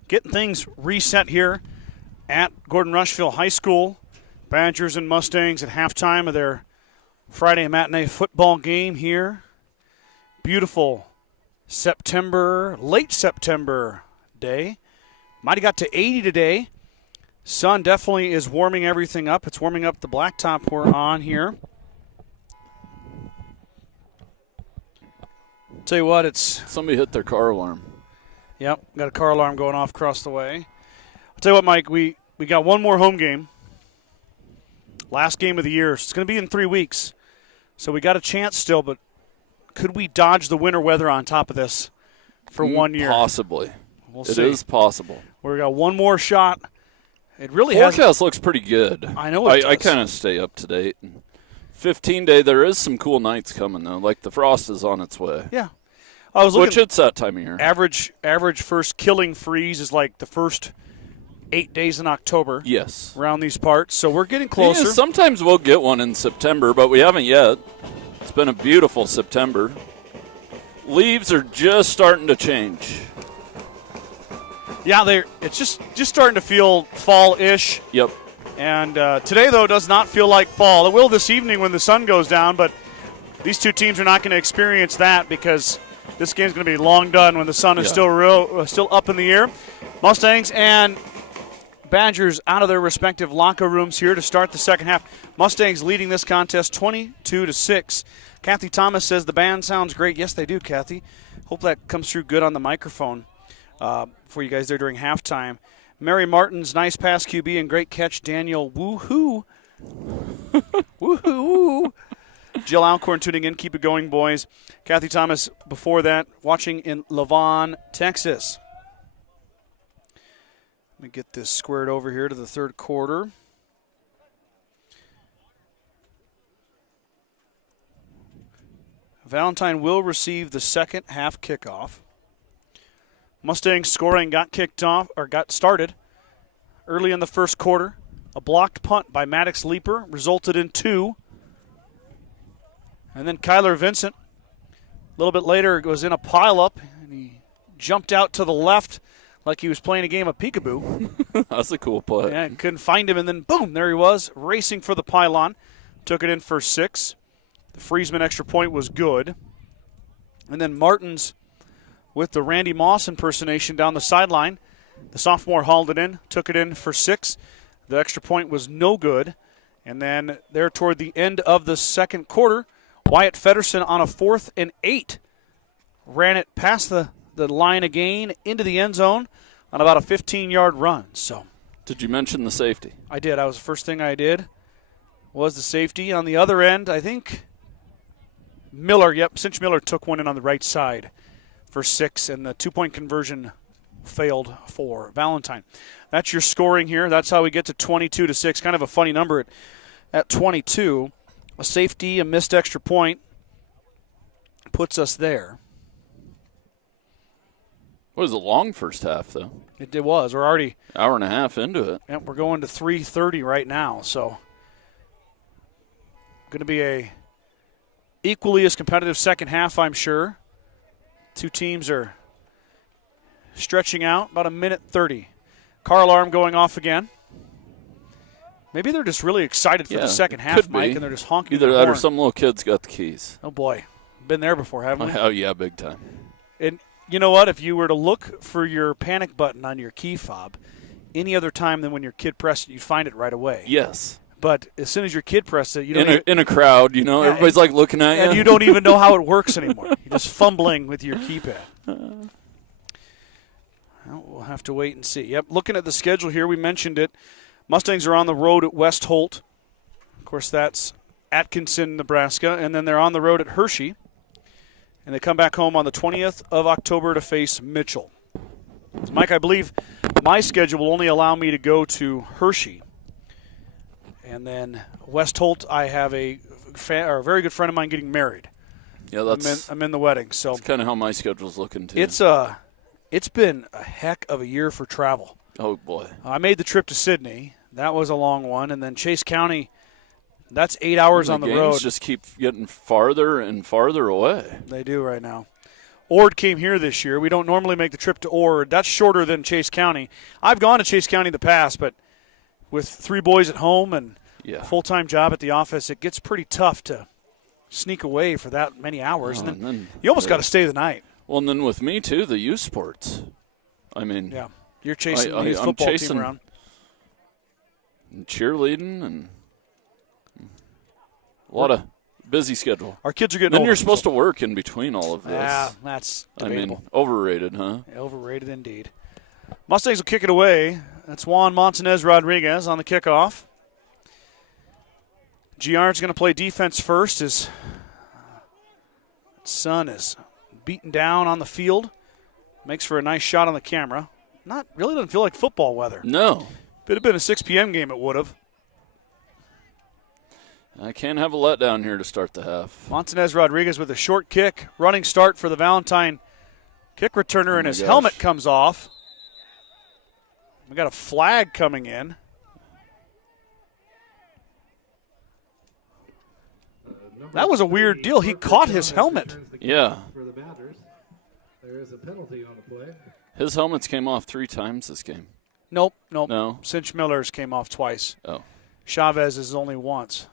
Getting things reset here at Gordon-Rushville High School. Badgers and Mustangs at halftime of their Friday matinee football game here. Beautiful late September day. Might have got to 80 today. Sun definitely is warming everything up. It's warming up the blacktop we're on here. Tell you what, it's... Somebody hit their car alarm. Yep, got a car alarm going off across the way. tell you what, Mike, we got one more home game. Last game of the year. It's going to be in 3 weeks. So we got a chance still, but could we dodge the winter weather on top of this for 1 year? Possibly. We'll it see. is possible. We got one more shot. It really Forecast looks pretty good. I know it does. I kind of stay up to date. 15-day, there is some cool nights coming, though. Like the frost is on its way. Yeah. I was looking. Which it's that time of year. Average first killing freeze is like the first 8 days in October. Yes. Around these parts. So we're getting closer. Yeah, sometimes we'll get one in September, but we haven't yet. It's been a beautiful September. Leaves are just starting to change. Yeah, it's just starting to feel fall-ish. Yep. And today, though, does not feel like fall. It will this evening when the sun goes down, but these two teams are not going to experience that because this game's going to be long done when the sun is still up in the air. Mustangs and Badgers out of their respective locker rooms here to start the second half. Mustangs leading this contest 22-6. Kathy Thomas says the band sounds great. Yes, they do, Kathy. Hope that comes through good on the microphone for you guys there during halftime. Mary Martin's nice pass, QB, and great catch, Daniel. Woohoo. Woohoo. Jill Alcorn tuning in. Keep it going, boys. Kathy Thomas before that watching in Lavon, Texas. Let me get this squared over here to the third quarter. Valentine will receive the second half kickoff. Mustangs scoring got started early in the first quarter. A blocked punt by Maddox Leaper resulted in 2. And then Kyler Vincent, a little bit later, was in a pileup, and he jumped out to the left like he was playing a game of peekaboo. That's a cool play. Yeah, couldn't find him, and then boom, there he was, racing for the pylon. Took it in for 6. The Friesman extra point was good. And then Martins with the Randy Moss impersonation down the sideline. The sophomore hauled it in, took it in for 6. The extra point was no good. And then there toward the end of the second quarter, Wyatt Feddersen on a 4th and 8 ran it past the line again into the end zone on about a 15-yard run. So, did you mention the safety? I did. That was the first thing I did was the safety. On the other end, I think Cinch Miller took one in on the right side for 6, and the 2-point conversion failed for Valentine. That's your scoring here. That's how we get to 22-6. Kind of a funny number at 22. A safety, a missed extra point puts us there. It was a long first half, though. It was. We're already hour and a half into it. Yep, we're going to 3:30 right now. So going to be a equally as competitive second half, I'm sure. Two teams are stretching out about 1:30. Car alarm going off again. Maybe they're just really excited for the second half, Mike, and they're just honking either their that horn. or some little kid's got the keys. Oh, boy. Been there before, haven't we? Oh, yeah, big time. And you know what? If you were to look for your panic button on your key fob any other time than when your kid pressed it, you'd find it right away. Yes. But as soon as your kid pressed it, you don't in a crowd, everybody's like looking at you. And you don't even know how it works anymore. You're just fumbling with your keypad. Well, we'll have to wait and see. Yep, looking at the schedule here, we mentioned it. Mustangs are on the road at West Holt. Of course, that's Atkinson, Nebraska. And then they're on the road at Hershey. And they come back home on the 20th of October to face Mitchell. Mike, I believe my schedule will only allow me to go to Hershey. And then West Holt, I have a very good friend of mine getting married. Yeah, I'm in the wedding. So that's kind of how my schedule's looking, too. It's been a heck of a year for travel. Oh, boy. I made the trip to Sydney. That was a long one. And then Chase County, that's 8 hours on the road. Games just keep getting farther and farther away. They do right now. Ord came here this year. We don't normally make the trip to Ord. That's shorter than Chase County. I've gone to Chase County in the past, but with 3 boys at home and a full-time job at the office, it gets pretty tough to sneak away for that many hours. And then you almost got to stay the night. Well, and then with me, too, the youth sports. I mean, yeah, you're chasing the youth football team around. And cheerleading and a lot of busy schedule. Our kids are getting Then older, you're supposed to work in between all of this. Yeah, that's debatable. I mean, overrated, huh? Overrated indeed. Mustangs will kick it away. That's Juan Montanez Rodriguez on the kickoff. Giard's going to play defense first. His son is beaten down on the field. Makes for a nice shot on the camera. Really doesn't feel like football weather. No. If it had been a 6 p.m. game, it would have. I can't have a letdown here to start the half. Montanez Rodriguez with a short kick. Running start for the Valentine kick returner, and his helmet comes off. We got a flag coming in. That was a weird deal. He caught his helmet. Yeah. For the Badgers, there is a penalty on the play. His helmets came off 3 times this game. Nope. No. Cinch Miller's came off twice. Oh. Chavez is only once.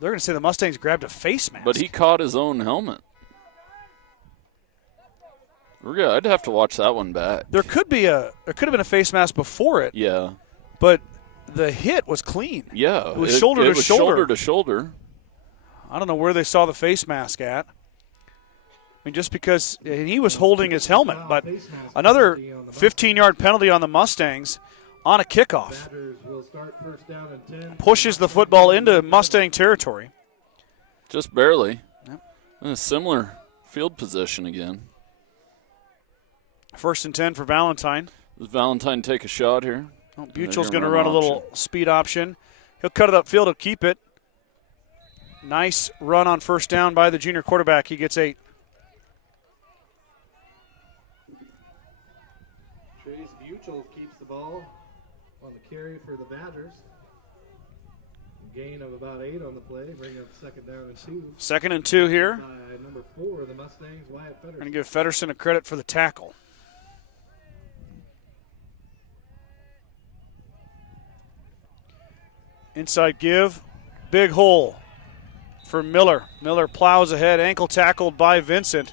They're going to say the Mustangs grabbed a face mask. But he caught his own helmet. I'd have to watch that one back. There could have been a face mask before it. Yeah. But the hit was clean. Yeah. It was shoulder to shoulder. Shoulder to shoulder. I don't know where they saw the face mask at. I mean, just because he was holding his helmet. But another 15-yard penalty on the Mustangs on a kickoff. Pushes the football into Mustang territory. Just barely. Yep. In a similar field position again. 1st and 10 for Valentine. Does Valentine take a shot here? Well, Buchel's going to run a little speed option. He'll cut it upfield. He'll keep it. Nice run on 1st down by the junior quarterback. He gets 8. Trace Buchel keeps the ball on the carry for the Badgers. Gain of about 8 on the play, bringing up 2nd down and 2. 2nd and 2 here. By number 4, the Mustangs, Wyatt Federson. Going to give Federson a credit for the tackle. Inside give, big hole for Miller. Miller plows ahead, ankle tackled by Vincent,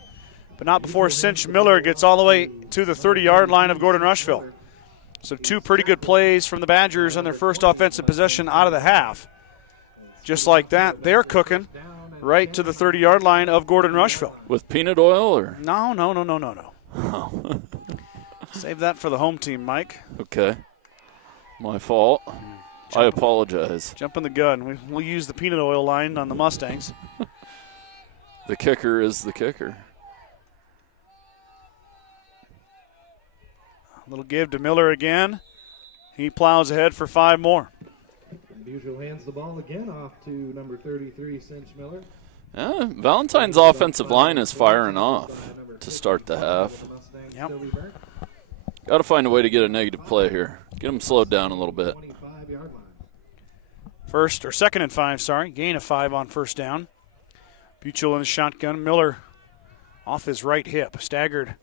but not before Cinch Miller gets all the way to the 30-yard line of Gordon-Rushville. So 2 pretty good plays from the Badgers on their first offensive possession out of the half. Just like that, they're cooking right to the 30-yard line of Gordon-Rushville. With peanut oil or? No. Oh. Save that for the home team, Mike. Okay. My fault. I apologize. Jumping the gun. We'll use the peanut oil line on the Mustangs. The kicker is the kicker. A little give to Miller again. He plows ahead for 5 more. Buchel hands the ball again off to number 33, Cinch Miller. Yeah, Valentine's offensive line is firing off to start the half. Yep. Got to find a way to get a negative play here. Get them slowed down a little bit. 25-yard line. 2nd and 5, gain of 5 on 1st down. Buchel in the shotgun. Miller off his right hip. Staggered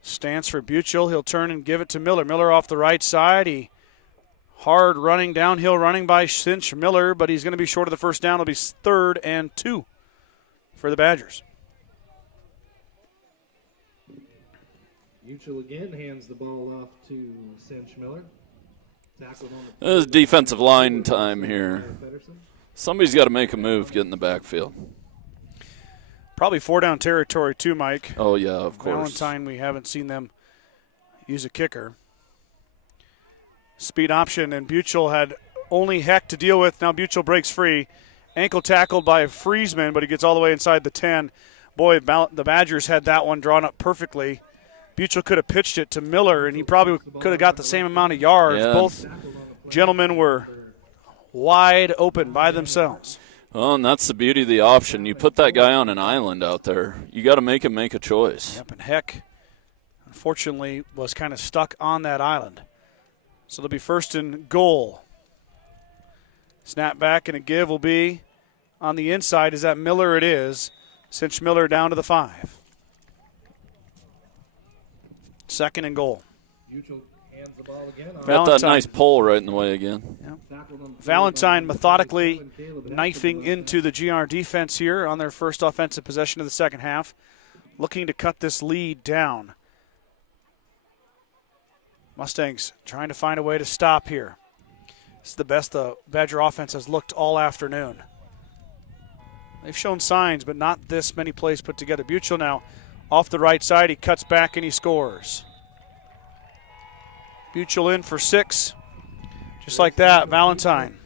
stance for Buchel. He'll turn and give it to Miller. Miller off the right side. Hard running, downhill running by Cinch Miller, but he's going to be short of the 1st down. It'll be 3rd and 2 for the Badgers. Buchel again hands the ball off to Cinch Miller. This is defensive line time here. Somebody's got to make a move, get in the backfield. Probably 4-down territory too, Mike. Oh, yeah, of course. Valentine, we haven't seen them use a kicker. Speed option, and Buchel had only Heck to deal with. Now Buchel breaks free. Ankle tackled by Friesman, but he gets all the way inside the 10. Boy, the Badgers had that one drawn up perfectly. Buchel could have pitched it to Miller, and he probably could have got the same amount of yards. Yeah. Both gentlemen were wide open by themselves. Well, and that's the beauty of the option. You put that guy on an island out there. You got to make him make a choice. Yep, and Heck, unfortunately, was kind of stuck on that island. So it'll be 1st and goal. Snap back and a give will be on the inside. Is that Miller? It is. Cinch Miller down to the 5. 2nd and goal. Got that nice pull right in the way again. Yep. Valentine methodically knifing into the GR defense here on their first offensive possession of the second half, looking to cut this lead down. Mustangs trying to find a way to stop here. This is the best the Badger offense has looked all afternoon. They've shown signs, but not this many plays put together. Buchel now off the right side. He cuts back and he scores. Buchel in for 6. Just like that, Valentine.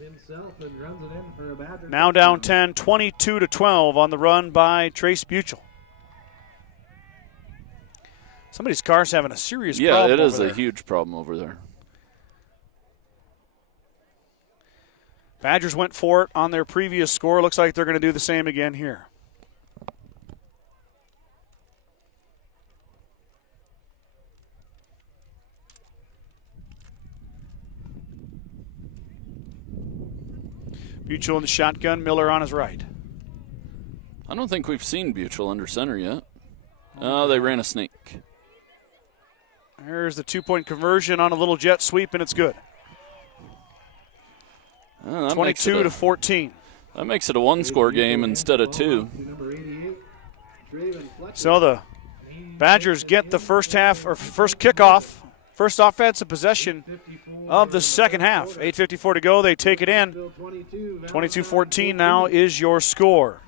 Now down 10, 22-12 on the run by Trace Buchel. Somebody's car's having a serious problem. Yeah, it is over a there. huge problem over there. Badgers went for it on their previous score. Looks like they're going to do the same again here. Buchel in the shotgun, Miller on his right. I don't think we've seen Buchel under center yet. Oh, they ran a sneak. There's the 2-point conversion on a little jet sweep, and it's good. 22-14. That makes it a one-score game instead of 2. So the Badgers get the first kickoff, first offensive possession of the second half. 8:54 to go. They take it in. 22-14 now is your score.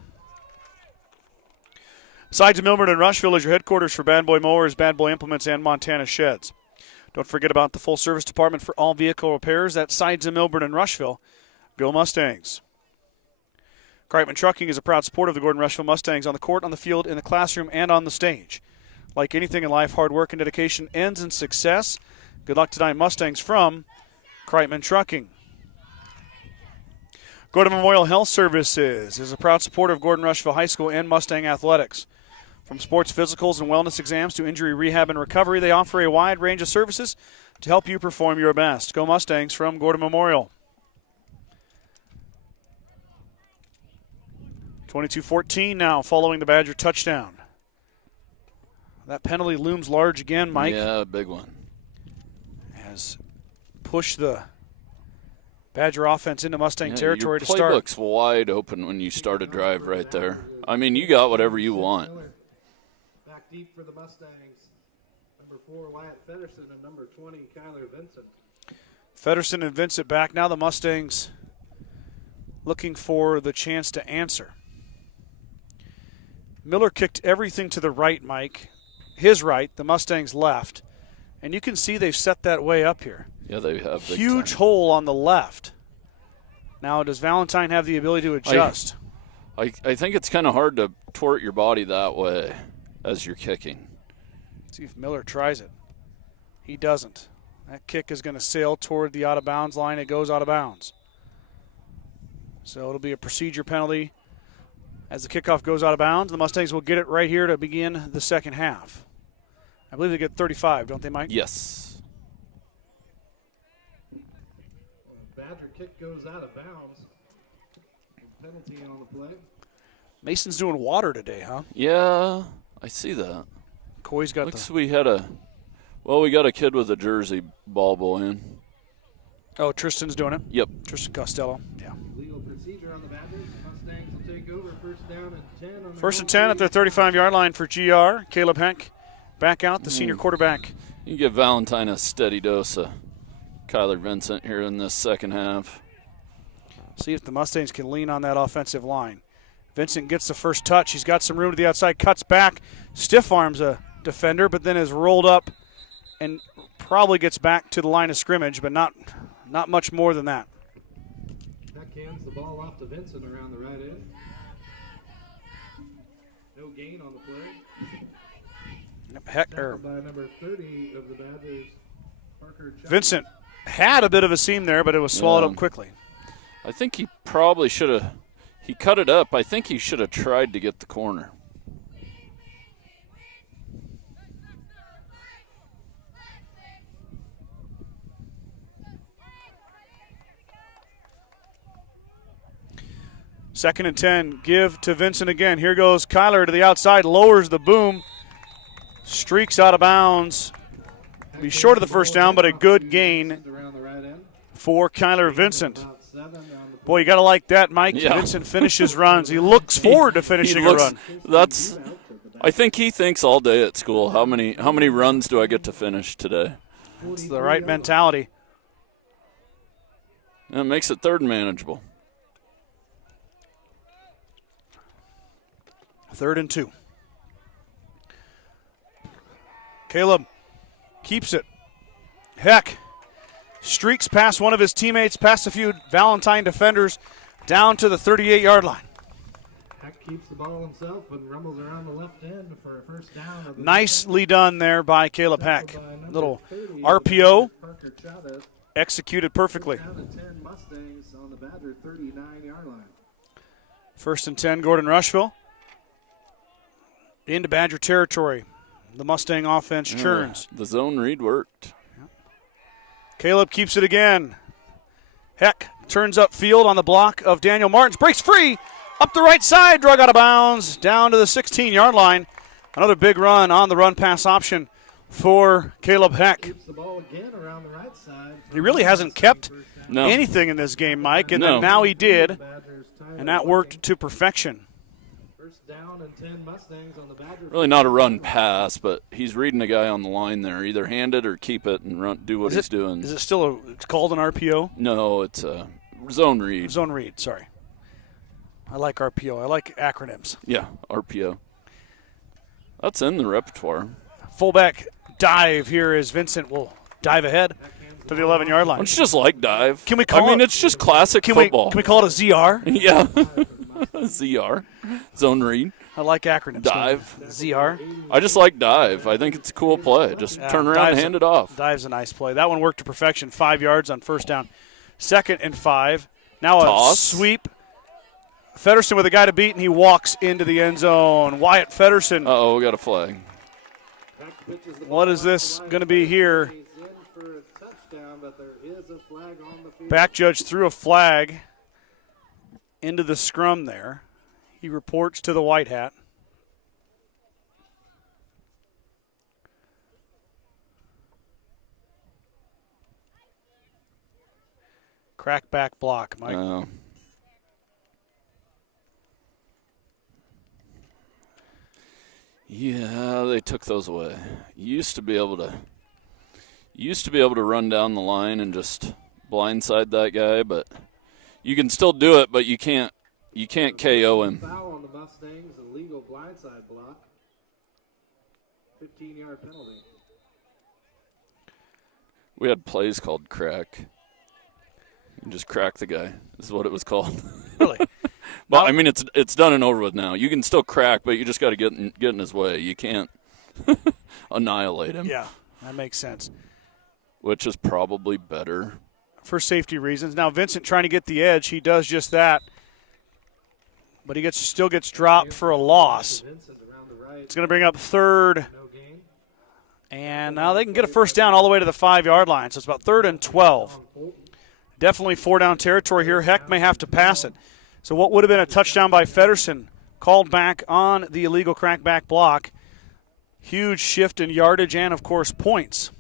Sides of Milburn and Rushville is your headquarters for Bad Boy Mowers, Bad Boy Implements, and Montana Sheds. Don't forget about the full-service department for all vehicle repairs at Sides of Milburn and Rushville. Go Mustangs. Kreitman Trucking is a proud supporter of the Gordon-Rushville Mustangs on the court, on the field, in the classroom, and on the stage. Like anything in life, hard work and dedication ends in success. Good luck tonight, Mustangs, from Kreitman Trucking. Gordon Memorial Health Services is a proud supporter of Gordon-Rushville High School and Mustang Athletics. From sports physicals and wellness exams to injury rehab and recovery, they offer a wide range of services to help you perform your best. Go Mustangs from Gordon Memorial. 22-14 now following the Badger touchdown. That penalty looms large again, Mike. Yeah, big one. Has pushed the Badger offense into Mustang territory to start. Your playbook's wide open when you start a drive right there. I mean, you got whatever you want. Back deep for the Mustangs. Number 4, Wyatt Feddersen, and number 20, Kyler Vincent. Feddersen and Vincent back. Now the Mustangs looking for the chance to answer. Miller kicked everything to the right, Mike. His right, the Mustangs left. And you can see they've set that way up here. Yeah, they have. Huge hole on the left. Now, does Valentine have the ability to adjust? I think it's kind of hard to tort your body that way as you're kicking. See if Miller tries it. He doesn't. That kick is going to sail toward the out-of-bounds line. It goes out of bounds. So it'll be a procedure penalty. As the kickoff goes out of bounds, the Mustangs will get it right here to begin the second half. I believe they get 35, don't they, Mike? Yes. Badger kick goes out of bounds. Penalty on the play. Mason's doing water today, huh? Yeah, I see that. Coy's got we got a kid with a jersey ball boy in. Oh, Tristan's doing it? Yep. Tristan Costello, yeah. Legal procedure on the Badgers. Mustangs will take over. First down and 10. On the First and 10 at their 35-yard line for GR. Caleb Heck back out, the senior quarterback. You give Valentine a steady dose of Kyler Vincent here in this second half. See if the Mustangs can lean on that offensive line. Vincent gets the first touch. He's got some room to the outside, cuts back, stiff arms a defender, but then is rolled up and probably gets back to the line of scrimmage, but not much more than that. That cans the ball off to Vincent around the right end. No gain on the play. By number 30 of the Badgers, Parker Chuck. Vincent had a bit of a seam there, but it was swallowed up quickly. I think he probably should have. He cut it up. I think he should have tried to get the corner. Second and 10, give to Vincent again. Here goes Kyler to the outside, lowers the boom, streaks out of bounds. Be short of the first down, but a good gain for Kyler Vincent. Boy, you got to like that, Mike. Yeah. Vincent finishes runs. He looks forward to finishing a run. I think he thinks all day at school, how many runs do I get to finish today? It's the right mentality. And it makes it third and manageable. 3rd and 2. Caleb keeps it. Heck streaks past one of his teammates, past a few Valentine defenders, down to the 38-yard line. Heck keeps the ball himself and rumbles around the left end for a first down. Nicely done there by Caleb Heck. Little RPO executed perfectly. Down to 10 Mustangs on the Badger 39-yard line. 1st and 10, Gordon-Rushville. Into Badger territory. The Mustang offense churns. The zone read worked. Caleb keeps it again. Heck turns upfield on the block of Daniel Martins. Breaks free. Up the right side. Drug out of bounds. Down to the 16-yard line. Another big run on the run-pass option for Caleb Heck. Keeps the ball again around the right side. He really hasn't kept anything in this game, Mike, and then now he did, and that worked to perfection. First down and 10 Mustangs on the Badger. Really not a run pass, but he's reading a guy on the line there. Either hand it or keep it and do what he's doing. Is it still it's called an RPO? No, it's a zone read. Zone read, sorry. I like RPO. I like acronyms. Yeah, RPO. That's in the repertoire. Fullback dive here as Vincent will dive ahead to the 11-yard line. It's just like dive. Can we call it's just classic football. Can we call it a ZR? Yeah. ZR. Zone read. I like acronyms. Dive. ZR. I just like dive. I think it's a cool play. Just turn around and hand it off. Dive's a nice play. That one worked to perfection. 5 yards on first down. 2nd and 5. Now Toss. A sweep. Feddersen with a guy to beat, and he walks into the end zone. Wyatt Feddersen. Uh-oh, we got a flag. What is this going to be here? Back judge threw a flag into the scrum there. He reports to the white hat. Crackback block, Mike. Yeah, they took those away. You used to be able to run down the line and just blindside that guy, but you can still do it, but you can't KO him. Foul on the Mustangs, illegal blindside block. 15-yard penalty. We had plays called crack. You just crack the guy is what it was called. Really? But I mean, it's done and over with now. You can still crack, but you just got to get in his way. You can't annihilate him. Yeah, that makes sense. Which is probably better for safety reasons. Now Vincent trying to get the edge. He does just that, but he still gets dropped for a loss. It's going to bring up 3rd, and now they can get a first down all the way to the 5-yard line. So it's about 3rd and 12. Definitely 4-down territory here. Heck may have to pass it. So what would have been a touchdown by Feddersen called back on the illegal crackback block. Huge shift in yardage and, of course, points.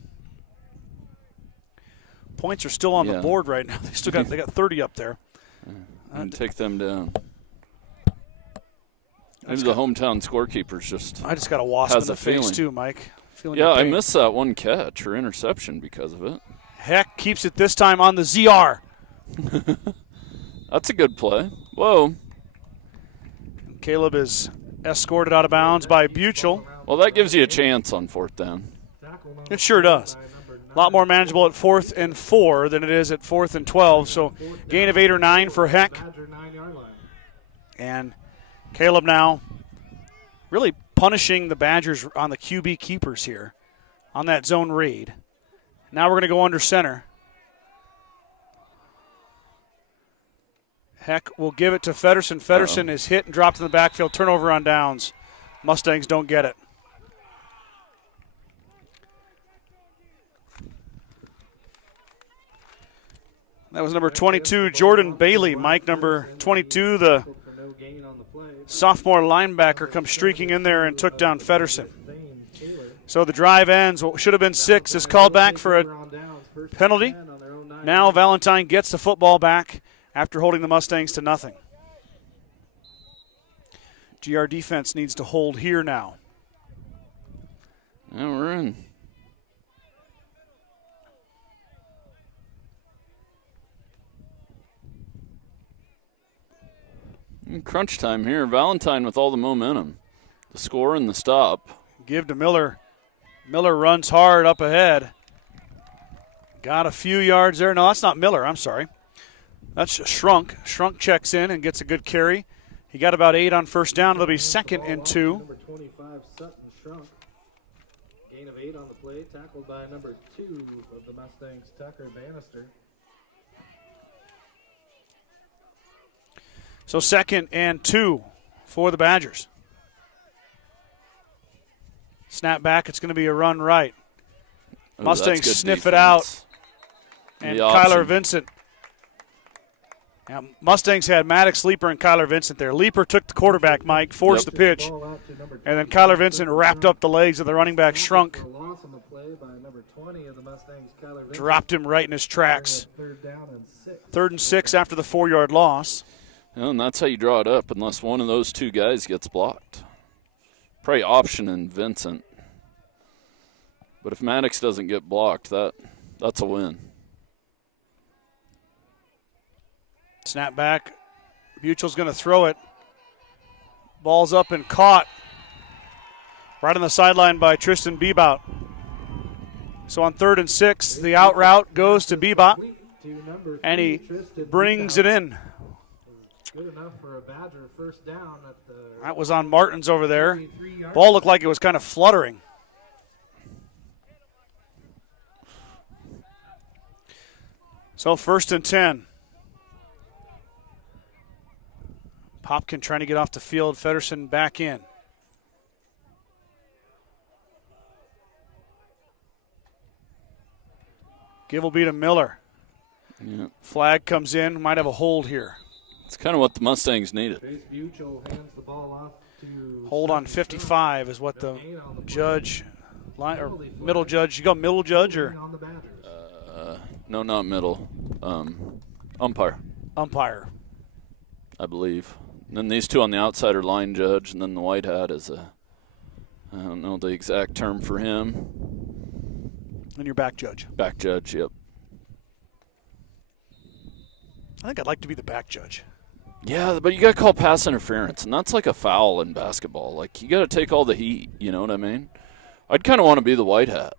Points are still on the board right now. They got 30 up there. And take them down. Maybe the hometown scorekeeper's just. I just got a wasp in the face too, Mike. Yeah, I missed that one catch or interception because of it. Heck keeps it this time on the ZR. That's a good play. Whoa. Caleb is escorted out of bounds by Buchel. Well, that gives you a chance on 4th down. It sure does. A lot more manageable at 4th and 4 than it is at 4th and 12. So gain of 8 or 9 for Heck. And Caleb now really punishing the Badgers on the QB keepers here on that zone read. Now we're going to go under center. Heck will give it to Feddersen. Feddersen is hit and dropped in the backfield. Turnover on downs. Mustangs don't get it. That was number 22, Jordan Bailey. Mike, number 22, the sophomore linebacker, comes streaking in there and took down Feddersen. So the drive ends. What should have been 6 is called back for a penalty. Now Valentine gets the football back after holding the Mustangs to nothing. GR defense needs to hold here now. Yeah, we're in. In crunch time here. Valentine with all the momentum. The score and the stop. Give to Miller. Miller runs hard up ahead. Got a few yards there. No, that's not Miller. I'm sorry. That's Shrunk. Shrunk checks in and gets a good carry. He got about 8 on first down. It'll be 2nd and 2. Number 25, Sutton Shrunk. Gain of 8 on the play. Tackled by number 2 of the Mustangs, Tucker Bannister. So 2nd and 2 for the Badgers. Snap back. It's going to be a run right. Ooh, Mustangs sniff defense. it out. And The Kyler option. Vincent. Now, Mustangs had Maddox, Leaper, and Kyler Vincent there. Leaper took the quarterback, Mike, forced the pitch. And then Kyler Vincent wrapped up the legs of the running back, Shrunk. Loss on the play by number 20 of the Mustangs, Kyler Vincent. Dropped him right in his tracks. 3rd down and 6. 3rd and 6 after the 4-yard loss. And that's how you draw it up unless one of those two guys gets blocked. Probably option and Vincent. But if Maddox doesn't get blocked, that's a win. Snap back. Buchel's going to throw it. Ball's up and caught. Right on the sideline by Tristan Bebout. So on 3rd and 6, the out route goes to Bebout. And he brings it in. Good enough for a Badger first down at the That was on Martins over there. Ball looked like it was kind of fluttering. So 1st and 10. Popkin trying to get off the field. Feddersen back in. Give will be to Miller. Yeah. Flag comes in. Might have a hold here. It's kind of what the Mustangs needed. Chase Buchel hands the ball off to Hold on 55 is what the judge, or middle judge. You go middle judge or on the Badgers. No, not middle. Umpire, umpire? I believe. And then these two on the outside are line judge, and then the white hat is I don't know the exact term for him. And your back judge. Back judge, yep. I think I'd like to be the back judge. Yeah, but you got to call pass interference, and that's like a foul in basketball. Like, you got to take all the heat, you know what I mean? I'd kind of want to be the white hat.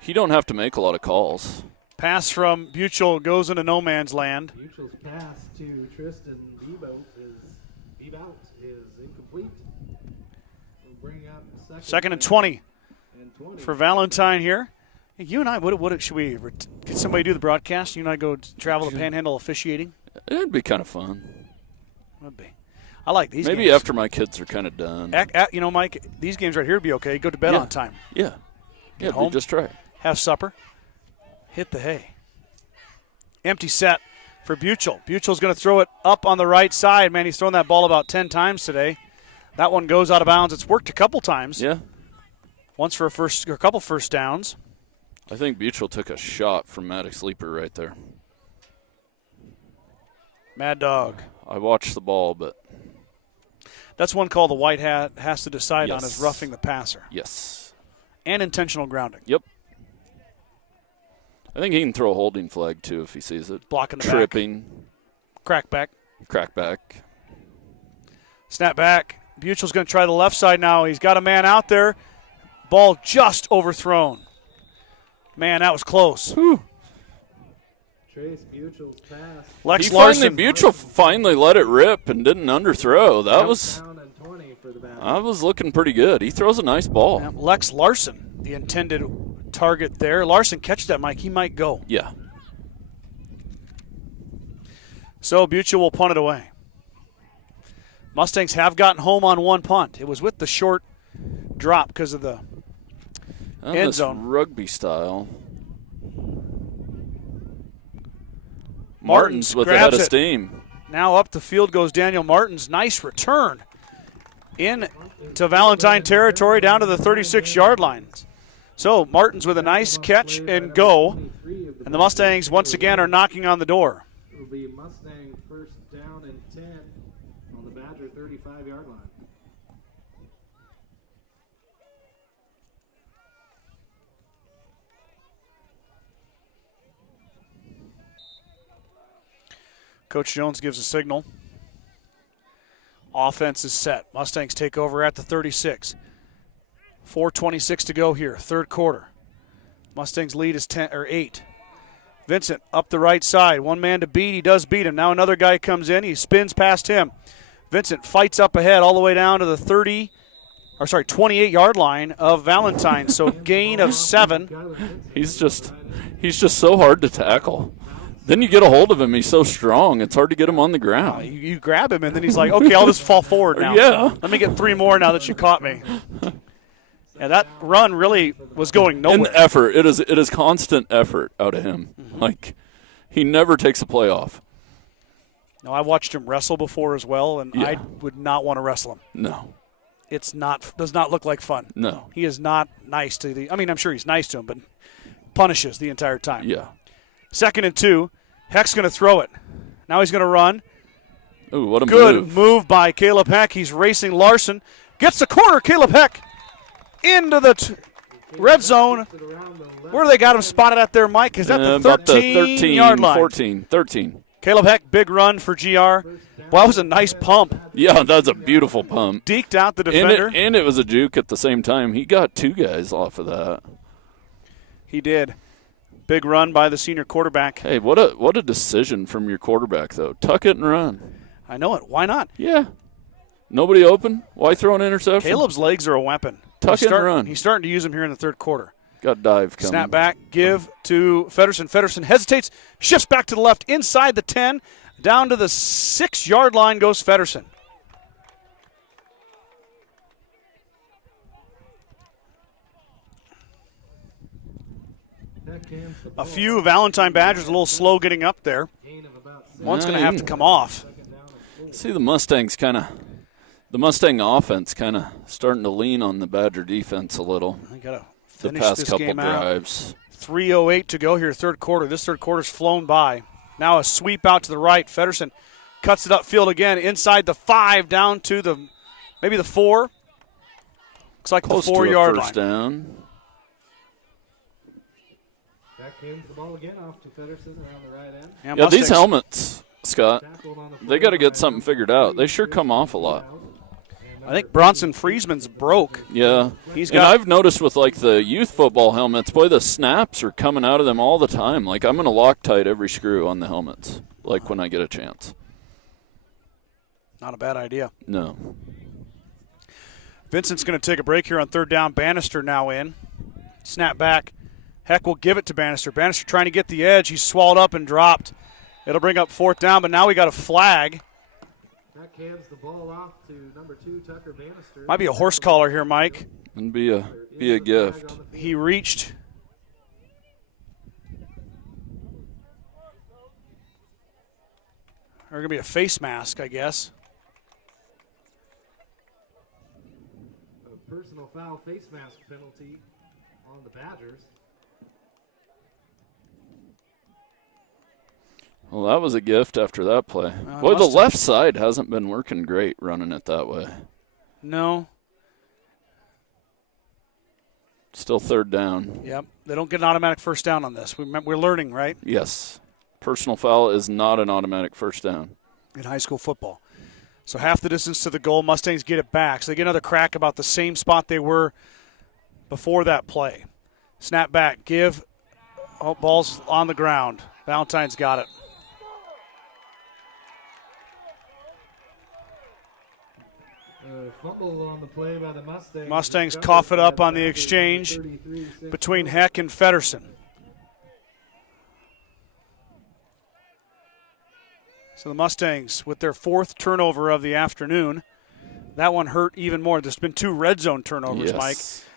He don't have to make a lot of calls. Pass from Buchel goes into no man's land. Buchel's pass to Tristan Bebout is incomplete. We'll bring up 2nd and 20 for Valentine here. Hey, you and I, what should we get somebody to do the broadcast? You and I go travel to Panhandle officiating? It'd be kind of fun. Would be. I like these Maybe games. after my kids are kind of done. You know, Mike, these games right here would be okay. Go to bed on time. Yeah. Get home. Just right. Have supper. Hit the hay. Empty set for Buchel. Buchel's going to throw it up on the right side. Man, he's thrown that ball about 10 times today. That one goes out of bounds. It's worked a couple times. Yeah. Once for a couple first downs. I think Buchel took a shot from Maddox Leaper right there. Mad Dog. I watched the ball, but That's one call the white hat has to decide on Yes. is roughing the passer. yes. And intentional grounding. Yep. I think he can throw a holding flag, too, if he sees it. Blocking the Tripping. back. Crack back. Snap back. Buchel's going to try the left side now. He's got a man out there. Ball just overthrown. Man, that was close. Whew. Trace Buchel's pass. Lex Larson. Buchel finally let it rip and didn't underthrow. That was, Down and 20 for the Badgers. I was looking pretty good. He throws a nice ball. Yeah, Lex Larson, the intended target there. Larson catches that, Mike. He might go. Yeah. So Buchel will punt it away. Mustangs have gotten home on one punt. It was with the short drop because of the end This zone. rugby style. Martins Martins with a grabs head of it. steam. Now up the field goes Daniel Martins. Nice return in to Valentine territory down to the 36-yard line. So Martins with a nice catch and go. And the Mustangs once again are knocking on the door. It will be Mustang first down and 10 on the Badger 35-yard line. Coach Jones gives a signal. Offense is set. Mustangs take over at the 36. 4:26 to go here, third quarter. Mustangs lead is 8. Vincent up the right side. One man to beat. He does beat him. Now another guy comes in. He spins past him. Vincent fights up ahead all the way down to the 28-yard line of Valentine. So gain of 7. He's just so hard to tackle. Then you get a hold of him. He's so strong. It's hard to get him on the ground. You grab him, and then he's like, okay, I'll just fall forward now. Yeah. Let me get 3 more now that you caught me. Yeah, that run really was going nowhere. And the effort. It is constant effort out of him. Mm-hmm. Like, he never takes a play off. No, I watched him wrestle before as well, and Yeah. I would not want to wrestle him. No. Does not look like fun. No. He is not nice to I'm sure he's nice to him, but punishes the entire time. Yeah. 2nd and 2. Heck's going to throw it. Now he's going to run. Ooh, what a Good move by Caleb Heck. He's racing Larson. Gets the corner. Caleb Heck into the red zone. Where do they got him spotted at there, Mike? Is that the 13-yard line? 13. Caleb Heck, big run for GR. Well, that was a nice pump. Yeah, that's a beautiful pump. Deked out the defender. And it was a juke at the same time. He got 2 guys off of that. He did. Big run by the senior quarterback. Hey, what a decision from your quarterback, though. Tuck it and run. I know it. Why not? Yeah. Nobody open. Why throw an interception? Caleb's legs are a weapon. Tuck it and run. He's starting to use them here in the third quarter. Got dive coming. Snap back, give to Feddersen. Feddersen hesitates, shifts back to the left, inside the 10, down to the 6-yard line goes Feddersen. A few Valentine Badgers a little slow getting up there. One's going to have to come off. See, the Mustang offense kind of starting to lean on the Badger defense a little. I got to The finish past this couple game drives. out. 3:08 to go here, third quarter. This third quarter's flown by. Now a sweep out to the right. Feddersen cuts it upfield again, inside the 5, down to maybe the 4. Looks like Close the 4-yard line. First down. Back hands the ball again off to Feddersen around the right end. Yeah, Mustangs. these helmets, Scott, they got to get something figured out. They sure come off a lot. I think Bronson Friesman's broke. Yeah. He's And got. I've noticed with, like, the youth football helmets, boy, the snaps are coming out of them all the time. Like, I'm going to Loctite every screw on the helmets, like, when I get a chance. Not a bad idea. No. Vincent's going to take a break here on third down. Bannister now in. Snap back. Heck will give it to Bannister. Bannister trying to get the edge. He's swallowed up and dropped. It'll bring up 4th down, but now we got a flag. Back hands the ball off to number 2, Tucker Bannister. Might be a horse collar here, Mike. And be a gift. He reached. Or going to be a face mask, I guess. A personal foul face mask penalty on the Badgers. Well, that was a gift after that play. Boy, the left side hasn't been working great running it that way. No. Still third down. Yep. They don't get an automatic first down on this. We're learning, right? Yes. Personal foul is not an automatic first down. In high school football. So half the distance to the goal. Mustangs get it back. So they get another crack about the same spot they were before that play. Snap back. Give. Oh, ball's on the ground. Valentine's got it. Fumble on the play by the Mustangs. Mustangs cough it up on the exchange between Heck and Feddersen. So the Mustangs with their 4th turnover of the afternoon. That one hurt even more. There's been 2 red zone turnovers, Yes. Mike.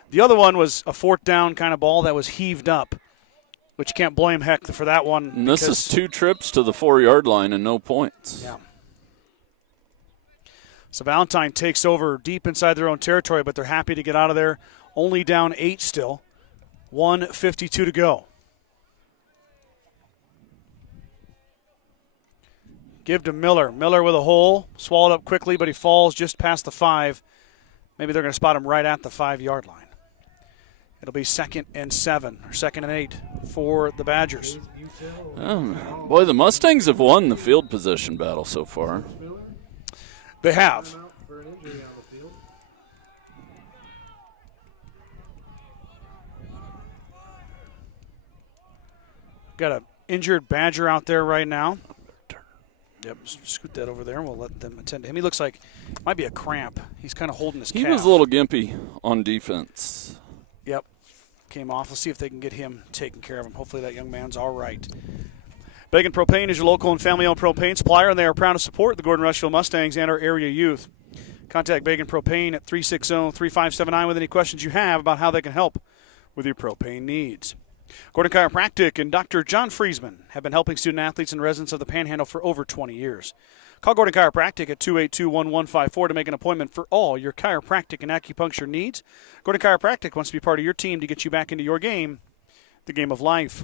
The other one was a 4th down kind of ball that was heaved up, which you can't blame Heck for that one. And this is 2 trips to the 4-yard line and no points. Yeah. So Valentine takes over deep inside their own territory, but they're happy to get out of there. Only down 8 still. 1:52 to go. Give to Miller. Miller with a hole. Swallowed up quickly, but he falls just past the 5. Maybe they're going to spot him right at the 5-yard line. It'll be 2nd and 7, or 2nd and 8 for the Badgers. Boy, the Mustangs have won the field position battle so far. They have. For an injury on the field. Got a injured Badger out there right now. Yep, scoot that over there, and we'll let them attend to him. He looks like it might be a cramp. He's kind of holding his calf. He was a little gimpy on defense. Yep, came off. Let's see if they can get him taken care of. Hopefully that young man's all right. Begin Propane is your local and family-owned propane supplier, and they are proud to support the Gordon-Rushville Mustangs and our area youth. Contact Begin Propane at 360-3579 with any questions you have about how they can help with your propane needs. Gordon Chiropractic and Dr. John Friesman have been helping student-athletes and residents of the Panhandle for over 20 years. Call Gordon Chiropractic at 282-1154 to make an appointment for all your chiropractic and acupuncture needs. Gordon Chiropractic wants to be part of your team to get you back into your game, the game of life.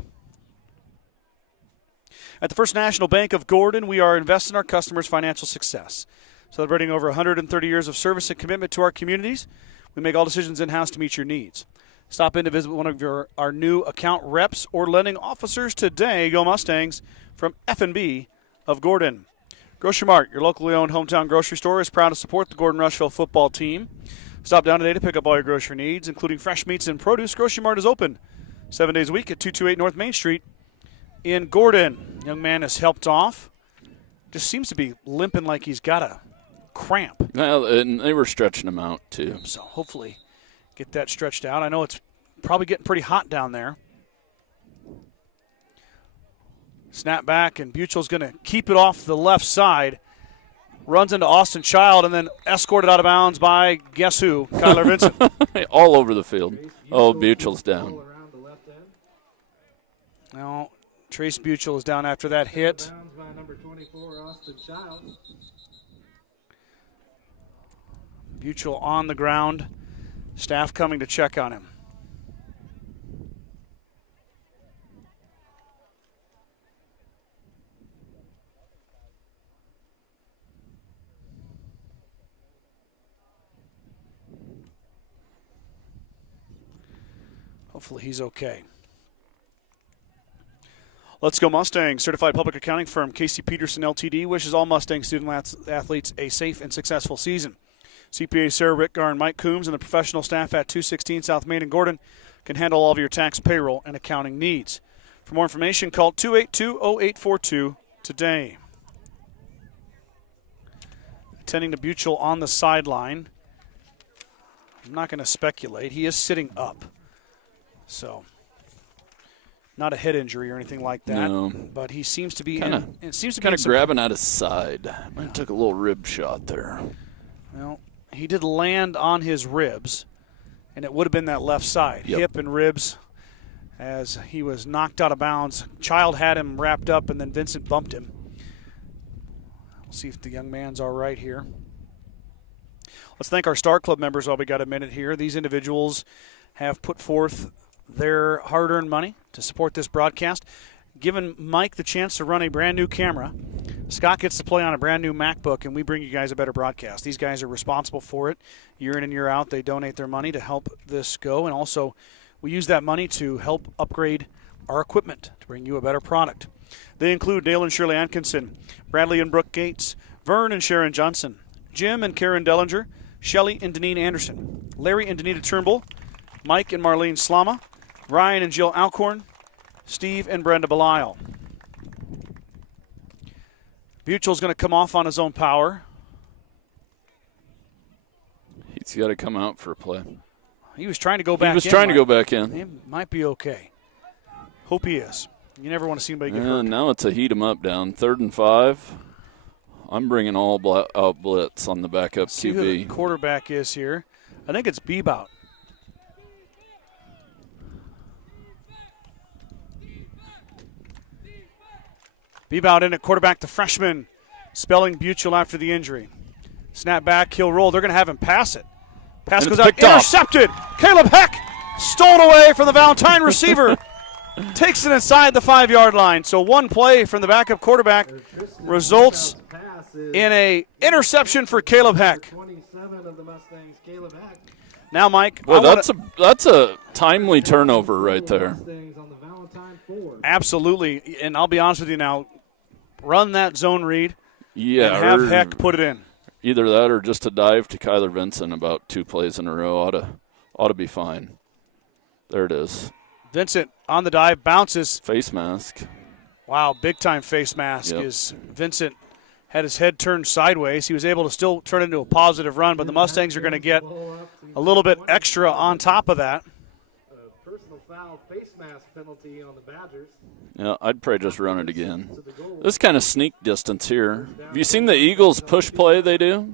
At the First National Bank of Gordon, we are investing in our customers' financial success. Celebrating over 130 years of service and commitment to our communities, we make all decisions in-house to meet your needs. Stop in to visit one of our new account reps or lending officers today. Go Mustangs from F&B of Gordon. Grocery Mart, your locally owned hometown grocery store, is proud to support the Gordon-Rushville football team. Stop down today to pick up all your grocery needs, including fresh meats and produce. Grocery Mart is open 7 days a week at 228 North Main Street in Gordon. Young man is helped off. Just seems to be limping like he's got a cramp. Well, and they were stretching him out, too. So hopefully get that stretched out. I know it's probably getting pretty hot down there. Snap back, and Buchel's going to keep it off the left side. Runs into Austin Child and then escorted out of bounds by, guess who? Kyler Vincent. All over the field. Oh, Buchel's down. No, Trace Buchel is down after that hit. By number 24, Austin Child. Buchel on the ground. Staff coming to check on him. Hopefully he's okay. Let's Go Mustangs. Certified public accounting firm Casey Peterson LTD wishes all Mustang student athletes a safe and successful season. CPA Sarah Rickgar and Mike Coombs and the professional staff at 216 South Main in Gordon can handle all of your tax, payroll, and accounting needs. For more information, call 282-0842 today. Attending to Buchel on the sideline. I'm not going to speculate. He is sitting up. So, not a head injury or anything like that. No. But he seems to be kind of grabbing at his side. Might took a little rib shot there. Well, he did land on his ribs, and it would have been that left side, hip and ribs, as he was knocked out of bounds. Child had him wrapped up, and then Vincent bumped him. We'll see if the young man's all right here. Let's thank our Star Club members while we got a minute here. These individuals have put forth their hard-earned money to support this broadcast, giving Mike the chance to run a brand-new camera. Scott gets to play on a brand-new MacBook, and we bring you guys a better broadcast. These guys are responsible for it. Year in and year out, they donate their money to help this go, and also we use that money to help upgrade our equipment to bring you a better product. They include Dale and Shirley Atkinson, Bradley and Brooke Gates, Vern and Sharon Johnson, Jim and Karen Dellinger, Shelley and Deneen Anderson, Larry and Danita Turnbull, Mike and Marlene Slama, Ryan and Jill Alcorn, Steve and Brenda Belisle. Buchel's going to come off on his own power. He's got to come out for a play. He was trying to go back in. He was trying to go back in. He might be okay. Hope he is. You never want to see anybody get hurt. Now it's a heat him up down. 3rd and 5. I'm bringing all out blitz on the backup see QB. Who the quarterback is here. I think it's Bebout. Bebout in at quarterback, the freshman, spelling Buchel after the injury. Snap back, he'll roll. They're going to have him pass it. Pass goes out, intercepted. Caleb Heck stolen away from the Valentine receiver. Takes it inside the 5-yard line. So one play from the backup quarterback results in a interception for Caleb Heck. 27 of the Mustangs, Caleb Heck. Now, Mike. Well, that's a timely turnover right there. Absolutely. And I'll be honest with you now. Run that zone read and have Heck put it in. Either that or just a dive to Kyler Vincent about 2 plays in a row ought to be fine. There it is. Vincent on the dive, bounces. Face mask. Wow, big-time face mask is Vincent had his head turned sideways. He was able to still turn it into a positive run, but the Mustangs are going to get a little bit extra on top of that. Personal foul face mask penalty on the Badgers. Yeah, I'd probably just run it again. This kind of sneak distance here. Have you seen the Eagles push play they do?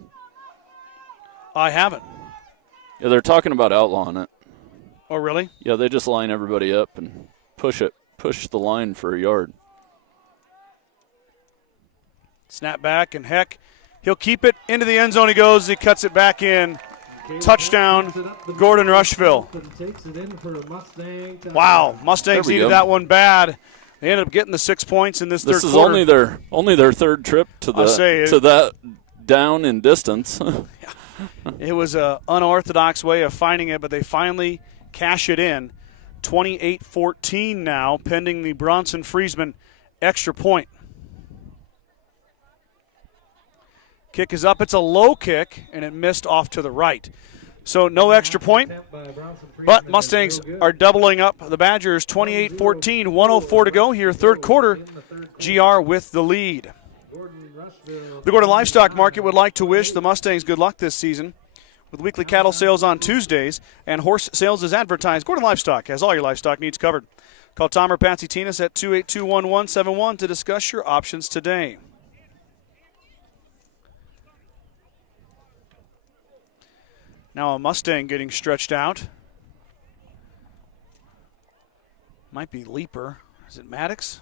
I haven't. Yeah, they're talking about outlawing it. Oh, really? Yeah, they just line everybody up and push the line for a yard. Snap back, and Heck, he'll keep it into the end zone. He goes, he cuts it back in. Touchdown, Gordon-Rushville. Wow, Mustangs needed that one bad. They ended up getting the 6 points in this third quarter. This is only their third trip to that down in distance. It was an unorthodox way of finding it, but they finally cash it in. 28-14 now, pending the Bronson-Friesman extra point. Kick is up. It's a low kick, and it missed off to the right. So no extra point, but Mustangs are doubling up the Badgers. 28-14, 1:04 to go here, third quarter. GR with the lead. The Gordon Livestock Market would like to wish the Mustangs good luck this season with weekly cattle sales on Tuesdays and horse sales as advertised. Gordon Livestock has all your livestock needs covered. Call Tom or Patsy Tinas at 282-1171 to discuss your options today. Now a Mustang getting stretched out. Might be Leaper. Is it Maddox?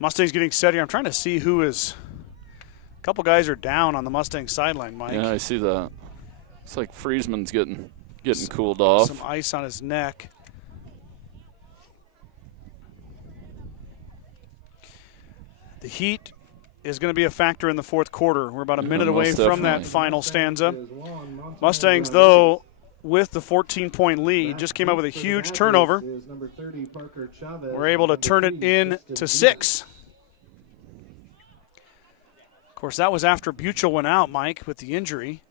Mustangs getting set here. I'm trying to see who is. A couple guys are down on the Mustang sideline, Mike. Yeah, I see that. It's like Friesman's getting cooled off. Some ice on his neck. The heat is going to be a factor in the fourth quarter. We're about a minute away from that final stanza. Mustangs, though, with the 14-point lead, just came up with a huge turnover. We're able to turn it in to 6. Of course, that was after Buchel went out, Mike, with the injury.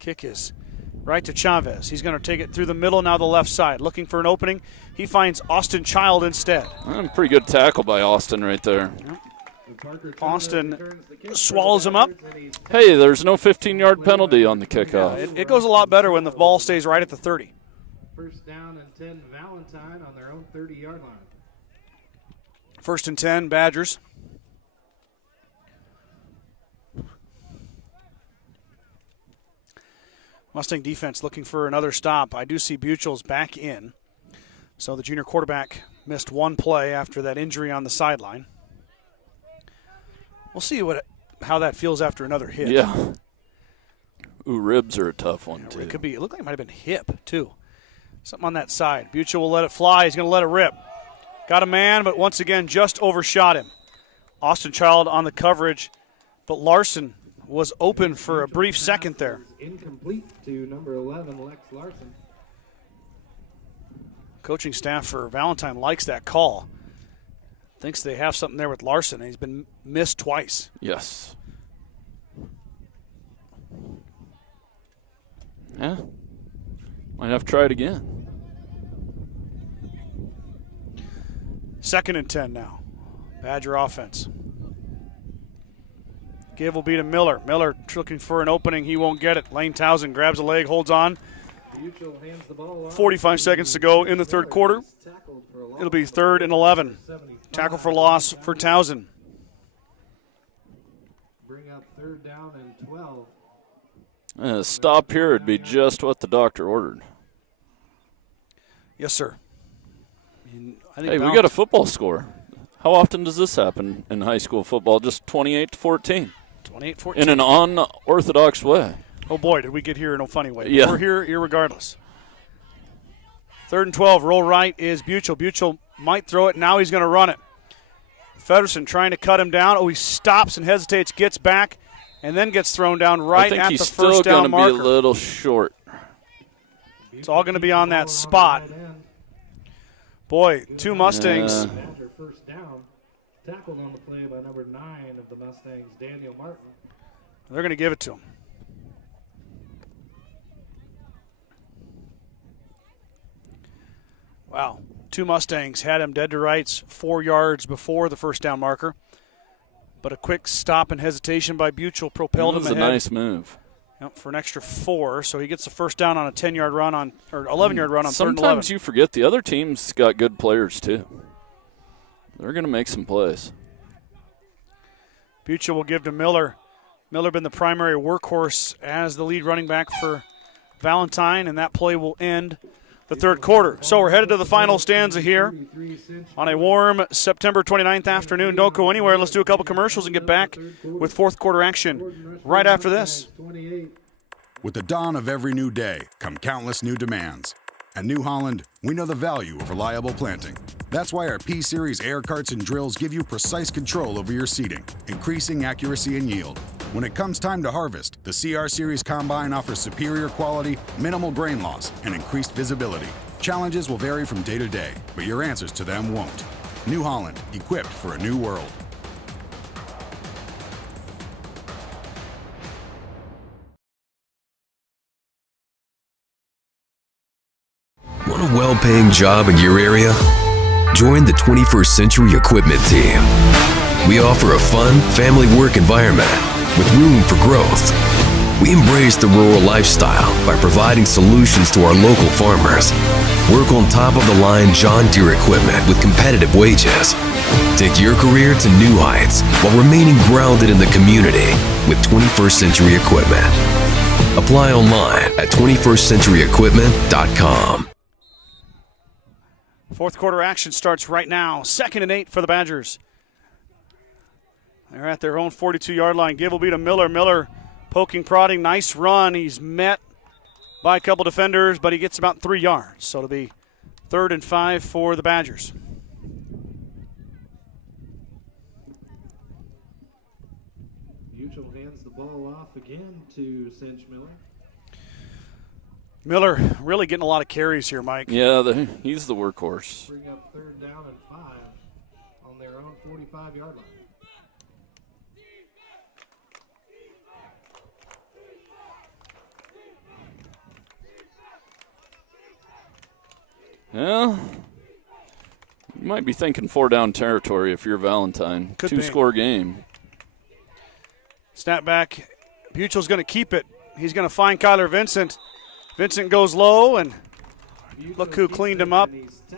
Kick is right to Chavez. He's going to take it through the middle, now the left side. Looking for an opening. He finds Austin Child instead. Pretty good tackle by Austin right there. Yep. Austin swallows him up. Hey, there's no 15-yard penalty on the kickoff. Yeah, it goes a lot better when the ball stays right at the 30. First down and 10, Valentine on their own 30-yard line. First and 10, Badgers. Mustang defense looking for another stop. I do see Buchel's back in. So the junior quarterback missed one play after that injury on the sideline. We'll see how that feels after another hit. Yeah. Ooh, ribs are a tough one, too. It could be. It looked like it might have been hip, too. Something on that side. Buchel will let it fly. He's going to let it rip. Got a man, but once again just overshot him. Austin Child on the coverage, but Larson was open for a brief second there. Incomplete to number 11, Lex Larson. Coaching staff for Valentine likes that call. Thinks they have something there with Larson, and he's been missed twice. Yes. Yeah. Might have to try it again. Second and 10 now. Badger offense. Give will be to Miller. Miller looking for an opening. He won't get it. Lane Townsend grabs a leg, holds on. 45 seconds to go in the third quarter. It'll be 3rd and 11. Tackle for loss for Townsend. Bring up 3rd down and 12. Stop here would be just what the doctor ordered. Yes, sir. Hey, we got a football score. How often does this happen in high school football? Just 28-14. 28-14. In an unorthodox way. Oh, boy, did we get here in a funny way. Yeah. We're here irregardless. 3rd and 12, roll right is Buchel. Buchel might throw it. Now he's going to run it. Feddersen trying to cut him down. Oh, he stops and hesitates, gets back, and then gets thrown down right at the first down marker. I think he's still going to be a little short. It's all going to be on that spot. Boy, two Mustangs. Badger first down. Tackled on the play by number 9 of the Mustangs, Daniel Martin. They're going to give it to him. Wow. Two Mustangs had him dead to rights 4 yards before the first down marker. But a quick stop and hesitation by Buchel propelled him ahead. That was a nice move. Yep, for an extra 4, so he gets the first down on a 10-yard run on, or 11-yard run on 3rd and 11. Sometimes you forget the other team's got good players too. They're going to make some plays. Buchel will give to Miller. Miller been the primary workhorse as the lead running back for Valentine, and that play will end the 3rd quarter. So we're headed to the final stanza here on a warm September 29th afternoon. Don't go anywhere. Let's do a couple commercials and get back with 4th quarter action right after this. With the dawn of every new day come countless new demands. At New Holland, we know the value of reliable planting. That's why our P-Series air carts and drills give you precise control over your seeding, increasing accuracy and yield. When it comes time to harvest, the CR Series Combine offers superior quality, minimal grain loss, and increased visibility. Challenges will vary from day to day, but your answers to them won't. New Holland, equipped for a new world. Want a well-paying job in your area? Join the 21st Century Equipment Team. We offer a fun, family work environment with room for growth. We embrace the rural lifestyle by providing solutions to our local farmers. Work on top-of-the-line John Deere equipment with competitive wages. Take your career to new heights while remaining grounded in the community with 21st Century Equipment. Apply online at 21stcenturyequipment.com. 4th quarter action starts right now. 2nd and 8 for the Badgers. They're at their own 42-yard line. Give will be to Miller. Miller poking, prodding. Nice run. He's met by a couple defenders, but he gets about 3 yards. So it'll be 3rd and 5 for the Badgers. Buchel hands the ball off again to Cinch Miller. Miller really getting a lot of carries here, Mike. Yeah, he's the workhorse. Bring up 3rd down and 5 on their own 45-yard line. Yeah, you might be thinking 4-down territory if you're Valentine. Could be. 2-score game. Snap back. Buchel's going to keep it. He's going to find Kyler Vincent. Vincent goes low, and look who cleaned him up.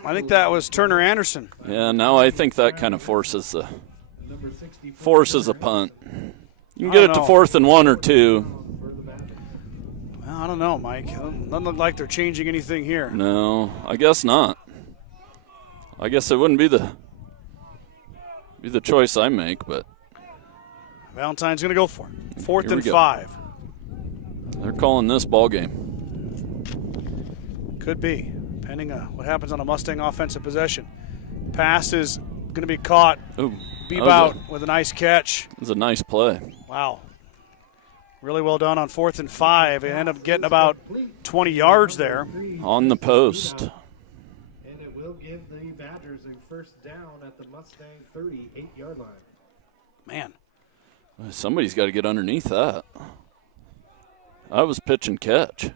I think that was Turner Anderson. Yeah, now I think that kind of forces a punt. You can get it to 4th and 1 or 2. Well, I don't know, Mike. It doesn't look like they're changing anything here. No, I guess not. I guess it wouldn't be the choice I make, but Valentine's going to go for it. 4th and 5. They're calling this ball game. Could be, depending on what happens on a Mustang offensive possession. Pass is going to be caught. Ooh, Bebout with a nice catch. It was a nice play. Wow. Really well done on 4th and 5. They end up getting about 20 yards there. On the post. And it will give the Badgers a first down at the Mustang 38-yard line. Man. Somebody's got to get underneath that. I was pitch and catch.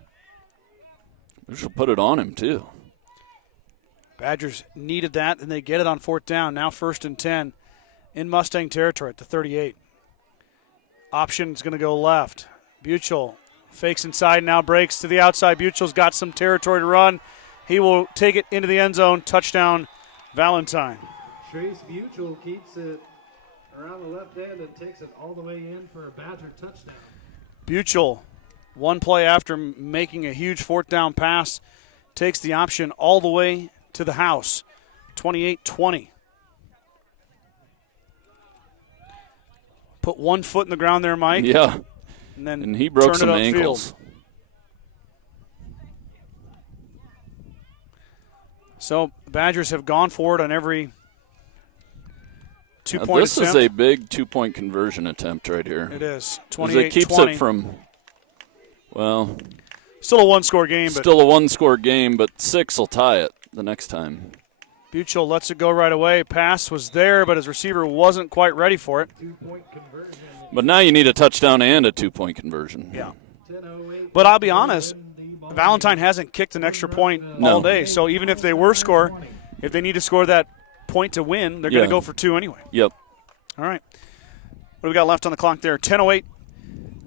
We should put it on him, too. Badgers needed that, and they get it on 4th down. Now 1st and 10 in Mustang territory at the 38. Option's going to go left. Buchel fakes inside, now breaks to the outside. Buchel's got some territory to run. He will take it into the end zone. Touchdown, Valentine. Trace Buchel keeps it around the left end and takes it all the way in for a Badger touchdown. Buchel, one play after making a huge 4th down pass, takes the option all the way to the house. 28-20. Put one foot in the ground there, Mike. Yeah. And he broke some upfield. ankles. So Badgers have gone for it on every two-point This attempt. is a big two-point conversion attempt right here. It is. 28-20. It keeps it from, well, still a one-score game. Still a one-score game, but 6 will tie it the next time. Buchel lets it go right away. Pass was there, but his receiver wasn't quite ready for it. But now you need a touchdown and a two-point conversion. Yeah. But I'll be honest, Valentine hasn't kicked an extra point all day. So even if they if they need to score that point to win, they're going to go for 2 anyway. Yep. All right. What do we got left on the clock there? 10:08.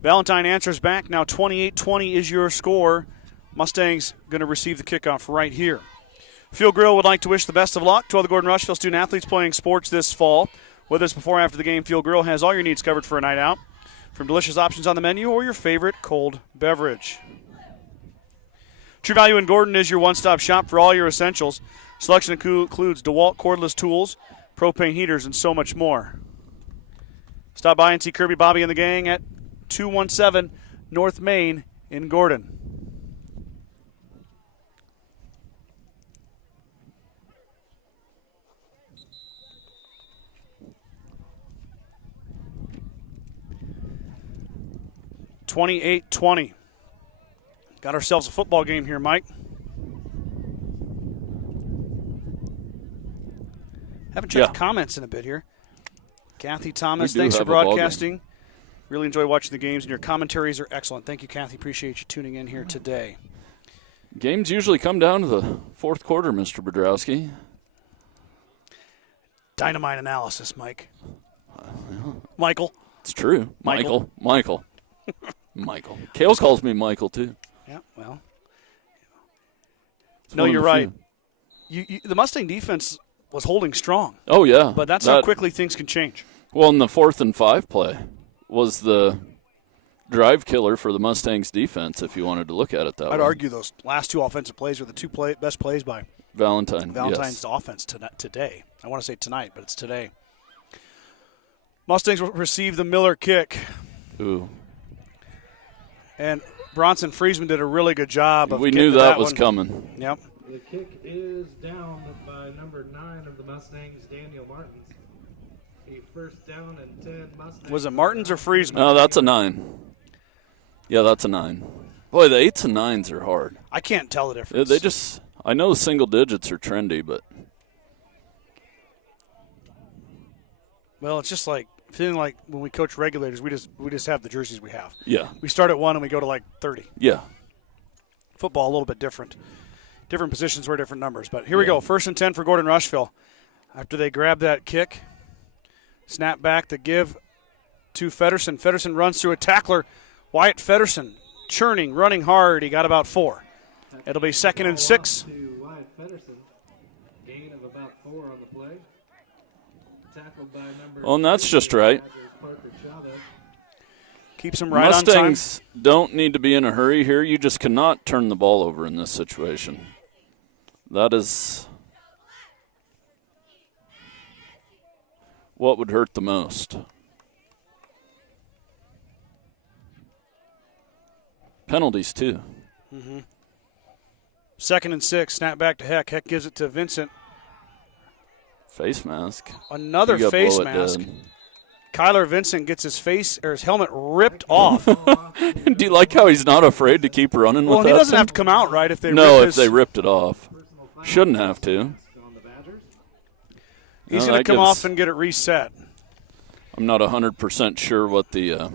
Valentine answers back. Now 28-20 is your score. Mustangs going to receive the kickoff right here. Field Grill would like to wish the best of luck to all the Gordon-Rushville student-athletes playing sports this fall. Whether it's before or after the game, Field Grill has all your needs covered for a night out, from delicious options on the menu or your favorite cold beverage. True Value in Gordon is your one-stop shop for all your essentials. Selection includes DeWalt cordless tools, propane heaters, and so much more. Stop by and see Kirby, Bobby, and the gang at 217 North Main in Gordon. (28-20). Got ourselves a football game here, Mike. Haven't checked the comments in a bit here. Kathy Thomas, thanks for broadcasting. Really enjoy watching the games, and your commentaries are excellent. Thank you, Kathy. Appreciate you tuning in here today. Games usually come down to the fourth quarter, Mr. Bodrowski. Dynamite analysis, Mike. Michael. It's true. Michael. Michael. Kale calls me Michael, too. Yeah, well. No, you're right. The Mustang defense was holding strong. Oh, yeah. But that's how quickly things can change. Well, in the 4th and 5 play was the drive killer for the Mustangs defense, if you wanted to look at it that way. I'd argue those last 2 offensive plays were the best plays by Valentine's offense today. I want to say tonight, but it's today. Mustangs will receive the Miller kick. Ooh. And Bronson Friesman did a really good job of We knew that was coming. Yep. The kick is down by number 9 of the Mustangs, Daniel Martins. A first down and 10 Mustangs. Was it Martins or Friesman? No, that's a 9. Yeah, that's a 9. Boy, the 8s and 9s are hard. I can't tell the difference. I know the single digits are trendy, but. Well, it's just like, feeling like when we coach regulators, we just have the jerseys we have. Yeah. We start at 1 and we go to like 30. Yeah. Football a little bit different. Different positions were different numbers. But here we go. 1st and 10 for Gordon-Rushville. After they grab that kick, snap back to give to Feddersen. Feddersen runs through a tackler. Wyatt Feddersen churning, running hard. He got about 4. It'll be 2nd and 6. To Wyatt Feddersen. Gain of about 4 on the play. Tackled by number Well, and that's just right. Keeps him right on time. Mustangs don't need to be in a hurry here. You just cannot turn the ball over in this situation. That is what would hurt the most. Penalties, too. Mm-hmm. 2nd and 6. Snap back to Heck. Heck gives it to Vincent. Face mask. Another face mask. Kyler Vincent gets his helmet ripped off. Do you like how he's not afraid to keep running with that? Well, he doesn't have to come out, right? If they they ripped it off. Shouldn't have to. He's going to come off and get it reset. I'm not 100% sure what the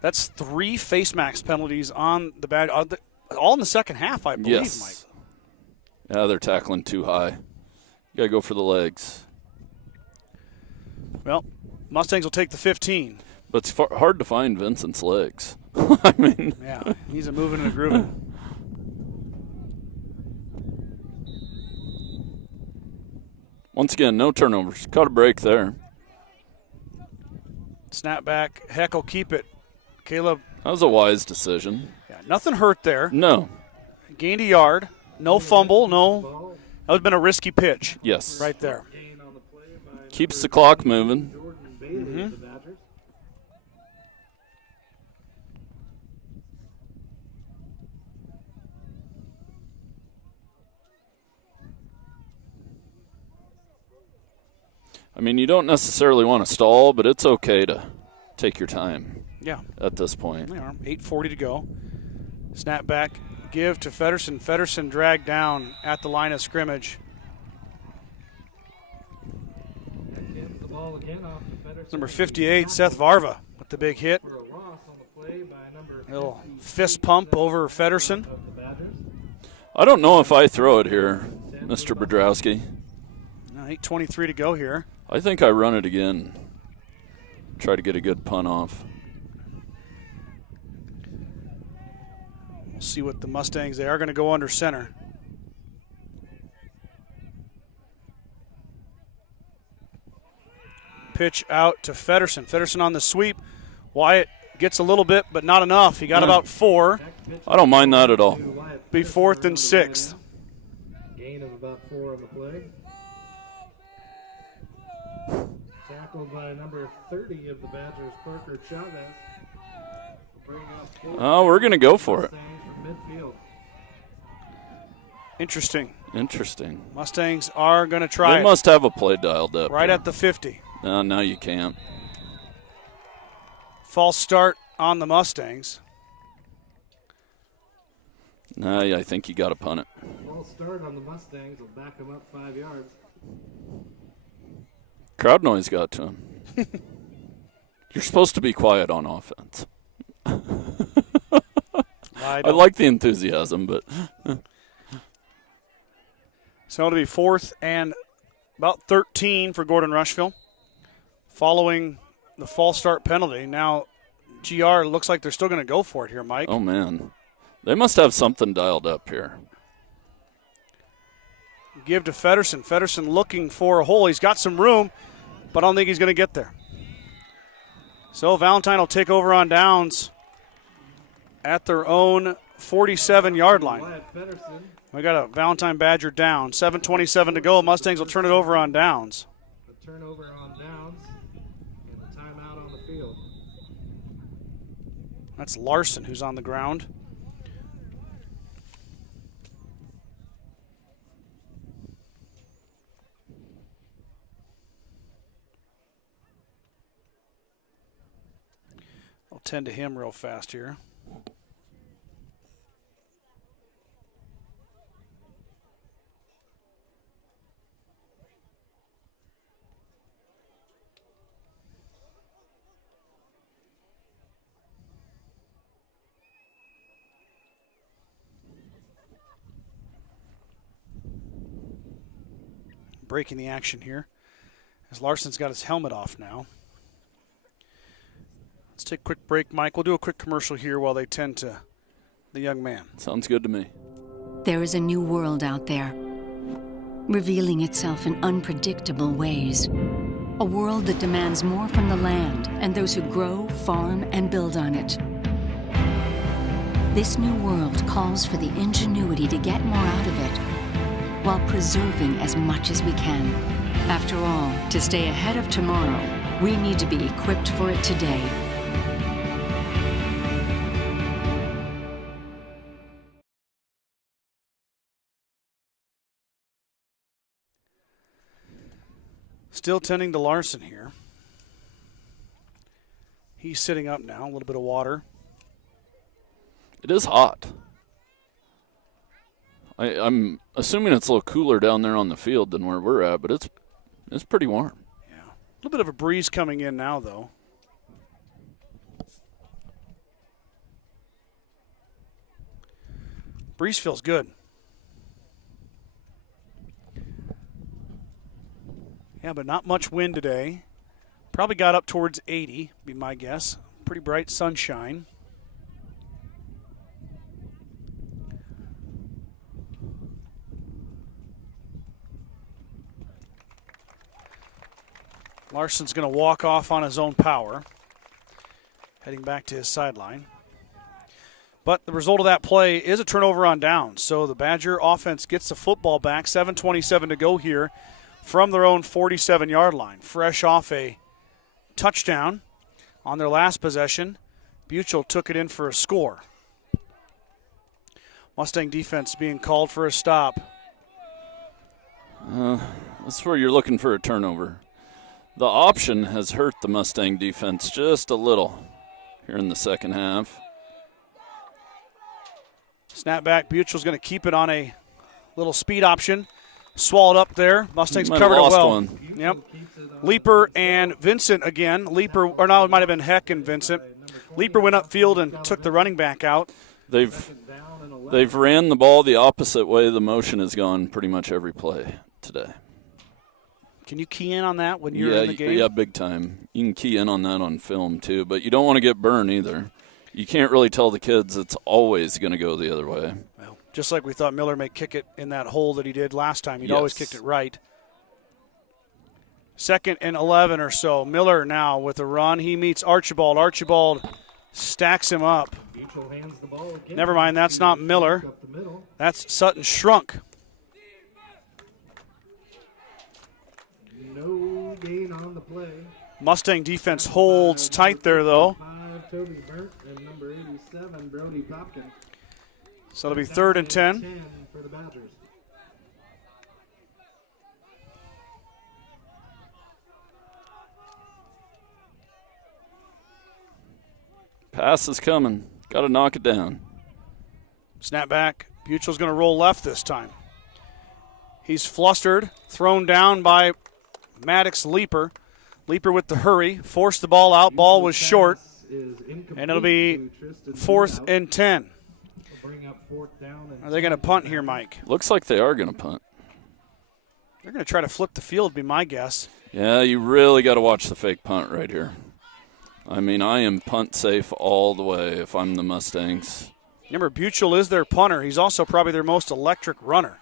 That's 3 face mask penalties on the bad, all in the second half, I believe, yes. Mike. Yeah, they're tackling too high. You got to go for the legs. Well, Mustangs will take the 15. But it's hard to find Vincent's legs. I mean. Yeah, he's a moving and a grooving. Once again, no turnovers. Caught a break there. Snap back. Heck will keep it. Caleb. That was a wise decision. Yeah, nothing hurt there. No. Gained a yard. No fumble. No. That would have been a risky pitch. Yes. Right there. Keeps the clock moving. Mm-hmm. I mean, you don't necessarily want to stall, but it's okay to take your time. Yeah. At this point. They are. 8:40 to go. Snap back, give to Feddersen. Feddersen dragged down at the line of scrimmage. The ball again off the Feddersen. Number 58, Seth Varva, with the big hit. For a loss on the play by number A little fist pump over Feddersen. of the Badgers. I don't know if I throw it here, Mr. Bedrowski. 8:23 to go here. I think I run it again. Try to get a good punt off. We'll see what the Mustangs, they are going to go under center. Pitch out to Feddersen. Feddersen on the sweep. Wyatt gets a little bit, but not enough. He got about 4. I don't mind that at all. Be 4th and 6th. Gain of about 4 on the play. Tackled by number 30 of the Badgers, Parker Chavez. Oh, we're going to go for it. Interesting. Mustangs are going to try They must have a play dialed up. right here. at the 50. No, now you can't. False start on the Mustangs. No, I think you got to punt it. False start on the Mustangs will back them up 5 yards. Crowd noise got to him. You're supposed to be quiet on offense. I like the enthusiasm, but so it'll be 4th and about 13 for Gordon-Rushville. Following the false start penalty, now GR looks like they're still going to go for it here, Mike. Oh, man. They must have something dialed up here. Give to Feddersen. Feddersen looking for a hole. He's got some room, but I don't think he's going to get there. So Valentine will take over on downs at their own 47-yard line. We got a Valentine Badger down. 7:27 to go. Mustangs will turn it over on downs. A turnover on downs and a timeout on the field. That's Larson who's on the ground. I'll tend to him real fast here. Breaking the action here as Larson's got his helmet off now. Let's take a quick break, Mike. We'll do a quick commercial here while they tend to the young man. Sounds good to me. There is a new world out there, revealing itself in unpredictable ways. A world that demands more from the land and those who grow, farm, and build on it. This new world calls for the ingenuity to get more out of it, while preserving as much as we can. After all, to stay ahead of tomorrow, we need to be equipped for it today. Still tending to Larson here. He's sitting up now, a little bit of water. It is hot. I'm assuming it's a little cooler down there on the field than where we're at, but it's pretty warm. Yeah, a little bit of a breeze coming in now, though. Breeze feels good. Yeah, but not much wind today. Probably got up towards 80, be my guess. Pretty bright sunshine. Larson's going to walk off on his own power, heading back to his sideline. But the result of that play is a turnover on downs. So the Badger offense gets the football back. 7:27 to go here from their own 47-yard line. Fresh off a touchdown on their last possession. Buchel took it in for a score. Mustang defense being called for a stop. That's where you're looking for a turnover. The option has hurt the Mustang defense just a little here in the second half. Snap back. Buchel's going to keep it on a little speed option. Swallowed up there. Mustangs Might covered have it lost well. one. Yep. Leaper and Vincent again. Leaper, or no, it might have been Heck and Vincent. Leaper went upfield and took the running back out. They've ran the ball the opposite way the motion has gone pretty much every play today. Can you key in on that when you're in the game? Yeah, big time. You can key in on that on film too, but you don't want to get burned either. You can't really tell the kids it's always going to go the other way. Well, just like we thought Miller may kick it in that hole that he did last time. He'd always kicked it right. 2nd and 11 or so. Miller now with a run. He meets Archibald. Archibald stacks him up. Never mind, that's not Miller. That's Sutton Shrunk. No gain on the play. Mustang defense holds tight there, though. Toby Burt and number 87, Brody Popkin. So it'll be 3rd and 10. For the Badgers. Pass is coming. Got to knock it down. Snap back. Buchel's going to roll left this time. He's flustered, thrown down by Maddox Leaper. Leaper with the hurry, forced the ball out. Ball was short, and it'll be 4th and 10. Are they going to punt here, Mike? Looks like they are going to punt. They're going to try to flip the field, be my guess. Yeah, you really got to watch the fake punt right here. I mean, I am punt safe all the way if I'm the Mustangs. Remember, Buchel is their punter. He's also probably their most electric runner.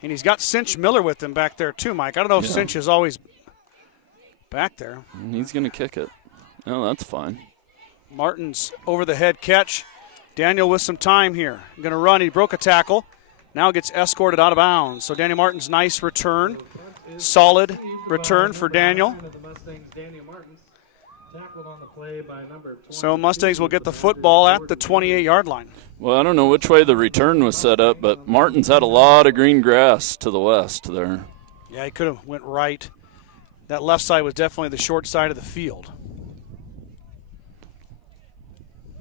And he's got Cinch Miller with him back there too, Mike. I don't know if Cinch is always back there. He's going to kick it. Oh, that's fine. Martin's over the head catch. Daniel with some time here. Going to run. He broke a tackle. Now gets escorted out of bounds. So Daniel Martin's nice return. Solid return for Daniel. So Mustangs will get the football at the 28-yard line. Well, I don't know which way the return was set up, but Martin's had a lot of green grass to the west there. Yeah, he could have went right. That left side was definitely the short side of the field.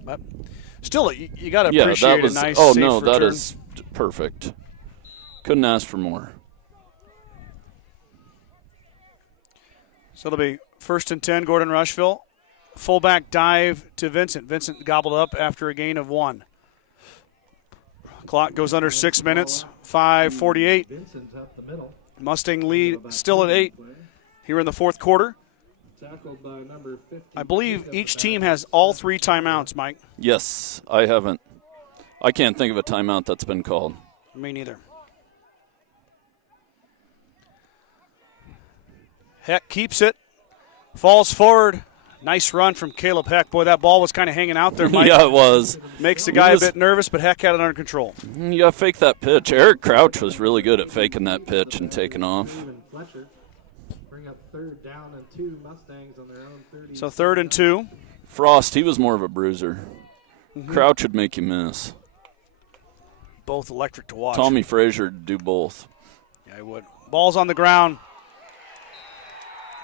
But still, you got to appreciate a nice safe return. That is perfect. Couldn't ask for more. So it'll be 1st and 10, Gordon-Rushville. Fullback dive to Vincent. Vincent gobbled up after a gain of 1. Clock goes under 6 minutes, 5:48. Mustang lead still at 8 here in the 4th quarter. I believe each team has all 3 timeouts, Mike. Yes, I haven't. I can't think of a timeout that's been called. Me neither. Heck keeps it, falls forward. Nice run from Caleb Heck. Boy, that ball was kind of hanging out there, Mike. Yeah, it was. Makes the guy a bit nervous, but Heck had it under control. You got to fake that pitch. Eric Crouch was really good at faking that pitch and taking off. Bring up 3rd down and 2. Mustangs on their own 30. So 3rd and 2. Frost, he was more of a bruiser. Crouch would make you miss. Both electric to watch. Tommy Frazier would do both. Yeah, he would. Ball's on the ground.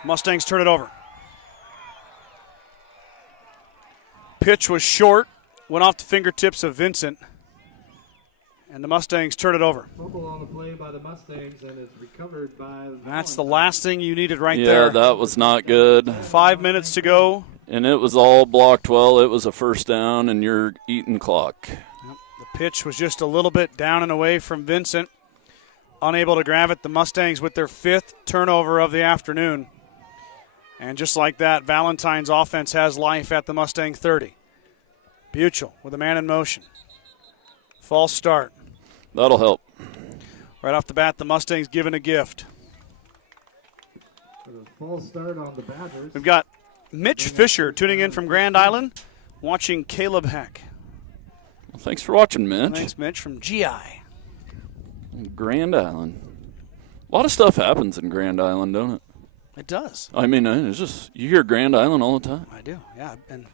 Mustangs turn it over. Pitch was short, went off the fingertips of Vincent, and the Mustangs turn it over. Fumble on the play by the Mustangs, and it's recovered by the That's the last thing you needed right there. Yeah, that was not good. 5 minutes to go. And it was all blocked well. It was a 1st down, and you're eating clock. Yep. The pitch was just a little bit down and away from Vincent. Unable to grab it. The Mustangs with their 5th turnover of the afternoon. And just like that, Valentine's offense has life at the Mustang 30. Buchel with a man in motion. False start. That'll help. Right off the bat, the Mustangs given a gift. False start on the Badgers. We've got Mitch Fisher tuning in from Grand Island, watching Caleb Heck. Well, thanks for watching, Mitch. Thanks, Mitch, from GI. Grand Island. A lot of stuff happens in Grand Island, don't it? It does. I mean, it's just, you hear Grand Island all the time. I do, yeah. And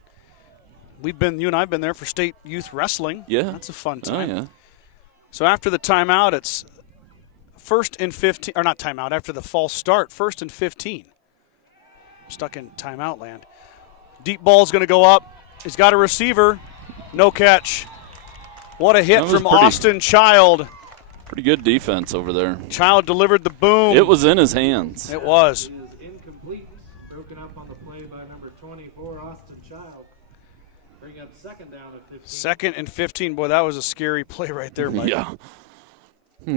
you and I have been there for state youth wrestling. Yeah. That's a fun time. Oh, yeah. So after the timeout, it's 1st and 15, or not timeout, after the false start, 1st and 15. stuck in timeout land. Deep ball's going to go up. He's got a receiver. No catch. What a hit from Austin Child. Pretty good defense over there. Child delivered the boom. It was in his hands. It was. It is incomplete. Broken up on the play by number 24, Austin Child. Bring up second down at 15. Second and 15. Boy, that was a scary play right there, Mike. Yeah.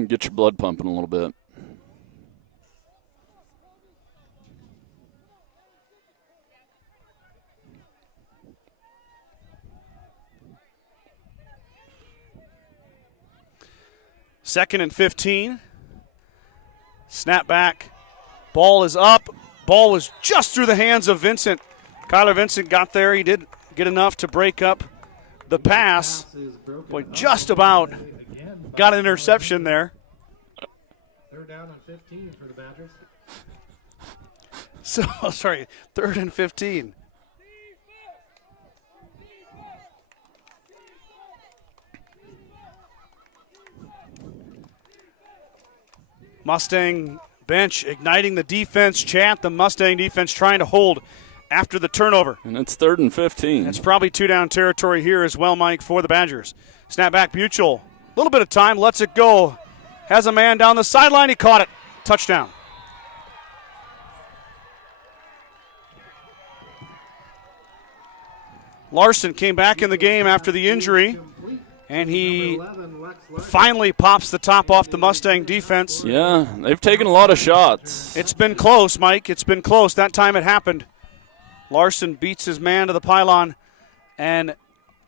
Get your blood pumping a little bit. Second and 15. Snap back. Ball is up. Ball was just through the hands of Vincent. Kyler Vincent got there. He did get enough to break up the pass. Boy, just about got an interception there. Third down and 15 for the Badgers. So, sorry, third and 15. Mustang bench igniting the defense chant. The Mustang defense trying to hold after the turnover. And it's third and 15. It's probably two-down territory here as well, Mike, for the Badgers. Snap back, Buchel. A little bit of time, lets it go. Has a man down the sideline. He caught it. Touchdown. Larson came back in the game after the injury, and he finally pops the top off the Mustang defense. Yeah, they've taken a lot of shots. It's been close, Mike. It's been close. That time it happened. Larson beats his man to the pylon and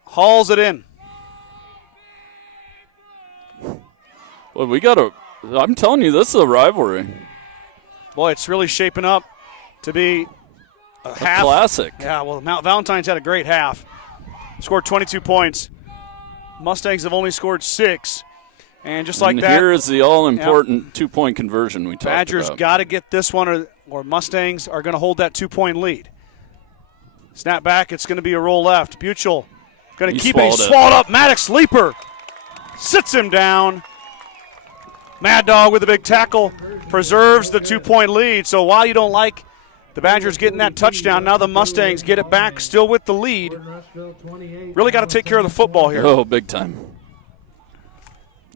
hauls it in. Well, I'm telling you, this is a rivalry. Boy, it's really shaping up to be a half. Classic. Yeah, well, Valentine's had a great half. Scored 22 points. Mustangs have only scored 6. And just like that. Here is the all-important two-point conversion we talked about. Badgers got to get this one, or Mustangs are going to hold that 2-point lead. Snap back. It's going to be a roll left. Buchel going to keep it. He swallowed up. Maddox leaper. Sits him down. Mad Dog with a big tackle. Preserves the 2-point lead. So while you don't like the Badgers getting that touchdown, now the Mustangs get it back, still with the lead. Really got to take care of the football here. Oh, big time.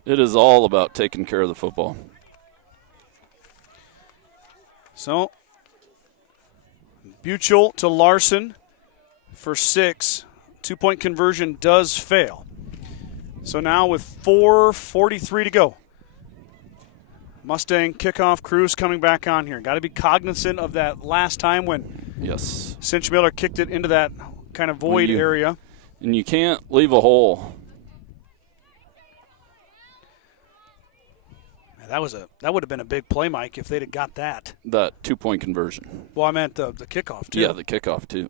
It is all about taking care of the football. So, Buchel to Larson for 6. 2-point conversion does fail. So now with 4:43 to go, Mustang kickoff crews coming back on here. Got to be cognizant of that last time when Cinch Miller kicked it into that kind of void area. And you can't leave a hole. That would have been a big play, Mike, if they'd have got that. That 2-point conversion. Well, I meant the kickoff, too. Yeah, the kickoff, too.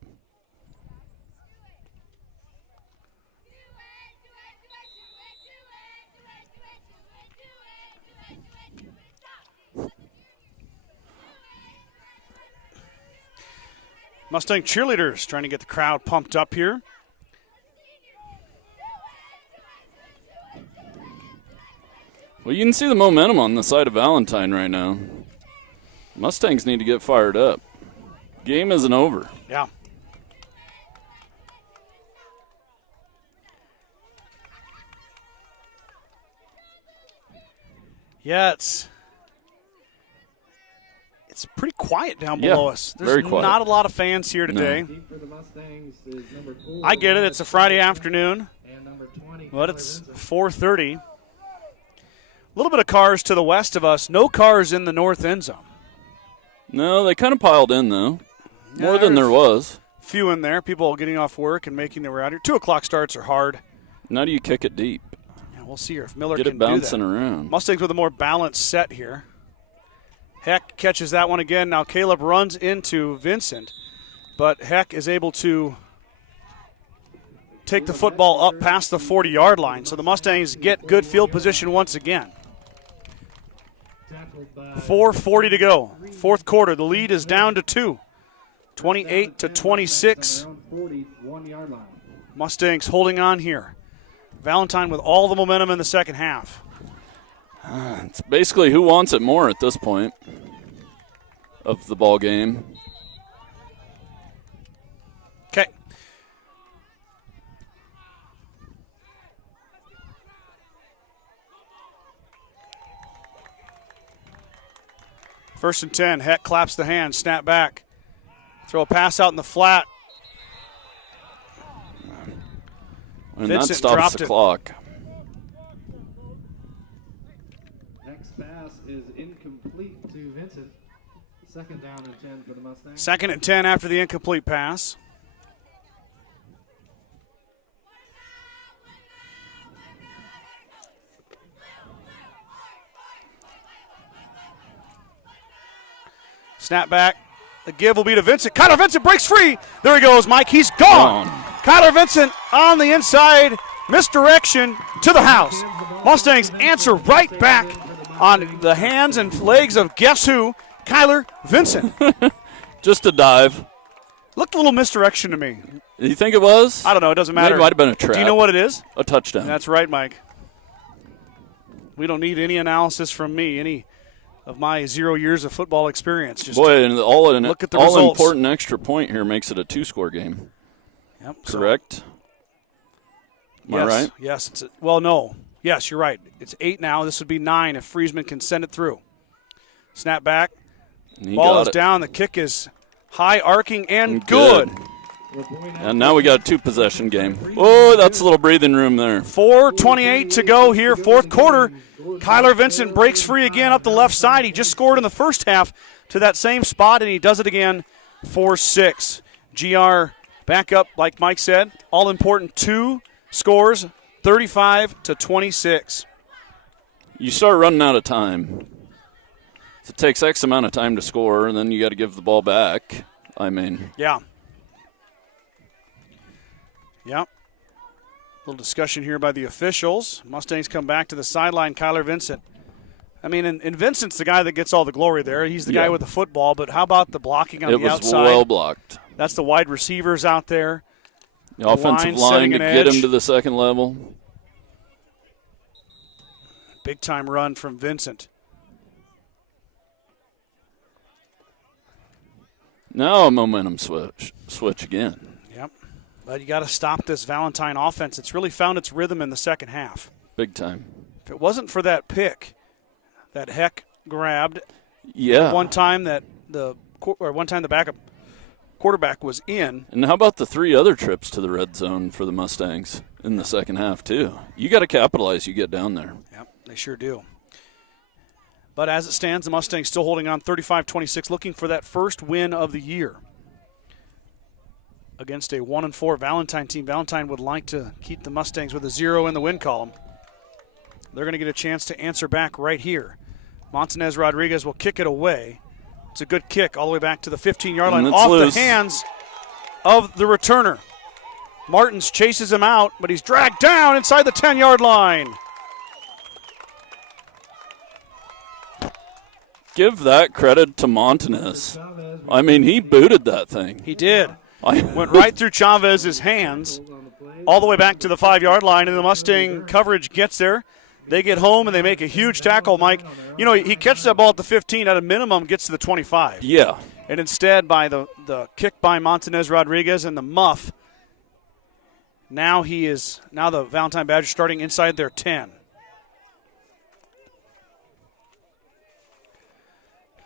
Mustang cheerleaders trying to get the crowd pumped up here. Well, you can see the momentum on the side of Valentine right now. Mustangs need to get fired up. Game isn't over. Yeah. Yeah, it's pretty quiet down below us. There's very quiet. Not a lot of fans here today. No. I get it. It's a Friday afternoon, but it's 4:30. A little bit of cars to the west of us. No cars in the north end zone. No, they kind of piled in, though. More than there was. Few in there. People getting off work and making their way out here. 2 o'clock starts are hard. Now do you kick it deep? Yeah, we'll see here if Miller Get can it bouncing do that. around. Mustangs with a more balanced set here. Heck catches that one again. Now Caleb runs into Vincent, but Heck is able to take the football up past the 40-yard line. So the Mustangs get good field position once again. 4:40 to go. Fourth quarter. The lead is down to 2. 28-26. Mustangs holding on here. Valentine with all the momentum in the second half. It's basically who wants it more at this point of the ball game. First and 10. Heck claps the hand. Snap back. Throw a pass out in the flat. And Vincent that stops dropped the it. clock. Next pass is incomplete to Vincent. Second down and 10 for the Mustangs. Second and 10 after the incomplete pass. Snap back. The give will be to Vincent. Kyler Vincent breaks free. There he goes, Mike. He's gone. Kyler Vincent on the inside. Misdirection to the house. Mustangs answer right back on the hands and legs of guess who? Kyler Vincent. Just a dive. Looked a little misdirection to me. You think it was? I don't know. It doesn't matter. Maybe it might have been a trap. Do you know what it is? A touchdown. That's right, Mike. We don't need any analysis from me, any of my 0 years of football experience. Just Boy, and look at the results. All-important extra point here makes it a 2-score game. Yep. Correct? Am I right? Yes. Well, no. Yes, you're right. It's 8 now. This would be 9 if Friesman can send it through. Snap back. Ball is down. The kick is high, arcing, and good. And now we got a 2-possession game. Oh, that's a little breathing room there. 4:28 to go here, fourth quarter. Kyler Vincent breaks free again up the left side. He just scored in the first half to that same spot, and he does it again for 6. GR back up, like Mike said. All-important 2 scores, 35-26. You start running out of time. It takes X amount of time to score, and then you got to give the ball back. I mean. Yeah. Yep. Little discussion here by the officials. Mustangs come back to the sideline. Kyler Vincent. I mean, and Vincent's the guy that gets all the glory there. He's the guy with the football, but how about the blocking on the outside? It was well blocked. That's the wide receivers out there. The offensive line to get him to the second level. Big-time run from Vincent. Now a momentum switch again. Yep. But you got to stop this Valentine offense. It's really found its rhythm in the second half. Big time. If it wasn't for that pick that Heck grabbed, one time the backup quarterback was in. And how about the 3 other trips to the red zone for the Mustangs in the second half too? You got to capitalize. You get down there. Yep, they sure do. But as it stands, the Mustangs still holding on 35-26, looking for that first win of the year against a 1-4 Valentine team. Valentine would like to keep the Mustangs with a 0 in the win column. They're going to get a chance to answer back right here. Montanez Rodriguez will kick it away. It's a good kick all the way back to the 15-yard line, off the hands of the returner. Martins chases him out, but he's dragged down inside the 10-yard line. Give that credit to Montanez. I mean, he booted that thing. He did. Went right through Chavez's hands all the way back to the 5-yard line, and the Mustang coverage gets there. They get home, and they make a huge tackle, Mike. You know, he catches that ball at the 15, at a minimum gets to the 25. Yeah. And instead, by the kick by Montanez Rodriguez and the muff, now the Valentine Badgers starting inside their 10.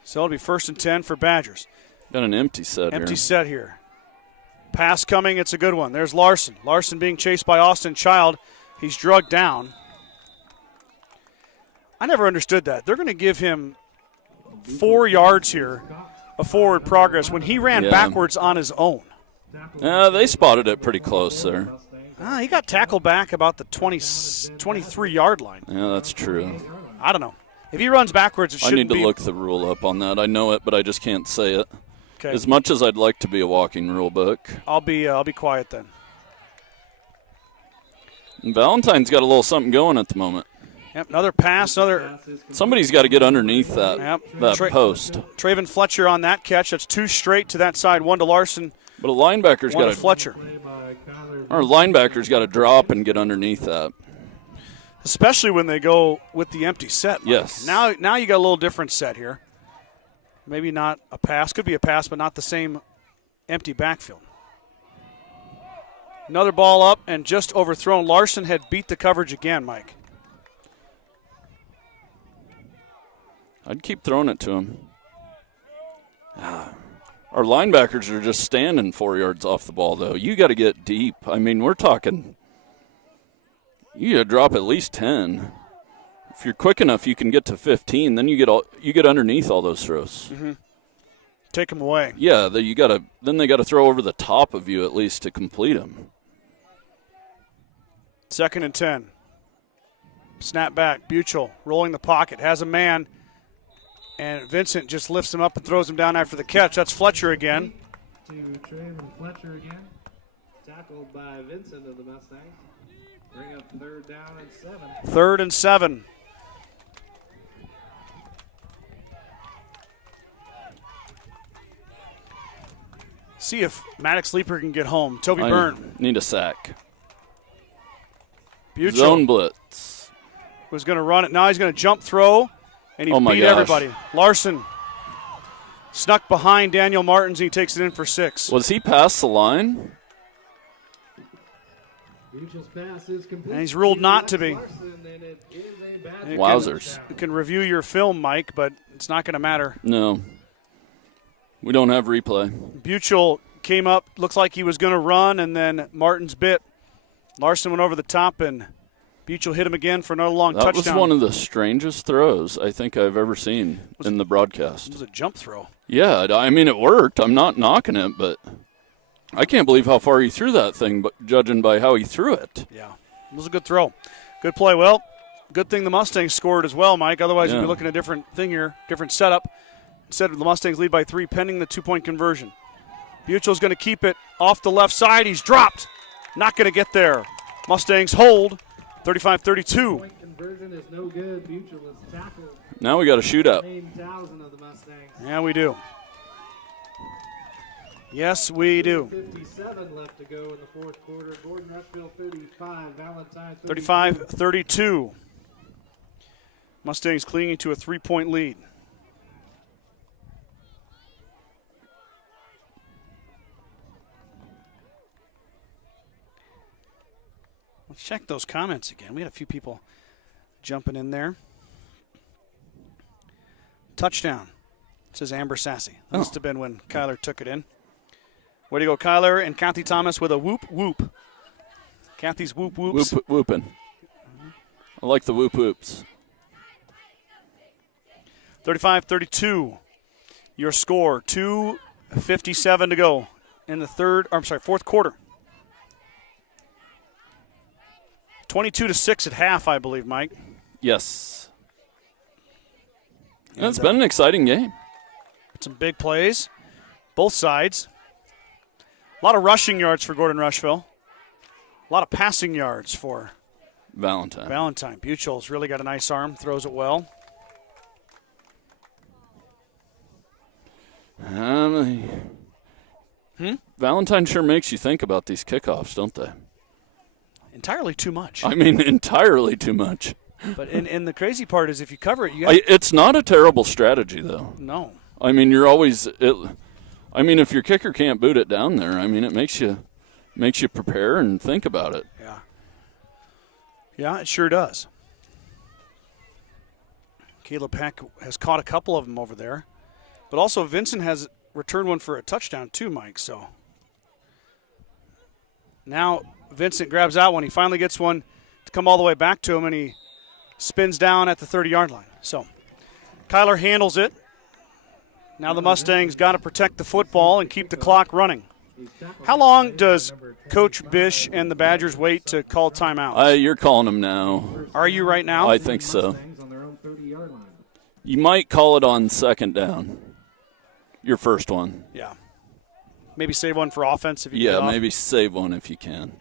So it'll be 1st and 10 for Badgers. Got an empty set Empty set here. Pass coming. It's a good one. There's Larson. Larson being chased by Austin Child. He's drugged down. I never understood that. They're going to give him 4 yards here of forward progress when he ran backwards on his own. They spotted it pretty close there. He got tackled back about the 23-yard line. Yeah, that's true. I don't know. If he runs backwards, it shouldn't be. I need to look the rule up on that. I know it, but I just can't say it. Okay. As much as I'd like to be a walking rule book. I'll be quiet then. And Valentine's got a little something going at the moment. Yep, another pass, Somebody's got to get underneath that post. Traven Fletcher on that catch. That's 2 straight to that side, 1 to Larson. But a linebacker's got to Fletcher. Our linebacker's got to drop and get underneath that. Especially when they go with the empty set. Mike. Yes. Now you got a little different set here. Maybe not a pass. Could be a pass, but not the same empty backfield. Another ball up and just overthrown. Larson had beat the coverage again, Mike. I'd keep throwing it to him. Our linebackers are just standing 4 yards off the ball, though. You got to get deep. I mean, we're talking you got to drop at least 10. If you're quick enough, you can get to 15. Then you get underneath all those throws. Mm-hmm. Take them away. Yeah, then they got to throw over the top of you at least to complete them. 2nd and 10. Snap back. Buchel rolling the pocket. Has a man. And Vincent just lifts him up and throws him down after the catch. That's Fletcher again. To Trayvon Fletcher again. Tackled by Vincent of the Mustangs. Bring up 3rd down and 7. 3rd and 7. See if Maddox Leaper can get home. Toby Byrne. Need a sack. Buchel Zone blitz. was going to run it. Now he's going to jump throw, and he beat everybody. Larson snuck behind Daniel Martins. He takes it in for 6. Was he past the line? Buchel's pass is complete. And he's ruled not to be. Wowzers. You can review your film, Mike, but it's not going to matter. No. We don't have replay. Buchel came up, looks like he was going to run, and then Martins bit. Larson went over the top, and Buchel hit him again for another long touchdown. That was one of the strangest throws I think I've ever seen in the broadcast. It was a jump throw. Yeah, I mean, it worked. I'm not knocking it, but I can't believe how far he threw that thing, but judging by how he threw it. Yeah, it was a good throw. Good play. Well, good thing the Mustangs scored as well, Mike. Otherwise, we'd be looking at a different thing here, different setup. Instead, the Mustangs lead by 3, pending the 2-point conversion. Buchel's going to keep it off the left side. He's dropped. Not going to get there. Mustangs hold 35-32. Point conversion is no good. Buchel is tackled. Now we got a shootout. Of the Mustangs. Yeah, we do. Yes, we do. 57 left to go in the 4th quarter. Gordon-Rushville 35, Valentine 35-32. Mustangs clinging to a 3-point lead. Let's check those comments again. We had a few people jumping in there. Touchdown, says Amber Sassy. That must have been when Kyler took it in. Way to go, Kyler and Kathy Thomas with a whoop whoop. Kathy's whoop whoops. Whooping. I like the whoop whoops. 35-32. Your score, 2:57 to go in the 4th quarter. 22-6 at half, I believe, Mike. Yes. It's been an exciting game. Some big plays, both sides. A lot of rushing yards for Gordon-Rushville. A lot of passing yards for Valentine. Buchel's really got a nice arm, throws it well. Valentine sure makes you think about these kickoffs, don't they? Entirely too much. I mean, entirely too much. But and the crazy part is if you cover it, it's not a terrible strategy, though. No. I mean, you're always if your kicker can't boot it down there, I mean, it makes you prepare and think about it. Yeah. Yeah, it sure does. Caleb Heck has caught a couple of them over there. But also Vincent has returned one for a touchdown too, Mike. So now Vincent grabs out one. He finally gets one to come all the way back to him, and he spins down at the 30-yard line. So Kyler handles it. Now the Mustangs got to protect the football and keep the clock running. How long does Coach Bish and the Badgers wait to call timeouts? You're calling them now. Are you right now? I think so. You might call it on 2nd down. Your first one. Yeah. Maybe save one for offense if you get off. Maybe save one if you can.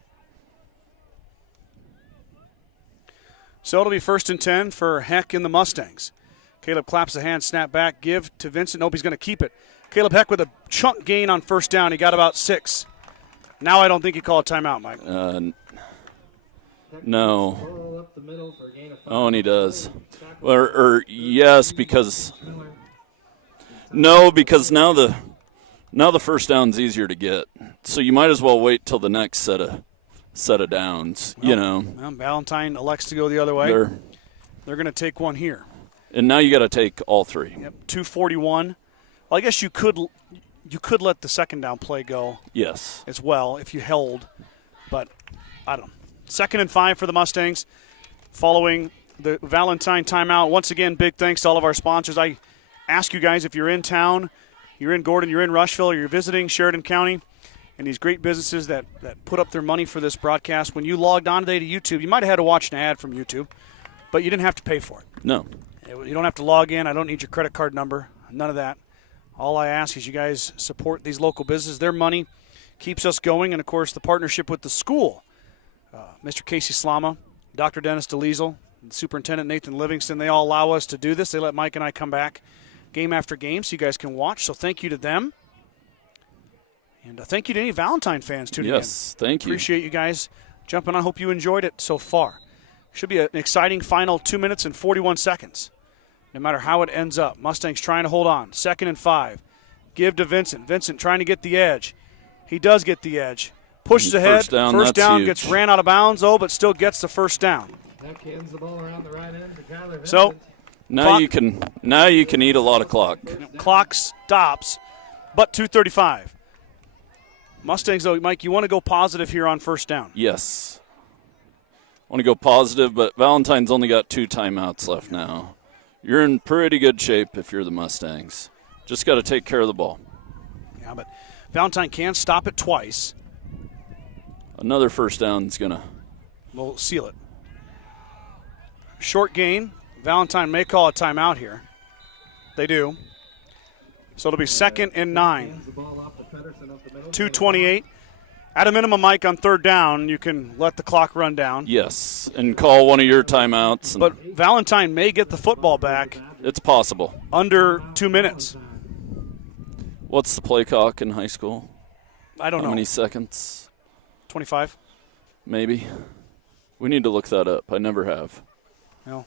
So it'll be 1st and 10 for Heck and the Mustangs. Caleb claps the hand, snap back, give to Vincent. Nope, he's going to keep it. Caleb Heck with a chunk gain on 1st down. He got about 6. Now I don't think he called a timeout, Mike. No. Oh, and he does. Or yes, because no, because now the 1st down's easier to get. So you might as well wait till the next set of downs. Well, Valentine elects to go the other way. They're going to take one here. And now you got to take all 3. Yep, 2:41 Well, I guess you could let the second down play go. Yes. As well if you held, but I don't know. 2nd and 5 for the Mustangs following the Valentine timeout. Once again, big thanks to all of our sponsors. I ask you guys, if you're in town, you're in Gordon, you're in Rushville, or you're visiting Sheridan County, and these great businesses that put up their money for this broadcast, when you logged on today to YouTube, you might have had to watch an ad from YouTube, but you didn't have to pay for it. No. You don't have to log in. I don't need your credit card number. None of that. All I ask is you guys support these local businesses. Their money keeps us going, and, of course, the partnership with the school. Mr. Casey Slama, Dr. Dennis DeLiesel, Superintendent Nathan Livingston, they all allow us to do this. They let Mike and I come back game after game so you guys can watch. So thank you to them. And thank you to any Valentine fans tuning in. Yes, thank you. Appreciate you guys jumping on. Hope you enjoyed it so far. Should be an exciting final 2 minutes and 41 seconds, no matter how it ends up. Mustangs trying to hold on. 2nd and 5. Give to Vincent. Vincent trying to get the edge. He does get the edge. Pushes ahead. First down gets ran out of bounds, but still gets the first down. That hands the ball around the right end to Tyler Vincent. So now you can eat a lot of clock. Clock stops, but 2:35. Mustangs, though, Mike, you want to go positive here on first down. Yes. I want to go positive, but Valentine's only got 2 timeouts left now. You're in pretty good shape if you're the Mustangs. Just got to take care of the ball. Yeah, but Valentine can stop it twice. Another first down is going to. We'll seal it. Short gain. Valentine may call a timeout here. They do. So it'll be 2nd and 9. 2:28. At a minimum, Mike, on third down, you can let the clock run down. Yes, and call one of your timeouts. But Valentine may get the football back. It's possible. Under 2 minutes. What's the play clock in high school? I don't know. How many seconds? 25. Maybe. We need to look that up. I never have. No.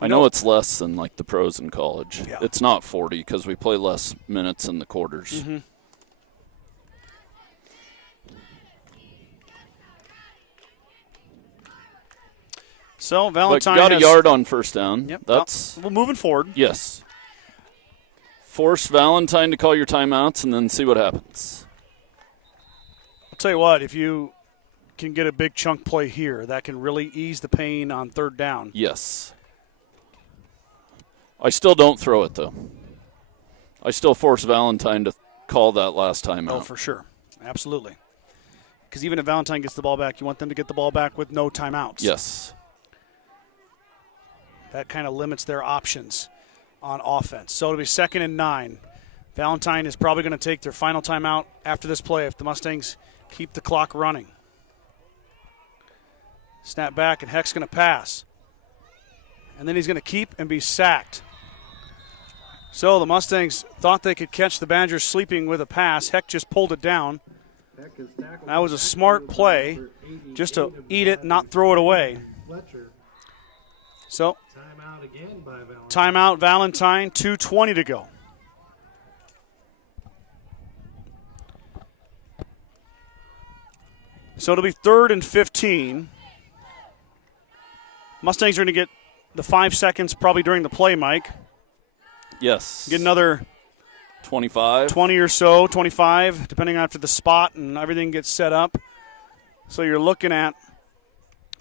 I know it's less than like the pros in college. Yeah. It's not 40 because we play less minutes in the quarters. Mm-hmm. So Valentine got a yard on first down. Yep. That's well, moving forward. Yes. Force Valentine to call your timeouts and then see what happens. I'll tell you what, if you can get a big chunk play here, that can really ease the pain on third down. Yes. I still don't throw it, though. I still force Valentine to call that last timeout. Oh, for sure. Absolutely. Because even if Valentine gets the ball back, you want them to get the ball back with no timeouts. Yes. That kind of limits their options on offense. So it'll be 2nd and 9. Valentine is probably going to take their final timeout after this play if the Mustangs keep the clock running. Snap back, and Heck's going to pass. And then he's going to keep and be sacked. So the Mustangs thought they could catch the Badgers sleeping with a pass. Heck just pulled it down. That was a smart play just to eat it, not throw it away. So, timeout Valentine, 2:20 to go. So it'll be 3rd and 15. Mustangs are going to get the 5 seconds probably during the play, Mike. Yes. Get another 25. 20 or so, 25, depending on after the spot and everything gets set up. So you're looking at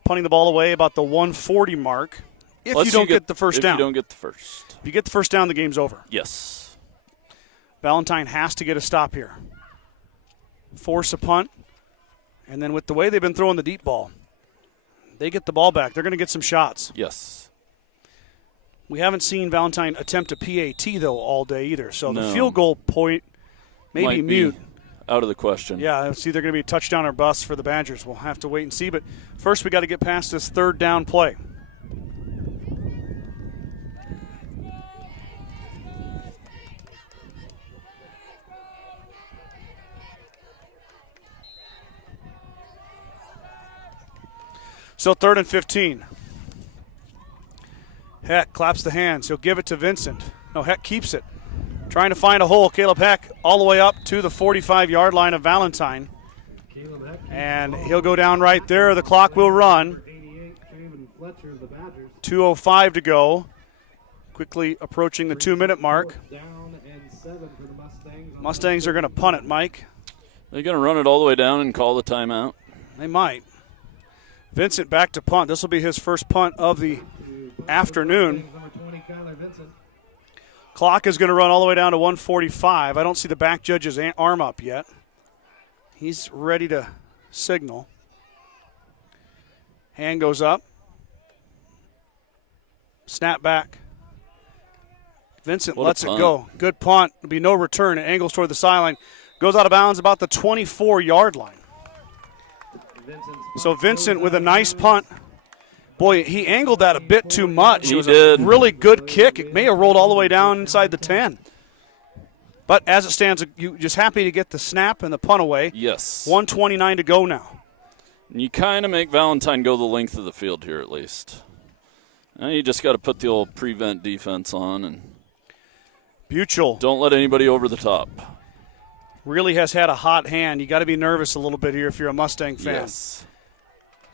punting the ball away about the 140 mark if you don't get the first down. If you don't get the first. If you get the first down, the game's over. Yes. Valentine has to get a stop here. Force a punt. And then with the way they've been throwing the deep ball, they get the ball back. They're going to get some shots. Yes. We haven't seen Valentine attempt a PAT, though, all day either. So No. the field goal point may Might be mute. Out of the question. Yeah, it's either going to be a touchdown or bust for the Badgers. We'll have to wait and see. But first we got to get past this third down play. So 3rd and 15. Heck claps the hands. He'll give it to Vincent. No, Heck keeps it. Trying to find a hole. Caleb Heck all the way up to the 45-yard line of Valentine. And he'll go down right there. The clock will run. 2:05 to go. Quickly approaching the 2-minute mark. for the Mustangs. Mustangs are going to punt it, Mike. They're going to run it all the way down and call the timeout. They might. Vincent back to punt. This will be his first punt of the afternoon. Number 20, Kyler Vincent. Clock is going to run all the way down to 1:45. I don't see the back judge's arm up yet. He's ready to signal. Hand goes up. Snap back. Vincent lets it go. Good punt. There'll be no return. It angles toward the sideline. Goes out of bounds about the 24-yard line. So Vincent with a nice punt. Boy, he angled that a bit too much. It was a really good kick. It may have rolled all the way down inside the 10. But as it stands, you're just happy to get the snap and the punt away. Yes. 1:29 to go now. And you kind of make Valentine go the length of the field here at least. Now you just got to put the old prevent defense on and Buchel. Don't let anybody over the top. Really has had a hot hand. You got to be nervous a little bit here if you're a Mustang fan. Yes.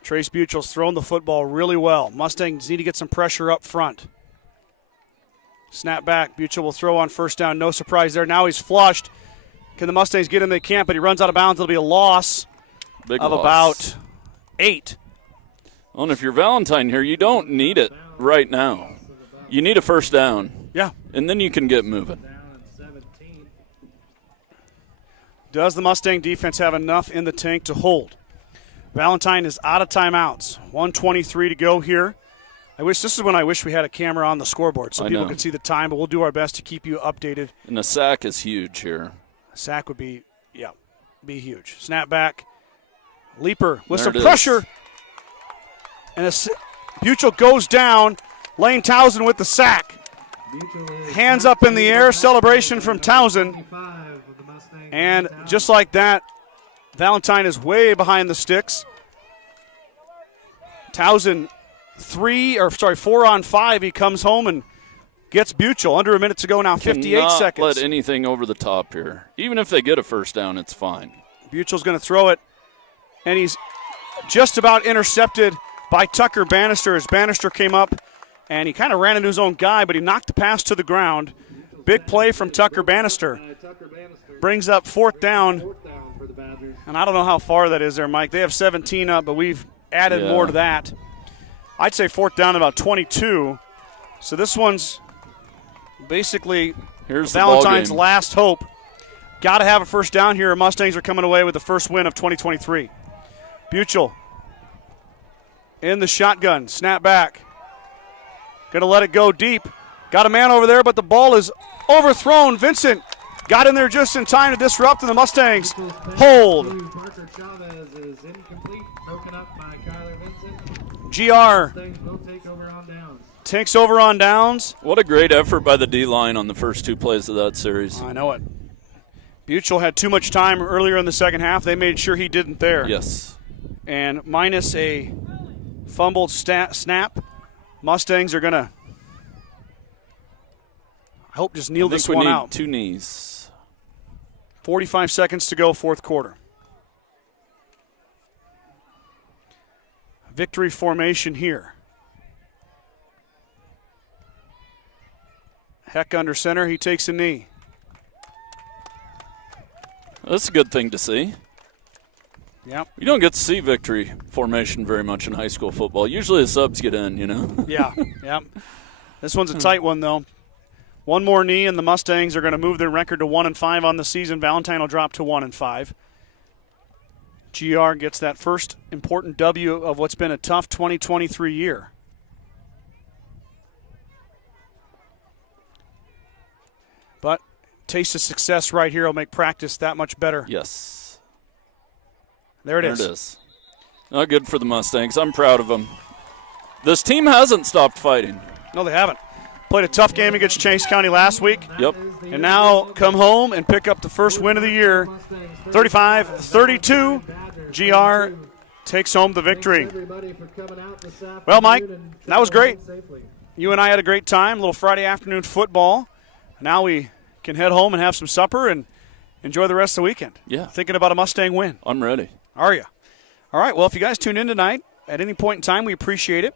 Trace Buchel's thrown the football really well. Mustangs need to get some pressure up front. Snap back. Buchel will throw on first down. No surprise there. Now he's flushed. Can the Mustangs get him? They can't, but he runs out of bounds. It'll be a loss of about 8. Well, and if you're Valentine here, you don't need it right now. You need a first down. Yeah. And then you can get moving. Does the Mustang defense have enough in the tank to hold? Valentine is out of timeouts. 1:23 to go here. This is when I wish we had a camera on the scoreboard so people can see the time, but we'll do our best to keep you updated. And the sack is huge here. A sack would be huge. Snap back. Leaper with some pressure. And Buchel goes down. Lane Townsend with the sack. Hands up in the air. Celebration from Townsend. And just like that, Valentine is way behind the sticks. Townsend 4 on 5. He comes home and gets Buchel. Under a minute to go now, 58 seconds. Not let anything over the top here. Even if they get a first down, it's fine. Buchel's going to throw it, and he's just about intercepted by Tucker Bannister as Bannister came up, and he kind of ran into his own guy, but he knocked the pass to the ground. Big play from Tucker Bannister. Brings up fourth down, and I don't know how far that is there, Mike. They have 17 up, but we've added more to that. I'd say fourth down about 22. So this one's basically Valentine's last hope. Got to have a first down here. Mustangs are coming away with the first win of 2023. Buchel in the shotgun. Snap back. Going to let it go deep. Got a man over there, but the ball is overthrown. Vincent got in there just in time to disrupt, and the Mustangs hold. Parker Chavez is incomplete, broken up by Kyler Vincent. GR Mustangs will take over on downs. takes over on downs. What a great effort by the D-line on the first 2 plays of that series. I know it. Buchel had too much time earlier in the second half. They made sure he didn't there. Yes. And minus a fumbled snap, Mustangs are going to, I hope, just kneel this one out. 2 knees. 45 seconds to go, fourth quarter. Victory formation here. Heck under center. He takes a knee. That's a good thing to see. Yep. You don't get to see victory formation very much in high school football. Usually the subs get in, you know. Yeah, yep. This one's a tight one, though. One more knee, and the Mustangs are going to move their record to 1-5 on the season. Valentine will drop to 1-5. GR gets that first important W of what's been a tough 2023 year. But taste of success right here will make practice that much better. Yes. There it is. There it is. Not good for the Mustangs. I'm proud of them. This team hasn't stopped fighting. No, they haven't. Played a tough game against Chase County last week. Yep. And now come home and pick up the first win of the year. 35-32. GR takes home the victory. Well, Mike, that was great. You and I had a great time, a little Friday afternoon football. Now we can head home and have some supper and enjoy the rest of the weekend. Yeah. Thinking about a Mustang win. I'm ready. Are you? All right, well, if you guys tune in tonight at any point in time, we appreciate it.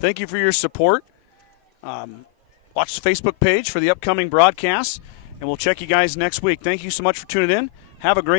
Thank you for your support. Watch the Facebook page for the upcoming broadcasts. and we'll check you guys next week. Thank you so much for tuning in. Have a great